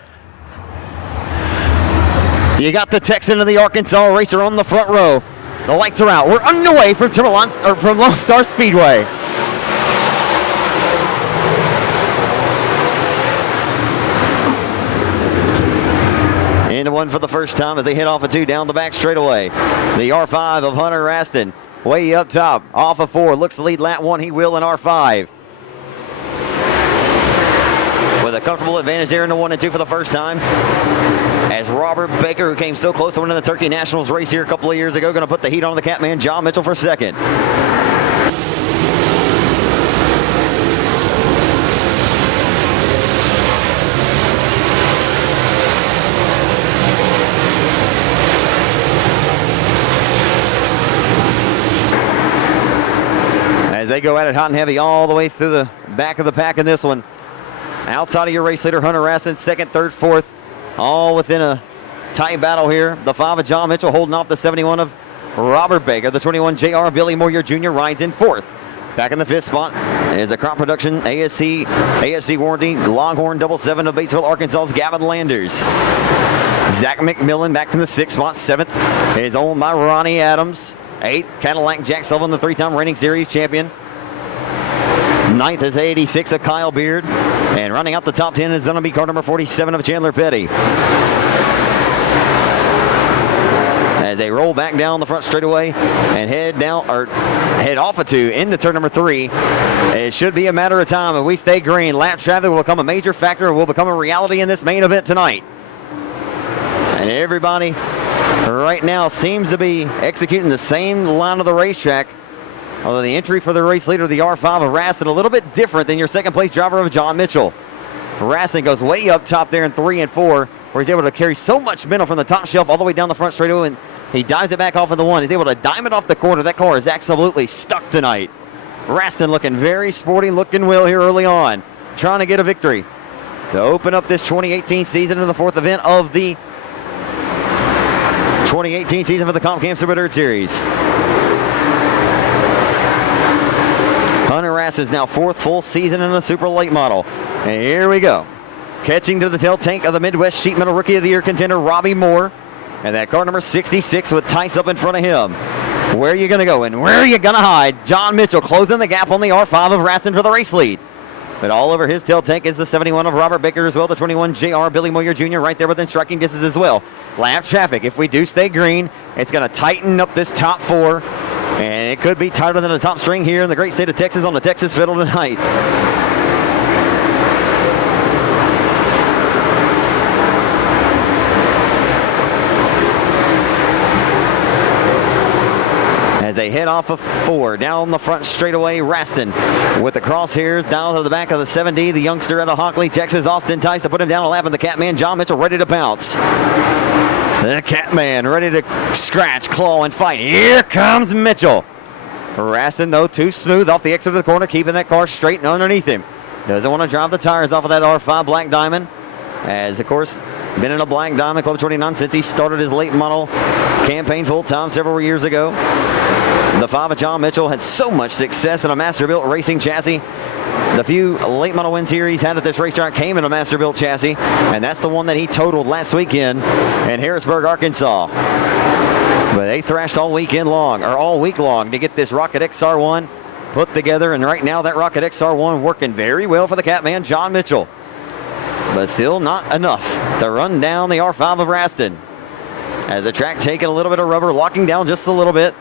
You got the Texan of the Arkansas racer on the front row. The lights are out. We're underway from Lonestar Speedway. Into one for the first time as they hit off a 2 down the back straightaway. The R5 of Hunter Raston. Way up top, off of 4, looks to lead lap 1, he will in R5. With a comfortable advantage there in the 1 and 2 for the first time. As Robert Baker, who came so close to winning the Turkey Nationals race here a couple of years ago, going to put the heat on the Catman John Mitchell for second. They go at it hot and heavy all the way through the back of the pack in this one. Outside of your race leader, Hunter Raston, second, third, fourth, all within a tight battle here. The 5 of John Mitchell holding off the 71 of Robert Baker. The 21 JR Billy Moyer Jr. rides in fourth. Back in the 5th spot is a Crop Production ASC warranty Longhorn 77 of Batesville, Arkansas's Gavin Landers. Zach McMillan back in the 6th spot. 7th is owned by Ronnie Adams. 8th, Cadillac Jack Sullivan, the 3-time reigning series champion. 9th is 86 of Kyle Beard. And running out the top 10 is going to be car number 47 of Chandler Petty. As they roll back down the front straightaway and head off of 2 into turn number 3. It should be a matter of time. If we stay green, lap traffic will become a major factor and will become a reality in this main event tonight. And everybody right now seems to be executing the same line of the racetrack. Although the entry for the race leader, the R5 of Raston, a little bit different than your second place driver of John Mitchell. Raston goes way up top there in 3 and 4, where he's able to carry so much momentum from the top shelf all the way down the front straightaway, and he dives it back off in the 1. He's able to dime it off the corner. That car is absolutely stuck tonight. Raston looking very sporty, looking well here early on, trying to get a victory to open up this 2018 season in the 4th event of the 2018 season for the Comp Cam Super Dirt Series. Hunter Raston is now 4th full season in the Super Late Model. And here we go. Catching to the tail tank of the Midwest Sheet Metal Rookie of the Year contender, Robbie Moore. And that car number 66 with Tice up in front of him. Where are you going to go and where are you going to hide? John Mitchell closing the gap on the R5 of Raston for the race lead. But all over his tail tank is the 71 of Robert Baker as well, the 21 JR Billy Moyer Jr. right there within striking distance as well. Lap traffic, if we do stay green, it's going to tighten up this top 4. And it could be tighter than the top string here in the great state of Texas on the Texas Fiddle tonight. As they head off of 4, down the front straightaway, Raston with the crosshairs down to the back of the 7D, the youngster out of Hockley, Texas, Austin Tice to put him down a lap in the Catman, John Mitchell ready to pounce. The Catman ready to scratch, claw, and fight. Here comes Mitchell. Raston, though, too smooth off the exit of the corner, keeping that car straight and underneath him. Doesn't want to drive the tires off of that R5 Black Diamond. As, of course, been in a Black Diamond Club 29 since he started his late model campaign full-time several years ago. The 5 of John Mitchell had so much success in a Masterbuilt racing chassis. The few late model wins here he's had at this racetrack came in a Masterbuilt chassis, and that's the one that he totaled last weekend in Harrisburg, Arkansas. But they thrashed all week long to get this Rocket XR1 put together, and right now that Rocket XR1 working very well for the Catman John Mitchell. But still not enough to run down the R5 of Raston. As the track taking a little bit of rubber, locking down just a little bit.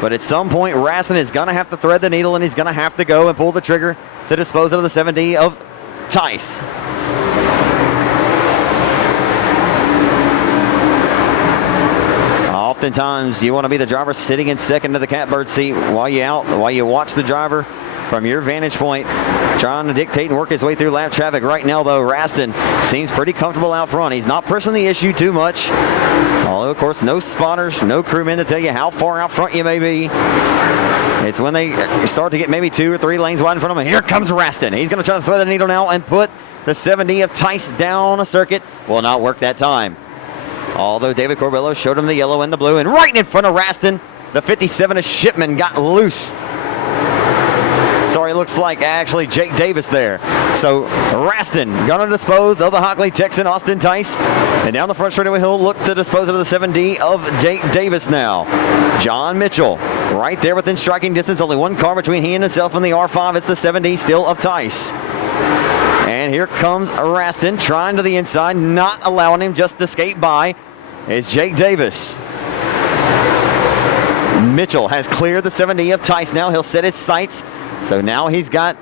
But at some point, Raston is going to have to thread the needle, and he's going to have to go and pull the trigger to dispose of the 7D of Tice. Off Oftentimes, you want to be the driver sitting in second to the catbird seat while you watch the driver from your vantage point, trying to dictate and work his way through lap traffic. Right now, though, Raston seems pretty comfortable out front. He's not pushing the issue too much. Although, of course, no spotters, no crewmen to tell you how far out front you may be. It's when they start to get maybe 2 or 3 lanes wide in front of him. Here comes Raston. He's going to try to thread the needle now and put the 70 of Tice down a circuit. Will not work that time. Although David Corbello showed him the yellow and the blue, and right in front of Raston, the 57 of Shipman got loose. Sorry, it looks like actually Jake Davis there. So Raston gonna dispose of the Hockley Texan Austin Tice. And down the front straightaway, he'll look to dispose of the 7D of Jake Davis now. John Mitchell right there within striking distance. Only one car between he and himself in the R5. It's the 7D still of Tice. And here comes Raston trying to the inside, not allowing him just to skate by. Is Jake Davis. Mitchell has cleared the 7D of Tice now. He'll set his sights. So now he's got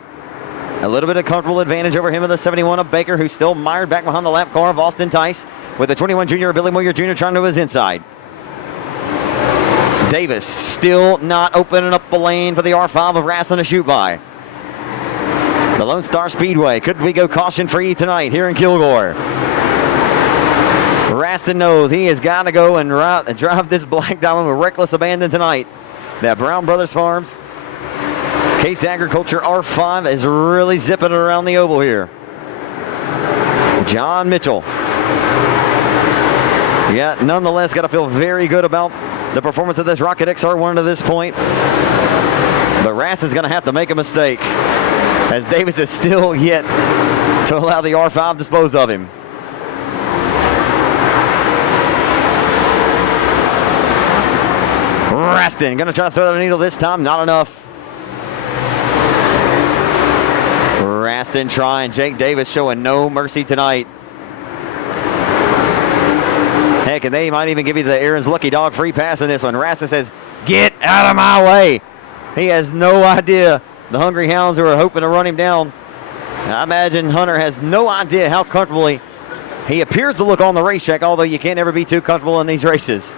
a little bit of comfortable advantage over him in the 71 of Baker, who's still mired back behind the lap car of Austin Tice, with the 21 junior, Billy Moyer Jr. trying to his inside. Davis still not opening up the lane for the R5 of Raston to shoot by. The Lone Star Speedway. Could we go caution free tonight here in Kilgore? Raston knows he has got to go and drive this Black Diamond with reckless abandon tonight. That Brown Brothers Farms Case Agriculture R5 is really zipping around the oval here. John Mitchell. Yeah, nonetheless, got to feel very good about the performance of this Rocket XR1 to this point. But Raston's going to have to make a mistake, as Davis is still yet to allow the R5 disposed of him. Raston going to try to throw the needle this time, not enough. Raston trying. Jake Davis showing no mercy tonight. Heck, and they might even give you the Aaron's Lucky Dog free pass in this one. Raston says, "Get out of my way." He has no idea. The Hungry Hounds who are hoping to run him down. I imagine Hunter has no idea how comfortably he appears to look on the racetrack, although you can't ever be too comfortable in these races.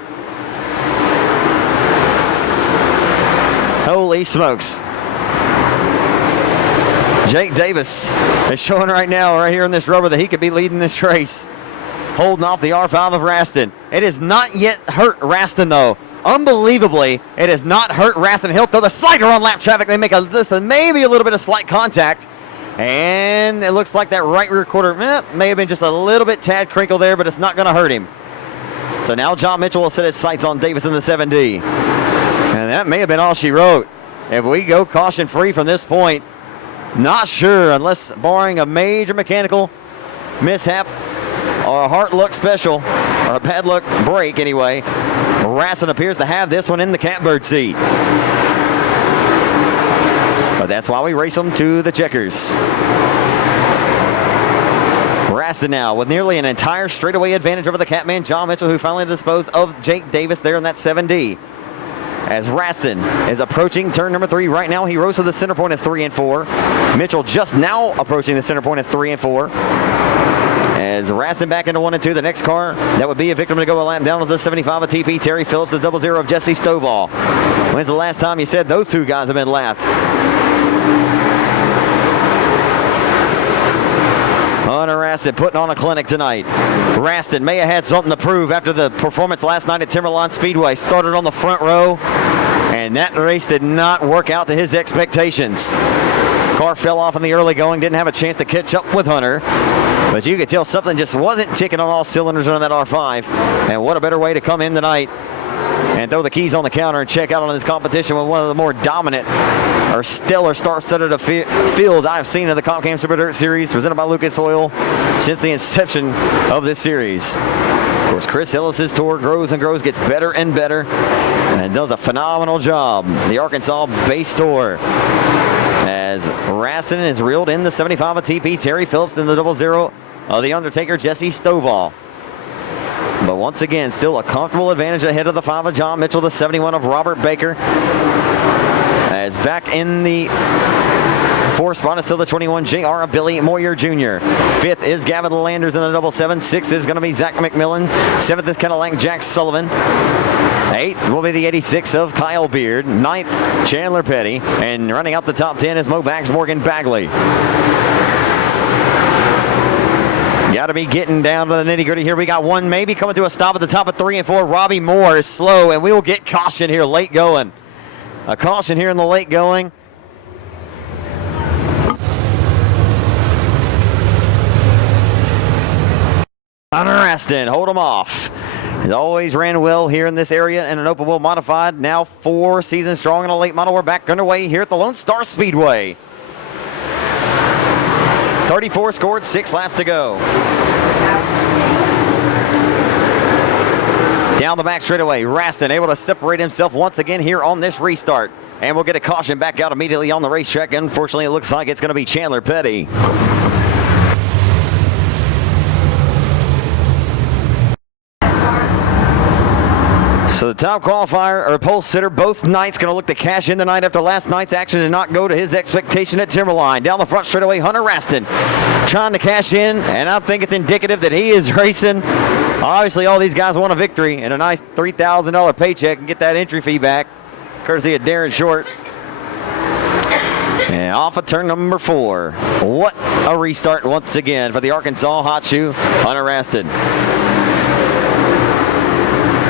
Holy smokes. Jake Davis is showing right now, right here in this rubber, that he could be leading this race. Holding off the R5 of Raston. It has not yet hurt Raston, though. Unbelievably, it has not hurt Raston. He'll throw the slider on lap traffic. They make maybe a little bit of slight contact. And it looks like that right rear quarter may have been just a little bit tad crinkle there, but it's not going to hurt him. So now John Mitchell will set his sights on Davis in the 7D. And that may have been all she wrote. If we go caution free from this point, not sure, unless barring a major mechanical mishap or a hard luck special or a bad luck break anyway, Raston appears to have this one in the catbird seat. But that's why we race them to the checkers. Raston now with nearly an entire straightaway advantage over the catman John Mitchell, who finally disposed of Jake Davis there in that 7D. As Raston is approaching turn number 3 right now, he rose to the center point at 3 and 4. Mitchell just now approaching the center point at 3 and 4. As Raston back into 1 and 2, the next car that would be a victim to go a lap down with the 75 of TP, Terry Phillips, the 00 of Jesse Stovall. When's the last time you said those two guys have been lapped? Hunter Raston putting on a clinic tonight. Raston may have had something to prove after the performance last night at Timberline Speedway. Started on the front row, and that race did not work out to his expectations. Car fell off in the early going, didn't have a chance to catch up with Hunter, but you could tell something just wasn't ticking on all cylinders on that R5. And what a better way to come in tonight and throw the keys on the counter and check out on this competition with one of the more dominant or stellar star-studded fields I've seen in the CompCam Super Dirt Series presented by Lucas Oil since the inception of this series. Of course, Chris Ellis's tour grows and grows, gets better and better, and does a phenomenal job. The Arkansas base tour. As Raston is reeled in the 75 of TP, Terry Phillips, and the 00 of the Undertaker, Jesse Stovall. But once again, still a comfortable advantage ahead of the 5 of John Mitchell, the 71 of Robert Baker. As back in the 4th spot is still the 21 JR of Billy Moyer Jr. 5th is Gavin Landers in the 77. 6th is going to be Zach McMillan. 7th is Kennelang Jack Sullivan. 8th will be the 86 of Kyle Beard. 9th, Chandler Petty. And running out the top 10 is Mo Bags Morgan Bagley. Got to be getting down to the nitty-gritty here. We got one maybe coming to a stop at the top of 3 and 4. Robbie Moore is slow, and we will get caution here late going. A caution here in the late going. Hunter Aston, hold him off. He always ran well here in this area in an open wheel modified. Now 4 seasons strong in a late model. We're back underway here at the Lonestar Speedway. 34 scored, 6 laps to go. Down the back straightaway, Raston able to separate himself once again here on this restart. And we'll get a caution back out immediately on the racetrack. Unfortunately, it looks like it's going to be Chandler Petty. So the top qualifier or pole sitter both nights going to look to cash in the night after last night's action and not go to his expectation at Timberline. Down the front straightaway, Hunter Raston trying to cash in, and I think it's indicative that he is racing. Obviously, all these guys want a victory and a nice $3,000 paycheck and get that entry fee back, courtesy of Darren Short. And off of turn number 4. What a restart once again for the Arkansas hot shoe, Hunter Raston.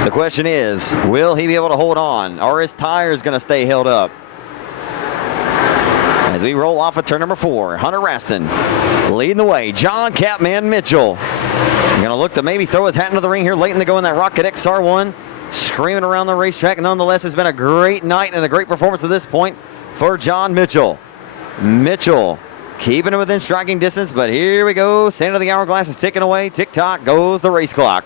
The question is, will he be able to hold on, or is tires going to stay held up? As we roll off of turn number 4, Hunter Raston leading the way. John Catman Mitchell going to look to maybe throw his hat into the ring here late in the go in that Rocket XR1. Screaming around the racetrack. Nonetheless, it's been a great night and a great performance to this point for John Mitchell. Mitchell keeping it within striking distance, but here we go. Center of the hourglass is ticking away. Tick-tock goes the race clock.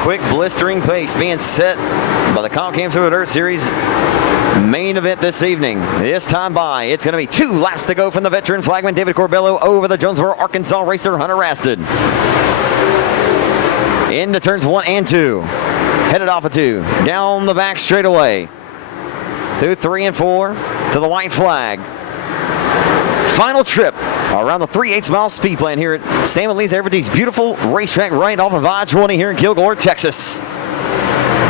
Quick blistering pace being set by the Comp Cam Super Dirt Series main event this evening. This time by, it's going to be 2 laps to go from the veteran flagman David Corbello over the Jonesboro, Arkansas racer Hunter Raston. Into turns 1 and 2. Headed off of 2. Down the back straightaway. Through 3 and 4 to the white flag. Final trip around the 3/8 mile speed plan here at Sam & Lee's Everything's beautiful racetrack right off of I-20 here in Kilgore, Texas.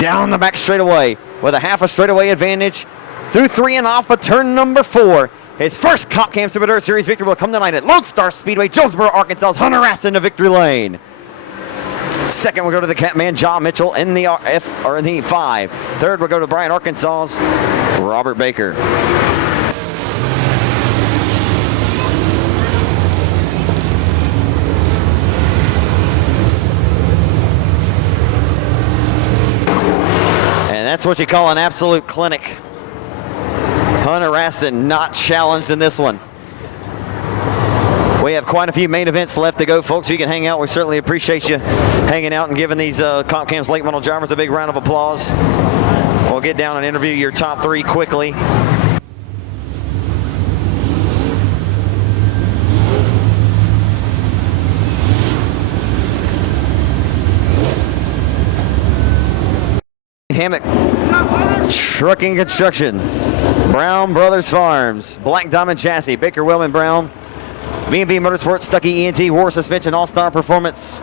Down the back straightaway with a half a straightaway advantage through 3 and off of turn number 4. His first Comp Cam Super Dirt Series victory will come tonight at Lonestar Speedway, Jonesboro, Arkansas's Hunter Raston to victory lane. Second, we'll go to the Catman John Mitchell in the in the 5. Third, we'll go to Bryant, Arkansas's Robert Baker. That's what you call an absolute clinic. Hunter Raston not challenged in this one. We have quite a few main events left to go, folks. You can hang out. We certainly appreciate you hanging out and giving these Comp Cam's late model drivers a big round of applause. We'll get down and interview your top 3 quickly. Hammock Trucking Construction, Brown Brothers Farms, Black Diamond Chassis, Baker Wellman Brown, B&B Motorsports, Stuckey ENT, War Suspension, All-Star Performance.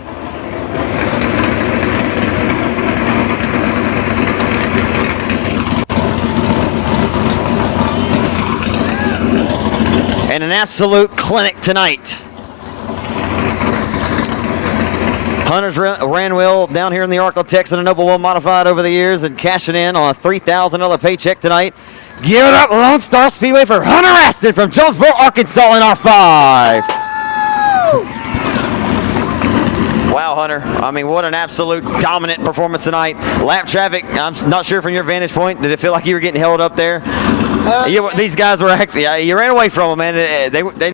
And an absolute clinic tonight. Hunter's ran well down here in the Arklatex in a Noble Well modified over the years and cashing in on a $3,000 paycheck tonight. Give it up, Lonestar Speedway for Hunter Raston from Jonesboro, Arkansas in R5. Wow, Hunter. I mean, what an absolute dominant performance tonight. Lap traffic, I'm not sure from your vantage point, did it feel like you were getting held up there? These guys were actually, you ran away from them, man.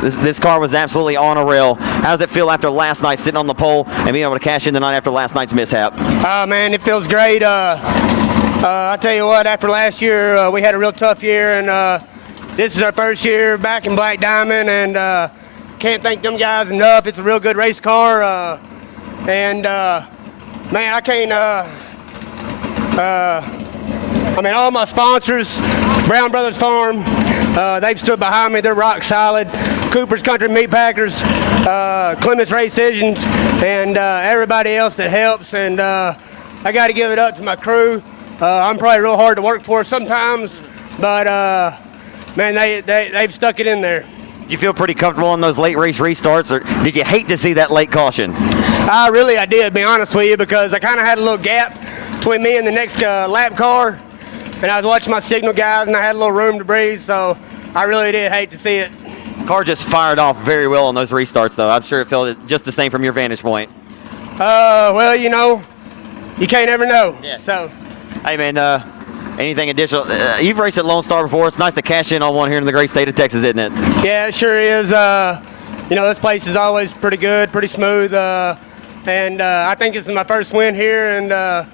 This car was absolutely on a rail. How does it feel after last night sitting on the pole and being able to cash in the night after last night's mishap? Man, it feels great. I tell you what, after last year, we had a real tough year, and this is our first year back in Black Diamond, and can't thank them guys enough. It's a real good race car, and man, I can't. I mean, all my sponsors, Brown Brothers Farm, they've stood behind me. They're rock solid. Cooper's Country Meat Packers, Clements Race Decisions, and everybody else that helps. And I got to give it up to my crew. I'm probably real hard to work for sometimes, but man, they've stuck it in there. Did you feel pretty comfortable on those late race restarts, or did you hate to see that late caution? I did, to be honest with you, because I kind of had a little gap between me and the next lap car, and I was watching my signal guys, and I had a little room to breathe, so I really did hate to see it. Car just fired off very well on those restarts, though. I'm sure it felt just the same from your vantage point. Well, you know, you can't ever know. Yeah. So. Hey, man, anything additional? You've raced at Lone Star before. It's nice to cash in on one here in the great state of Texas, isn't it? Yeah, it sure is. You know, this place is always pretty good, pretty smooth, and I think this is my first win here, and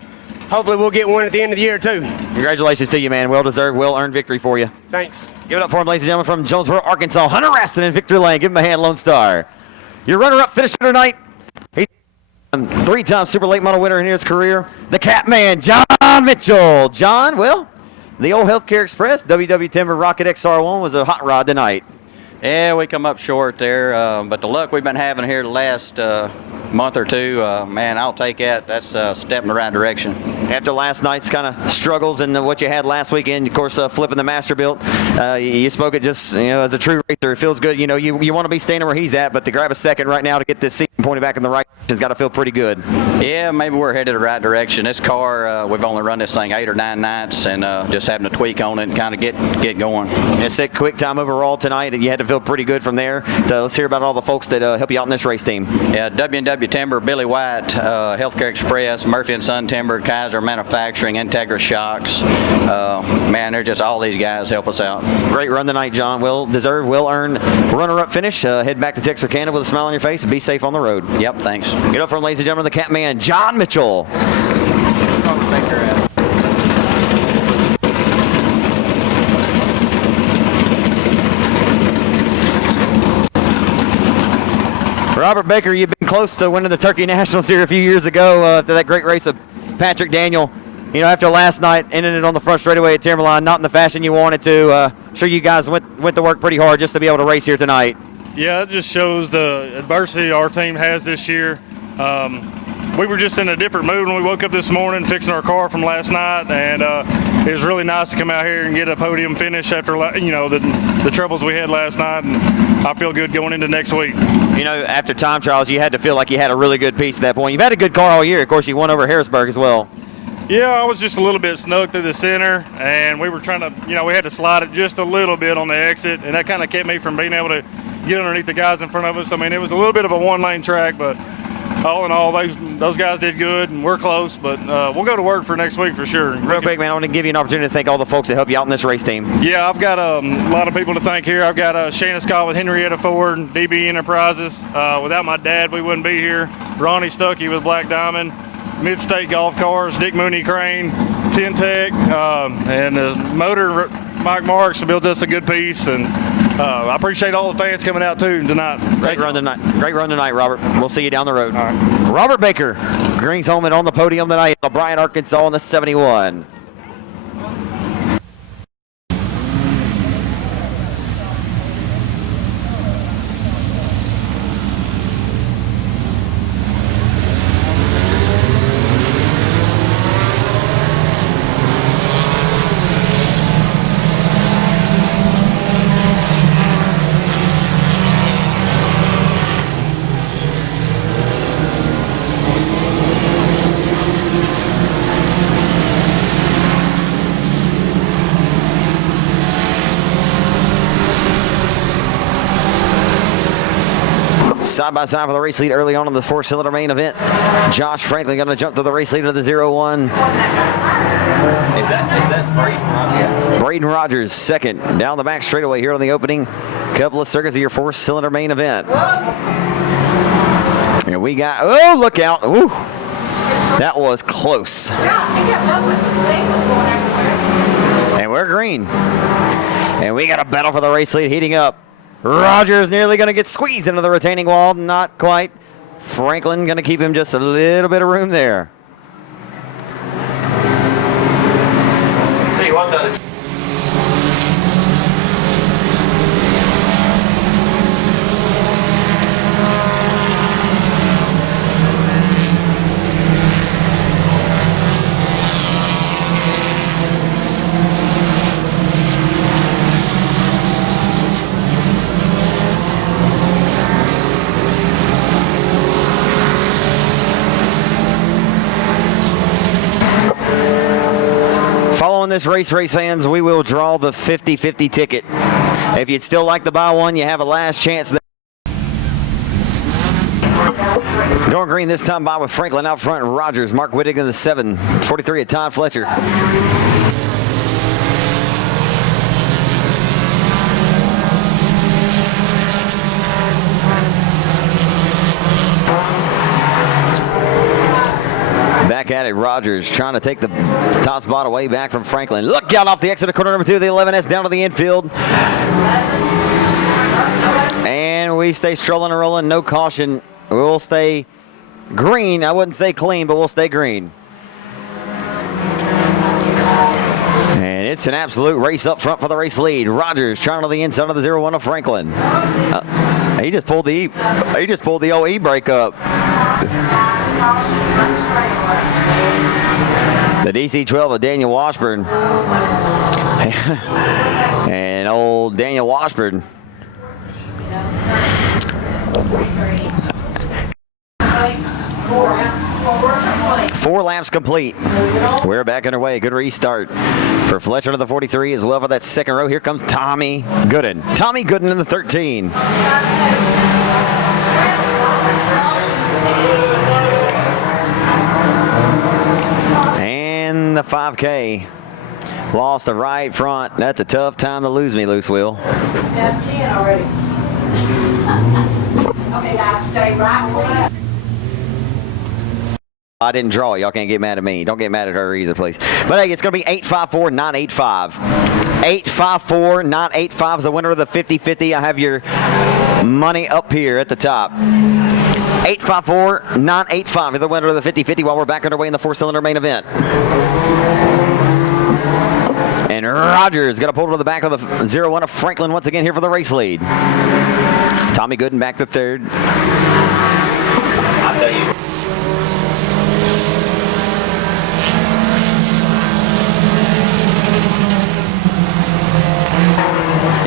hopefully we'll get one at the end of the year, too. Congratulations to you, man. Well-deserved, well-earned victory for you. Thanks. Give it up for him, ladies and gentlemen, from Jonesboro, Arkansas, Hunter Raston in victory lane. Give him a hand, Lone Star. Your runner-up finisher tonight, he's a three-time Super Late Model winner in his career, the Catman, John Mitchell. John, well, the old Healthcare Express, WW Timber Rocket XR1 was a hot rod tonight. Yeah, we come up short there, but the luck we've been having here the last month or two, man, I'll take that. That's a step in the right direction. After last night's kind of struggles and what you had last weekend, of course, flipping the Masterbuilt, you spoke it just, you know, as a true racer, it feels good. You know, you want to be standing where he's at, but to grab a second right now to get this seat pointed back in the right has got to feel pretty good. Yeah, maybe we're headed the right direction. This car, we've only run this thing 8 or 9 nights, and just having to tweak on it and kind of get going. It's a quick time overall tonight, and you had to feel pretty good from there. So let's hear about all the folks that help you out in this race team. Yeah, W&W Timber, Billy White, Healthcare Express, Murphy & Son Timber, Kaiser Manufacturing, Integra Shocks. Man, they're just all these guys help us out. Great run tonight, John. Well-deserved, well-earned runner-up finish. Head back to Texarkana with a smile on your face and be safe on the road. Yep, thanks. Get up from, ladies and gentlemen, the Catman, John Mitchell. Robert Baker, you've been close to winning the Turkey Nationals here a few years ago after that great race of Patrick Daniel. You know, after last night, ending it on the front straightaway at Timberline, not in the fashion you wanted to. Sure you guys went to work pretty hard just to be able to race here tonight. Yeah, it just shows the adversity our team has this year. We were just in a different mood when we woke up this morning fixing our car from last night, and it was really nice to come out here and get a podium finish after, you know, the troubles we had last night, and I feel good going into next week. You know, after time trials, you had to feel like you had a really good piece at that point. You've had a good car all year. Of course, you won over Harrisburg as well. Yeah, I was just a little bit snug through the center, and we were trying to, you know, we had to slide it just a little bit on the exit, and that kind of kept me from being able to get underneath the guys in front of us. I mean, it was a little bit of a one-lane track, but all in all, those guys did good, and we're close, but we'll go to work for next week for sure. Real quick, man, I want to give you an opportunity to thank all the folks that help you out in this race team. Yeah, I've got a lot of people to thank here. I've got Shana Scott with Henrietta Ford, DB Enterprises. Without my dad, we wouldn't be here. Ronnie Stuckey with Black Diamond, Mid-State Golf Cars, Dick Mooney Crane, Tintec, and the motor, Mike Marks builds us a good piece, and I appreciate all the fans coming out too tonight. Great run tonight, Robert. We'll see you down the road. All right. Robert Baker brings home and on the podium tonight at Bryant, Arkansas in the 71. Side by side for the race lead early on in the 4-cylinder main event. Josh Franklin going to jump to the race lead of the 0-1. Is that Braden Rogers? Braden Rogers second down the back straightaway here on the opening couple of circuits of your 4-cylinder main event. And we got, oh, look out. Ooh, that was close. And we're green. And we got a battle for the race lead heating up. Rogers nearly going to get squeezed into the retaining wall. Not quite. Franklin going to keep him just a little bit of room there. Tell you what, though. this race fans, we will draw the 50-50 ticket. If you'd still like to buy one, you have a last chance. Going green this time by with Franklin out front. Rogers, Mark Whittig in the 7. 43 at Todd Fletcher. Back at it, Rogers trying to take the top spot away back from Franklin. Look out off the exit of corner number 2, the 11S down to the infield. And we stay strolling and rolling, no caution. We'll stay green. I wouldn't say clean, but we'll stay green. And it's an absolute race up front for the race lead. Rogers trying to the inside of the 0-1 of Franklin. He just pulled the old e-brake up. The DC-12 of Daniel Washburn. And old Daniel Washburn. Four laps complete. We're back underway. Good restart for Fletcher to the 43 as well for that second row. Here comes Tommy Gooden. Tommy Gooden in the 13. And the 5K. Lost the right front. That's a tough time to lose me, Loose Wheel. Yeah, 10 already. Okay, guys, stay right where I didn't draw it. Y'all can't get mad at me. Don't get mad at her either, please. But hey, it's going to be 854-985. 854-985 is the winner of the 50-50. I have your money up here at the top. 854-985 is the winner of the 50-50 while we're back underway in the 4-cylinder main event. And Rogers got to pull to the back of the 0-1 of Franklin once again here for the race lead. Tommy Gooden back to third. I'll tell you.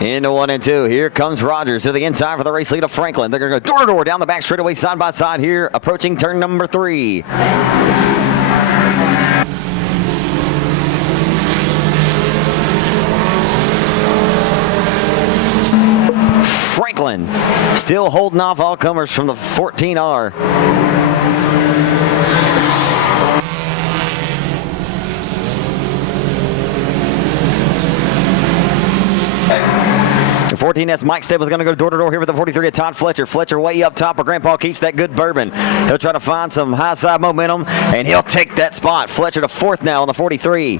Into 1 and 2. Here comes Rogers to the inside for the race lead of Franklin. They're going to go door to door down the back straightaway side by side here, approaching turn number 3. Franklin still holding off all comers from the 14R. The 14S Mike Stable is going to go door to door here with the 43 at Todd Fletcher. Fletcher way up top, but Grandpa keeps that good bourbon. He'll try to find some high side momentum, and he'll take that spot. Fletcher to 4th now on the 43.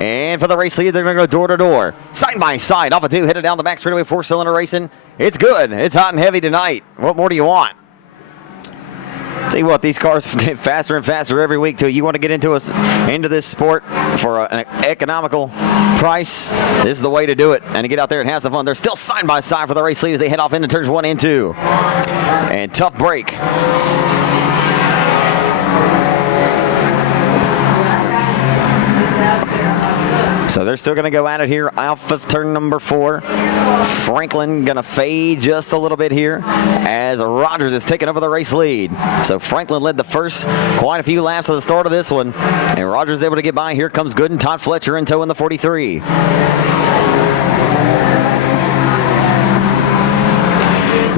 And for the race lead, they're going to go door to door. Side by side, off of 2, headed down the back straightaway, 4-cylinder racing. It's good. It's hot and heavy tonight. What more do you want? See what, these cars get faster and faster every week too. You want to get into this sport for an economical price, this is the way to do it and to get out there and have some fun. They're still side by side for the race lead as they head off into turns 1 and 2. And tough break. So they're still going to go at it here off of turn number 4. Franklin going to fade just a little bit here as Rogers is taking over the race lead. So Franklin led the first quite a few laps at the start of this one, and Rogers is able to get by. Here comes Gooden, Todd Fletcher in tow in the 43.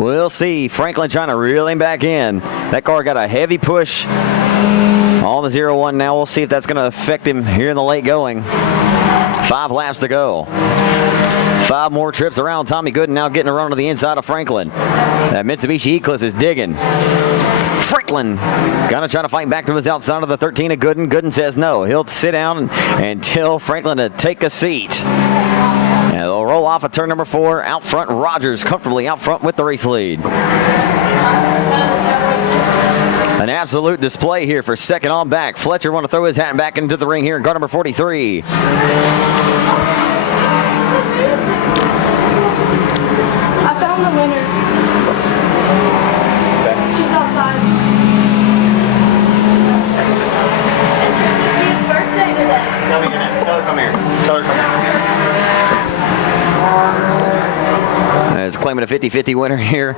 We'll see. Franklin trying to reel him back in. That car got a heavy push on the 0-1 now. We'll see if that's going to affect him here in the late going. 5 laps to go. 5 more trips around. Tommy Gooden now getting a run to the inside of Franklin. That Mitsubishi Eclipse is digging. Franklin gonna try to fight back to his outside of the 13 of Gooden. Gooden says no. He'll sit down and tell Franklin to take a seat. And they'll roll off at turn number 4. Out front, Rogers comfortably out front with the race lead. An absolute display here for second on back. Fletcher want to throw his hat back into the ring here in car number 43. I found the winner. She's outside. It's her 50th birthday today. Tell me your name. Tell her come here. Tell her come here. Is claiming a 50-50 winner here.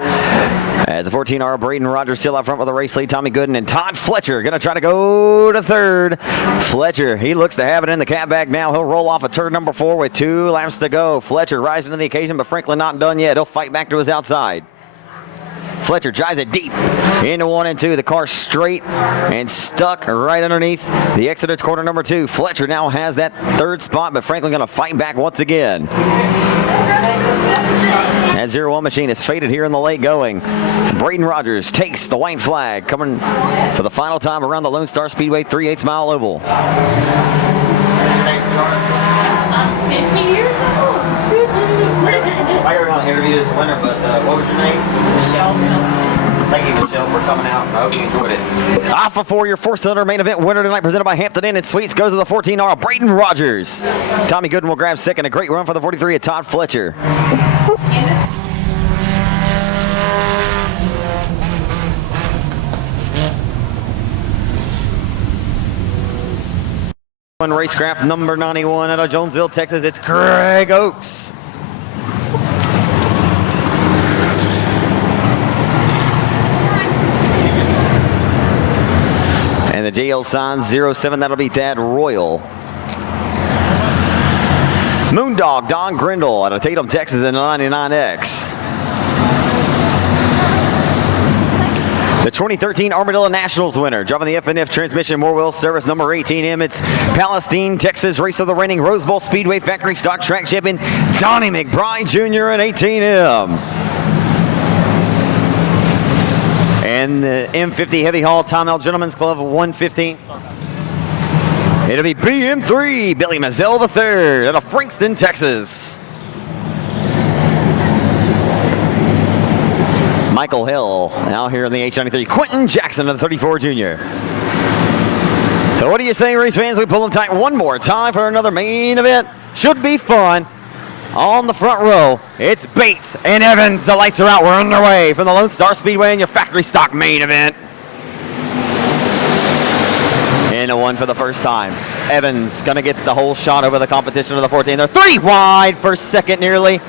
As the 14R, Braden Rogers still out front with the race lead. Tommy Gooden and Todd Fletcher going to try to go to third. Fletcher, he looks to have it in the cat bag now. He'll roll off at turn number 4 with 2 laps to go. Fletcher rising to the occasion, but Franklin not done yet. He'll fight back to his outside. Fletcher drives it deep into 1 and 2. The car straight and stuck right underneath the exit of corner number 2. Fletcher now has that third spot, but Franklin going to fight back once again. That 0-1 machine is faded here in the late going. Braden Rogers takes the white flag, coming for the final time around the Lone Star Speedway 3/8 mile oval. 50 years old. I heard on interview this winter, but what was your name? Michelle Milton. Thank you, Michelle, for coming out. I hope you enjoyed it. Off of 4, your 4-cylinder main event winner tonight, presented by Hampton Inn and Suites, goes to the 14R, Braden Rogers. Tommy Gooden will grab second. A great run for the 43 at Todd Fletcher. Racecraft number 91 out of Jonesville, Texas. It's Craig Oaks. And the JL signs 07, that'll be Thad Royal. Moondog Don Grindle out of Tatum, Texas in the 99X. The 2013 Armadillo Nationals winner, driving the F&F transmission, more wheel service number 18M. It's Palestine, Texas, race of the reigning Rose Bowl Speedway factory stock track champion, Donnie McBride Jr. in 18M. And the M50 Heavy Haul Timeout Gentlemen's Club 115. It'll be BM3, Billy Mazzell III out of Frankston, Texas. Michael Hill now here in the H93. Quentin Jackson of the 34 Junior. So what do you say, race fans? We pull them tight one more time for another main event. Should be fun. On the front row, it's Bates and Evans. The lights are out. We're underway from the Lone Star Speedway and your factory stock main event. And a 1 for the first time. Evans gonna get the whole shot over the competition of the 14. They're 3 wide for second nearly.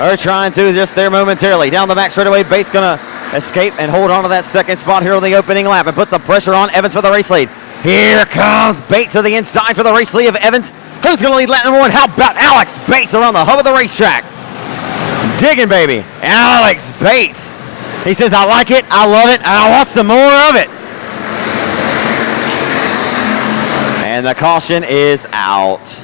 Are trying to just there momentarily. Down the back straightaway, Bates gonna escape and hold on to that second spot here on the opening lap and put some pressure on Evans for the race lead. Here comes Bates to the inside for the race lead of Evans. Who's gonna lead lap number 1? How about Alex Bates around the hub of the racetrack? Digging, baby. Alex Bates. He says, I like it, I love it, and I want some more of it. And the caution is out.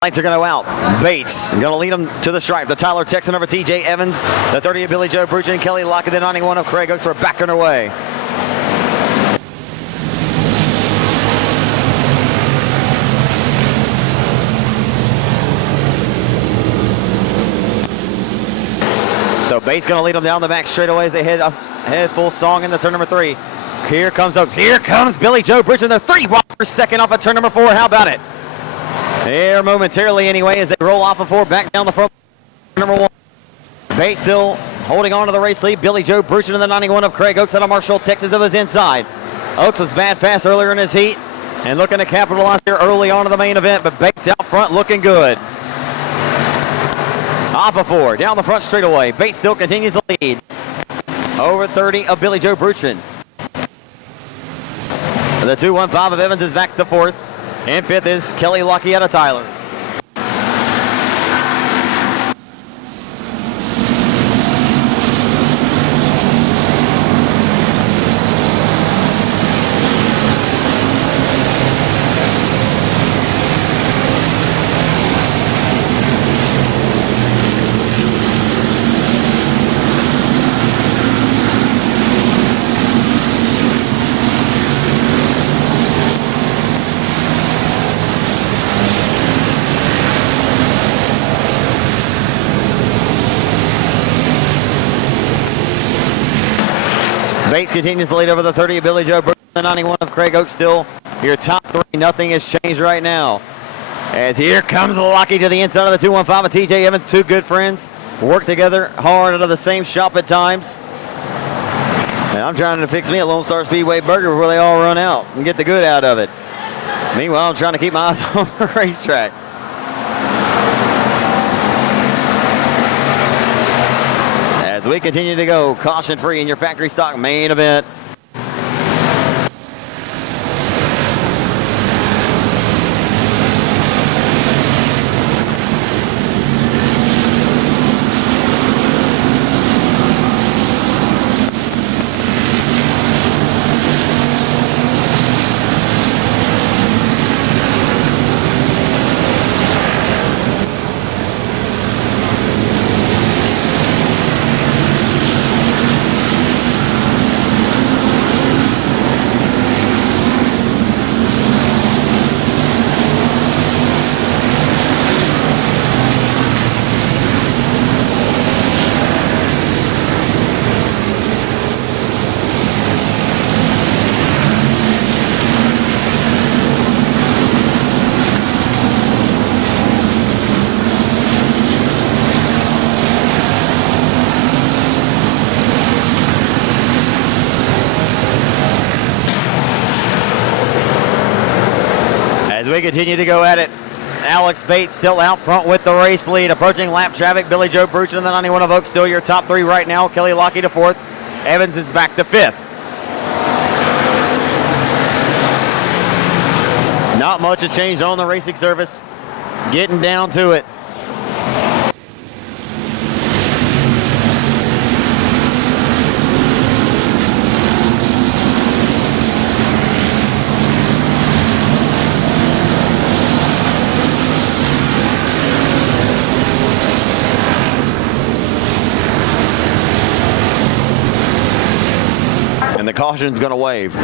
Lights are going to go out. Bates going to lead them to the stripe. The Tyler Texan over TJ Evans. The 30 of Billy Joe Bruchin and Kelly Lockett. The 91 of Craig Oaks. We're back underway. So Bates going to lead them down the back straightaway as they head full song into turn number 3. Here comes Oaks. Here comes Billy Joe Bruchin. They're 3 wide for second off of turn number 4. How about it? There momentarily anyway as they roll off of 4 back down the front. Number 1. Bates still holding on to the race lead. Billy Joe Bruchin in the 91 of Craig Oaks out of Marshall, Texas of his inside. Oaks was bad fast earlier in his heat and looking to capitalize here early on in the main event, but Bates out front looking good. Off of 4, down the front straightaway. Bates still continues to lead. Over 30 of Billy Joe Bruchin. The 215 of Evans is back to 4th. And 5th is Kelly Lucky out of Tyler. Bates continues to lead over the 30 of Billy Joe Bruchin, the 91 of Craig Oaks. Still your top 3. Nothing has changed right now. As here comes Lucky to the inside of the 215 of TJ Evans. 2 good friends work together hard out of the same shop at times. And I'm trying to fix me a Lone Star Speedway burger before they all run out and get the good out of it. Meanwhile, I'm trying to keep my eyes on the racetrack. As we continue to go caution free in your factory stock main event. We continue to go at it. Alex Bates still out front with the race lead. Approaching lap traffic, Billy Joe Bruchin and the 91 of Oaks still your top three right now. Kelly Lockey to fourth. Evans is back to fifth. Not much of change on the racing surface. Getting down to it. And the caution's going to wave.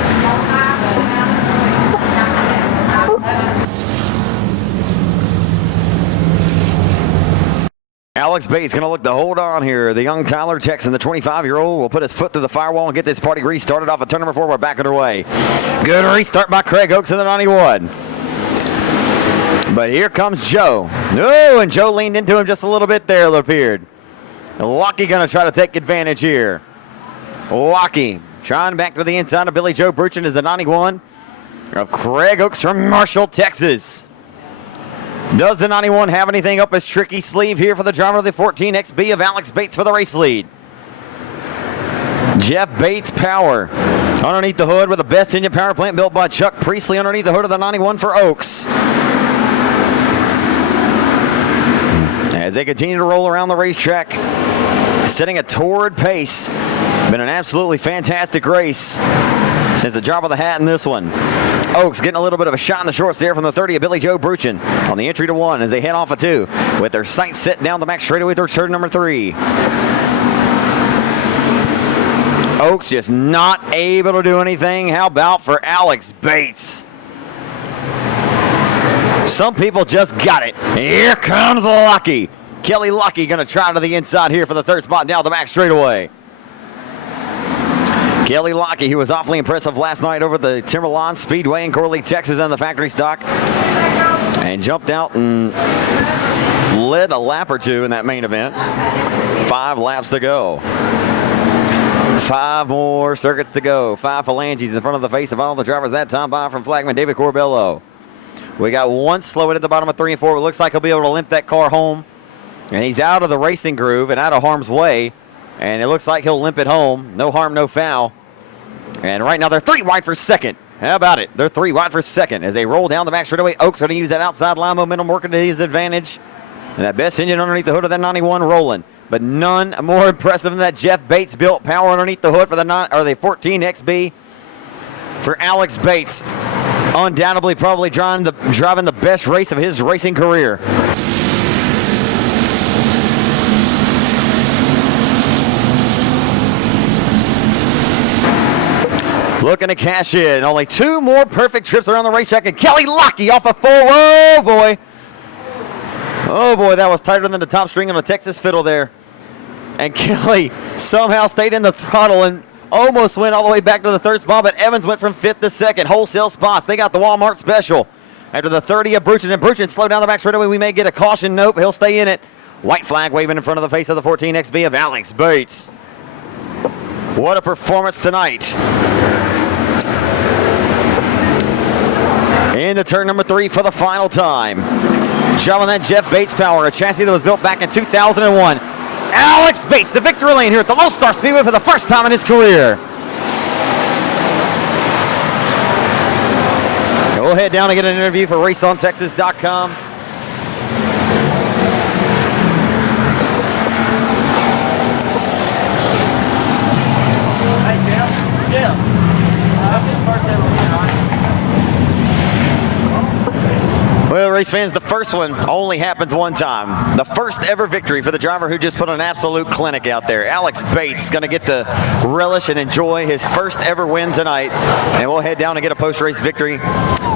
Alex Bates going to look to hold on here. The young Tyler Texan, the 25-year-old, will put his foot through the firewall and get this party restarted off of turn number 4. We're back underway. Good restart by Craig Oaks in the 91. But here comes Joe. Oh, and Joe leaned into him just a little bit there, it appeared. Lockey going to try to take advantage here. Lockey trying back to the inside of Billy Joe Bruchin is the 91 of Craig Oaks from Marshall, Texas. Does the 91 have anything up his tricky sleeve here for the driver of the 14XB of Alex Bates for the race lead? Jeff Bates Power underneath the hood with the best engine power plant built by Chuck Priestley underneath the hood of the 91 for Oaks. As they continue to roll around the racetrack, setting a torrid pace. Been an absolutely fantastic race since the drop of the hat in this one. Oaks getting a little bit of a shot in the shorts there from the 30 of Billy Joe Bruchin on the entry to 1 as they head off of 2 with their sights set down the back straightaway towards turn number 3. Oaks just not able to do anything. How about for Alex Bates? Some people just got it. Here comes Lockey. Kelly Lockey going to try to the inside here for the third spot down the back straightaway. Kelly Lockey, who was awfully impressive last night over the Lonestar Speedway in Corley, Texas on the factory stock. And jumped out and led a lap or two in that main event. 5 laps to go. 5 more circuits to go. 5 phalanges in front of the face of all the drivers that time by from flagman David Corbello. We got one slow it at the bottom of 3 and 4. It looks like he'll be able to limp that car home. And he's out of the racing groove and out of harm's way. And it looks like he'll limp it home. No harm, no foul. And right now they're 3 wide for second. How about it? They're 3 wide for second as they roll down the back straightaway. Oaks going to use that outside line momentum working to his advantage. And that best engine underneath the hood of that 91 rolling. But none more impressive than that Jeff Bates built power underneath the hood for the 14XB for Alex Bates. Undoubtedly probably driving the best race of his racing career. Looking to cash in. Only 2 more perfect trips around the racetrack, and Kelly Lockey off of 4. Oh, boy. Oh, boy, that was tighter than the top string on a Texas fiddle there. And Kelly somehow stayed in the throttle and almost went all the way back to the third spot, but Evans went from 5th to 2nd. Wholesale spots. They got the Walmart special. After the 30 of Bruchin, and Bruchin slowed down the back straightaway. We may get a caution. Nope, he'll stay in it. White flag waving in front of the face of the 14XB of Alex Bates. What a performance tonight. into turn number 3 for the final time. Driving that Jeff Bates Power, a chassis that was built back in 2001. Alex Bates, the victory lane here at the Lonestar Speedway for the first time in his career. We'll head down and get an interview for RaceOnTexas.com. Hey, Jeff. This first ever win, right? Well, race fans, the first one only happens one time. The first ever victory for the driver who just put an absolute clinic out there. Alex Bates going to get to relish and enjoy his first ever win tonight. And we'll head down and get a post-race victory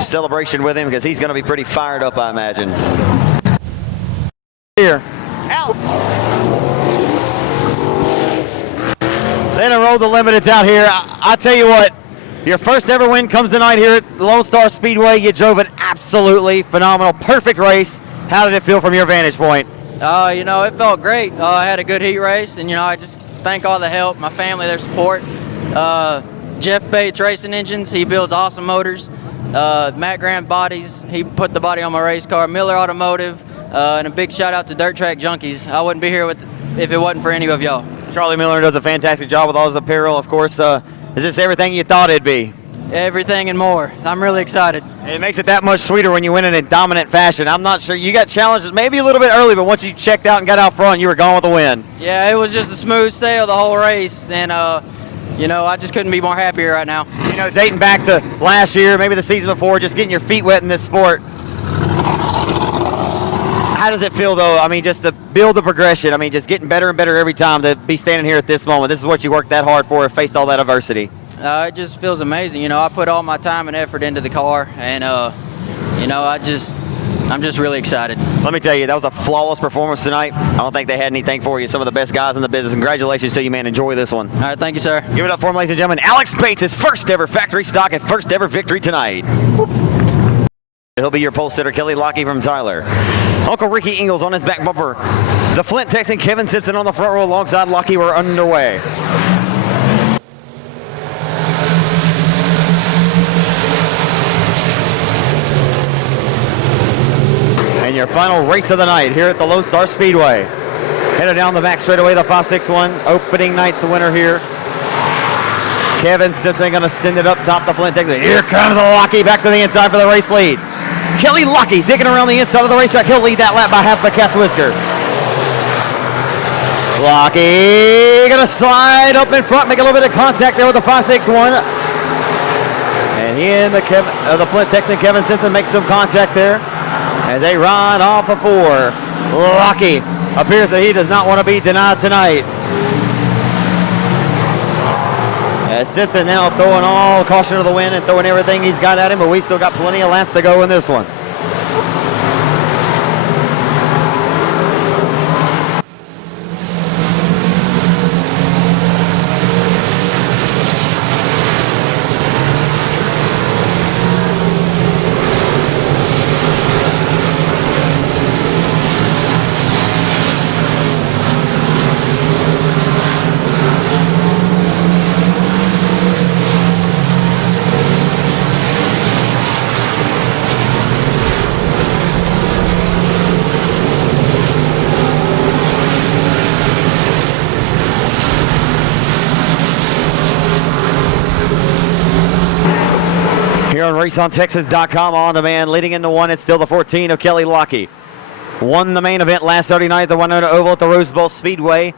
celebration with him because he's going to be pretty fired up, I imagine. Here. Out. They done rolled the limiteds out here. I tell you what. Your first ever win comes tonight here at Lonestar Speedway. You drove an absolutely phenomenal, perfect race. How did it feel from your vantage point? You know, it felt great. I had a good heat race, and, you know, I just thank all the help, my family, their support. Jeff Bates Racing Engines, he builds awesome motors. Matt Grant Bodies, he put the body on my race car. Miller Automotive, and a big shout out to Dirt Track Junkies. I wouldn't be here if it wasn't for any of y'all. Charlie Miller does a fantastic job with all his apparel, of course. Is this everything you thought it'd be? Everything and more. I'm really excited. It makes it that much sweeter when you win in a dominant fashion. I'm not sure. You got challenged maybe a little bit early, but once you checked out and got out front, you were gone with the win. Yeah, it was just a smooth sail the whole race, and you know, I just couldn't be more happier right now. You know, dating back to last year, maybe the season before, just getting your feet wet in this sport. How does it feel, though? I mean, just to build the progression. I mean, just getting better and better every time to be standing here at this moment. This is what you worked that hard for, faced all that adversity. It just feels amazing. You know, I put all my time and effort into the car, and, you know, I'm just really excited. Let me tell you, that was a flawless performance tonight. I don't think they had anything for you. Some of the best guys in the business. Congratulations to you, man. Enjoy this one. All right, thank you, sir. Give it up for him, ladies and gentlemen. Alex Bates, his first ever factory stock and first ever victory tonight. He'll be your pole sitter, Kelly Lockie from Tyler. Uncle Ricky Ingles on his back bumper. The Flint Texan Kevin Simpson on the front row alongside Lockie. We're underway. And your final race of the night here at the Lonestar Speedway. Headed down the back straightaway, the 561. Opening night's the winner here. Kevin Simpson going to send it up top the Flint Texan. Here comes Lockie back to the inside for the race lead. Kelly Lockie digging around the inside of the racetrack. He'll lead that lap by half a cat's whisker. Lockie going to slide up in front, make a little bit of contact there with the 561. And he and the Flint Texan Kevin Simpson make some contact there as they run off of 4. Lockie appears that he does not want to be denied tonight. Simpson now throwing all caution to the wind and throwing everything he's got at him, but we still got plenty of laps to go in this one. Here on RaceOnTexas.com on demand, leading into one, it's still the 14 of Kelly Lockie. Won the main event last Saturday night at the Winona Oval at the Rose Bowl Speedway.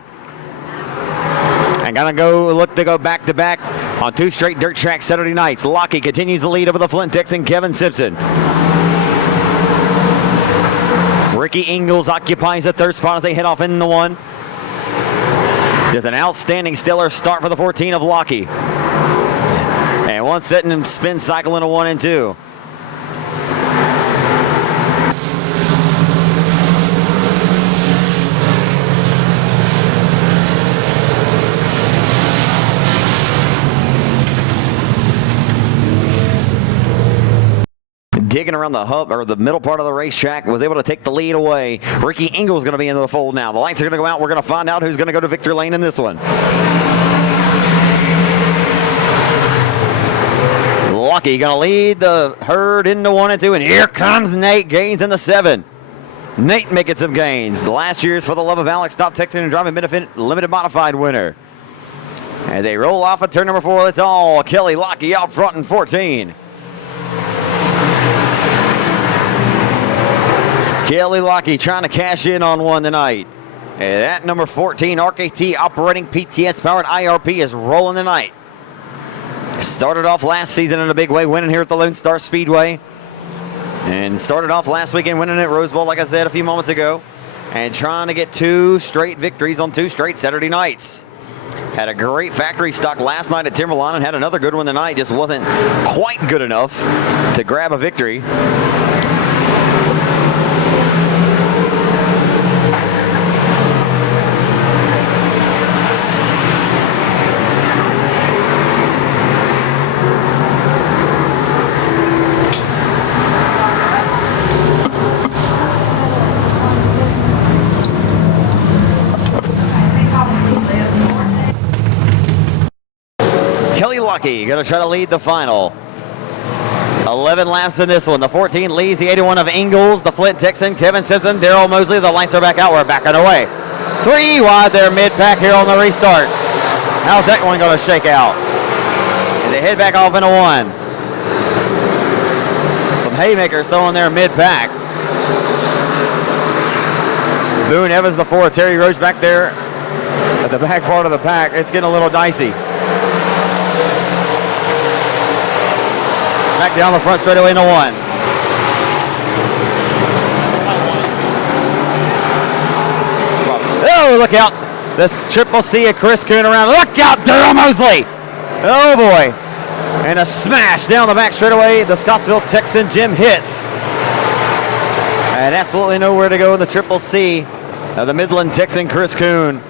And gonna look to go back to back on 2 straight dirt track Saturday nights. Lockie continues the lead over the Flint Texan Kevin Simpson. Ricky Ingles occupies the 3rd spot as they head off into one. There's an outstanding stellar start for the 14 of Lockie. And one setting and spin cycle into 1 and 2. Digging around the hub or the middle part of the racetrack, was able to take the lead away. Ricky Ingles going to be into the fold now. The lights are going to go out. We're going to find out who's going to go to victory lane in this one. Lucky going to lead the herd into 1 and 2, and here comes Nate Gaines in the 7. Nate making some gains. Last year's For the Love of Alex Stop Texting and Driving Benefit Limited Modified winner. As they roll off of turn number 4, it's all Kelly Lucky out front in 14. Kelly Lucky trying to cash in on one tonight. And that number 14 RKT operating PTS powered IRP is rolling tonight. Started off last season in a big way, winning here at the Lonestar Speedway. And started off last weekend winning at Rose Bowl, like I said a few moments ago. And trying to get 2 straight victories on 2 straight Saturday nights. Had a great factory stock last night at Timberline and had another good one tonight. Just wasn't quite good enough to grab a victory. Kelly Lucky going to try to lead the final. 11 laps in this one. The 14 leads the 81 of Ingalls, the Flint Texan, Kevin Simpson, Daryl Mosley. The lights are back out. We're back underway. 3 wide there mid-pack here on the restart. How's that one going to shake out? And they head back off into 1. Some haymakers throwing there mid-pack. Boone Evans, the 4. Terry Roach back there at the back part of the pack. It's getting a little dicey. Back down the front straightaway into 1. Oh, look out. This Triple C of Chris Kuhn around. Look out, Daryl Mosley. Oh, boy. And a smash down the back straightaway. The Scottsville Texan Jim hits. And absolutely nowhere to go in the Triple C of the Midland Texan Chris Kuhn.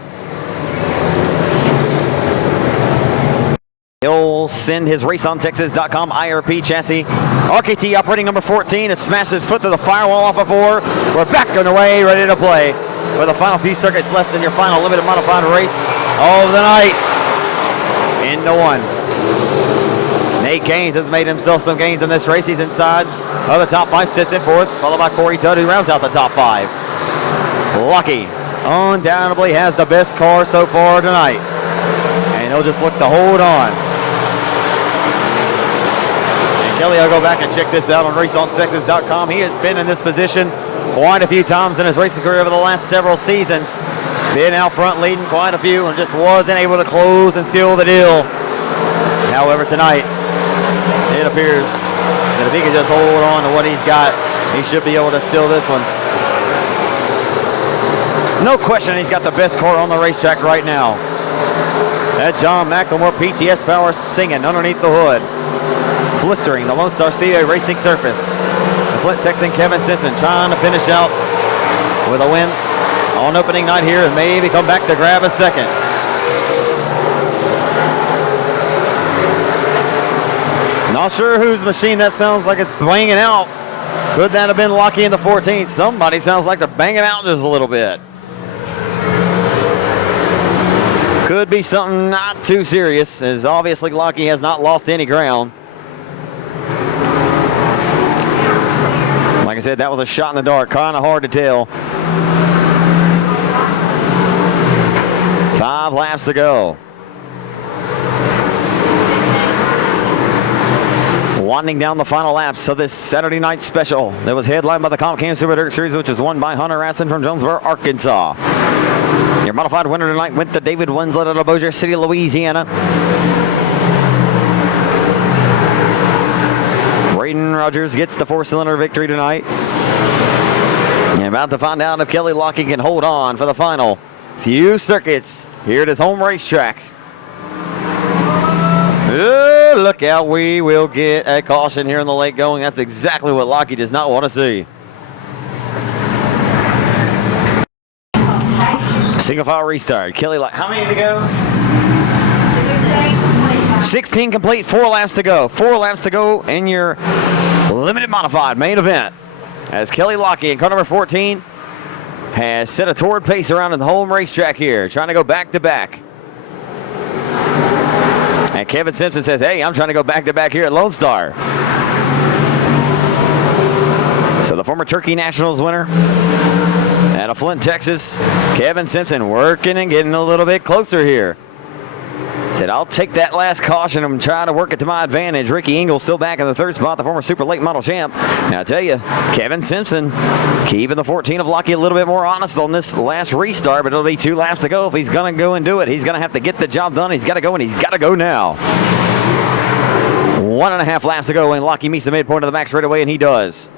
He'll send his RaceOnTexas.com IRP chassis. RKT operating number 14 has smashed his foot through the firewall off of 4. We're back underway, ready to play. With the final few circuits left in your final limited modified race of the night. Into 1. Nate Gaines has made himself some gains in this race. He's inside of the top 5, sits in 4th, followed by Corey Tudd, who rounds out the top 5. Lucky undoubtedly has the best car so far tonight. And he'll just look to hold on. Kelly, I'll go back and check this out on RaceOnTexas.com. He has been in this position quite a few times in his racing career over the last several seasons. Been out front leading quite a few and just wasn't able to close and seal the deal. However, tonight, it appears that if he can just hold on to what he's got, he should be able to seal this one. No question he's got the best car on the racetrack right now. That John McLemore PTS power singing underneath the hood. Blistering the Lonestar Speedway racing surface. The Flint Texan Kevin Simpson trying to finish out with a win on opening night here and maybe come back to grab a second. Not sure whose machine that sounds like it's banging out. Could that have been Lucky in the 14? Somebody sounds like they're banging out just a little bit. Could be something not too serious, as obviously Lucky has not lost any ground. Like I said, that was a shot in the dark, kind of hard to tell. 5 laps to go. Winding down the final laps of this Saturday night special that was headlined by the Comp Cam Super Dirt Series, which is won by Hunter Rasson from Jonesboro, Arkansas. Your modified winner tonight went to David Winslet out of Bossier City, Louisiana. Braden Rogers gets the 4-cylinder victory tonight. And about to find out if Kelly Lucky can hold on for the final few circuits here at his home racetrack. Look out, we will get a caution here in the late going. That's exactly what Lucky does not want to see. Single file restart. Kelly Lucky, how many to go? 16 complete, 4 laps to go. 4 laps to go in your limited modified main event. As Kelly Lucky in car number 14 has set a torrid pace around the home racetrack here, trying to go back to back. And Kevin Simpson says, hey, I'm trying to go back-to-back here at Lone Star. So the former Turkey Nationals winner out of Flint, Texas, Kevin Simpson working and getting a little bit closer here. Said, I'll take that last caution and try to work it to my advantage. Ricky Ingles still back in the third spot, the former Super Late Model champ. Now I tell you, Kevin Simpson keeping the 14 of Lucky a little bit more honest on this last restart, but it'll be 2 laps to go. If he's going to go and do it, he's going to have to get the job done. He's got to go, and he's got to go now. 1.5 laps to go, and Lucky meets the midpoint of the back straightaway, and he does.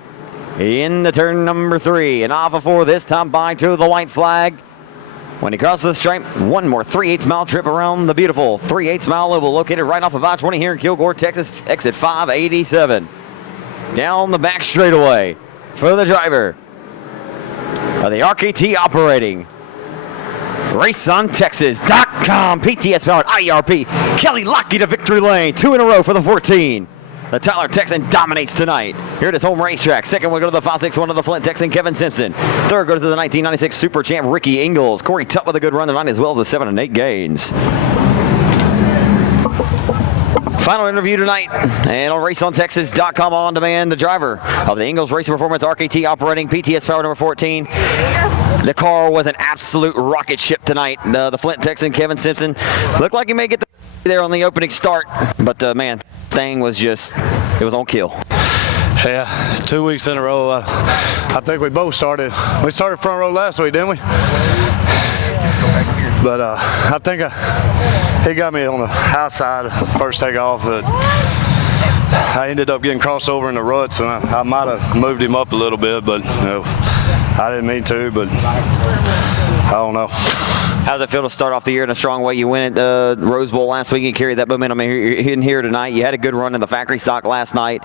In the turn number 3, and off of 4 this time by to the white flag. When he crosses the stripe, one more 3/8 mile trip around the beautiful 3/8 mile oval located right off of I-20 here in Kilgore, Texas, exit 587. Down the back straightaway for the driver of the RKT operating RaceOnTexas.com PTS powered IRP, Kelly Lockey to victory lane. 2 in a row for the 14. The Tyler Texan dominates tonight here at his home racetrack. Second, we'll go to the 561 of the Flint Texan, Kevin Simpson. Third, go to the 1996 Super Champ, Ricky Ingles. Corey Tutt with a good run tonight, as well as the 7 and 8 gains. Final interview tonight, and on RaceOnTexas.com on demand, the driver of the Ingles Racing Performance RKT operating PTS power number 14. The car was an absolute rocket ship tonight. The Flint Texan, Kevin Simpson, looked like he may get there on the opening start, but man, thing was just, it was on kill. Yeah, it's 2 weeks in a row. I think we both started. We started front row last week, didn't we? But I think he got me on the outside first takeoff. But I ended up getting crossed over in the ruts, and I might have moved him up a little bit, but you know, I didn't mean to. But I don't know. How does it feel to start off the year in a strong way? You win at Rose Bowl last week and carried that momentum in here tonight. You had a good run in the factory stock last night.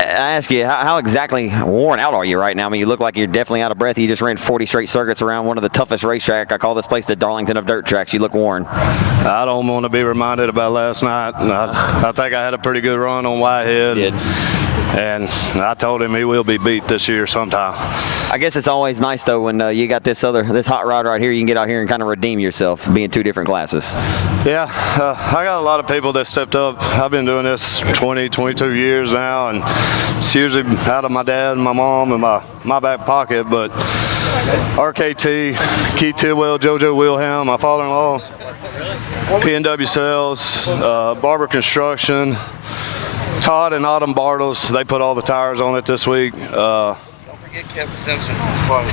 I ask you, how exactly worn out are you right now? I mean, you look like you're definitely out of breath. You just ran 40 straight circuits around one of the toughest racetracks. I call this place the Darlington of dirt tracks. You look worn. I don't want to be reminded about last night. I think I had a pretty good run on Whitehead. And I told him he will be beat this year sometime. I guess it's always nice, though, when you got this hot rod right here, you can get out here and kind of redeem yourself, being 2 different classes. Yeah, I got a lot of people that stepped up. I've been doing this 20, 22 years now, and it's usually out of my dad and my mom and my back pocket, but RKT, Keith Tidwell, JoJo Wilhelm, my father-in-law, P&W Sales, Barber Construction, Todd and Autumn Bartles, they put all the tires on it this week.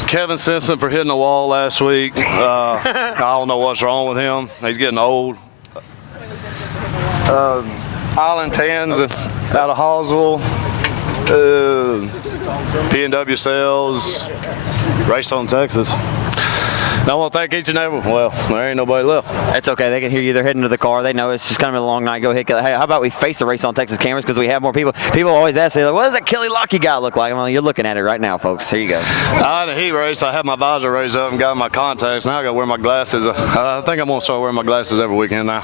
Kevin Simpson for hitting the wall last week. I don't know what's wrong with him. He's getting old. Island Tans out of Hallsville. P&W Sales. Race on Texas. I want to thank each and every one. Well, there ain't nobody left. It's okay. They can hear you. They're heading to the car. They know it's just kind of a long night. Go ahead. Hey, how about we face the Race on Texas cameras because we have more people. People always ask, like, what does that Kelly Lockey guy look like? Well, you're looking at it right now, folks. Here you go. I had a heat race. I had my visor raised up and got my contacts. Now I got to wear my glasses. I think I'm going to start wearing my glasses every weekend now.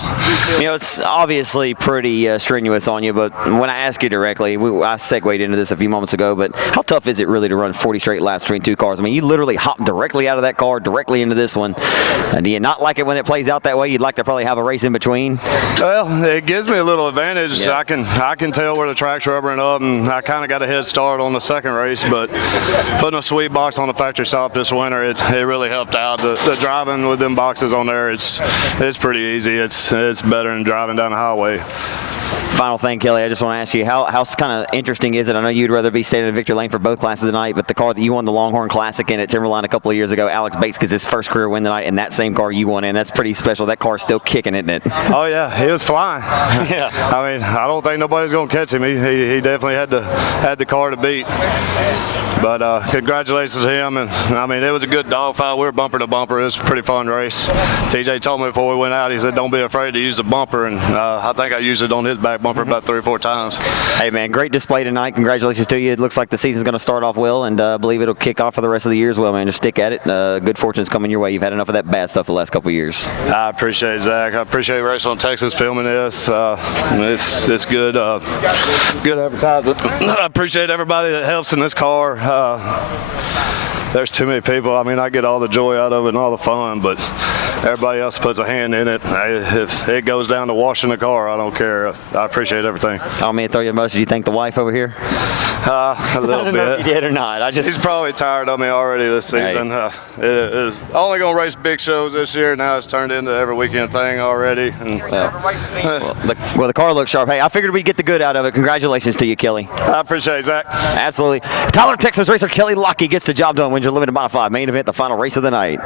You know, it's obviously pretty strenuous on you, but when I ask you directly, I segued into this a few moments ago, but how tough is it really to run 40 straight laps between 2 cars? I mean, you literally hop directly out of that car, directly into this one. Do you not like it when it plays out that way? You'd like to probably have a race in between? Well, it gives me a little advantage. Yeah. I can tell where the track's rubbering up, and I kind of got a head start on the second race, but putting a sweet box on the factory stop this winter, it really helped out. The driving with them boxes on there, it's pretty easy. It's better than driving down the highway. Final thing, Kelly, I just want to ask you, how kind of interesting is it? I know you'd rather be staying in victory lane for both classes tonight, but the car that you won the Longhorn Classic in at Timberline a couple of years ago, Alex Bates, because his first career win tonight in that same car you won in, that's pretty special. That car's still kicking, isn't it? Oh, yeah, he was flying. Yeah. I mean, I don't think nobody's going to catch him. He definitely had the car to beat. But congratulations to him. And I mean, it was a good dogfight. We were bumper to bumper. It was a pretty fun race. TJ told me before we went out, he said, don't be afraid to use the bumper. And I think I used it on his back bumper about 3 or 4 times. Hey, man, great display tonight. Congratulations to you. It looks like the season's going to start off well, and I believe it'll kick off for the rest of the year as well, man. Just stick at it. Good fortune's coming your way. You've had enough of that bad stuff the last couple of years. I appreciate it, Zach. I appreciate Race on Texas filming this. It's good. Good advertisement. I appreciate everybody that helps in this car. There's too many people. I mean, I get all the joy out of it and all the fun, but everybody else puts a hand in it. If it goes down to washing the car, I don't care. I appreciate everything. Oh, man, throw you a motion. You thank the wife over here? A little I don't know bit. if you did or not. She's probably tired of me already this season. It is only going to race big shows this year. Now it's turned into every weekend thing already. And, Well, the car looks sharp. Hey, I figured we'd get the good out of it. Congratulations to you, Kelly. I appreciate it, Zach. Absolutely. Tyler, Texas racer Kelly Lockie gets the job done, wins your limited modified main event, the final race of the night.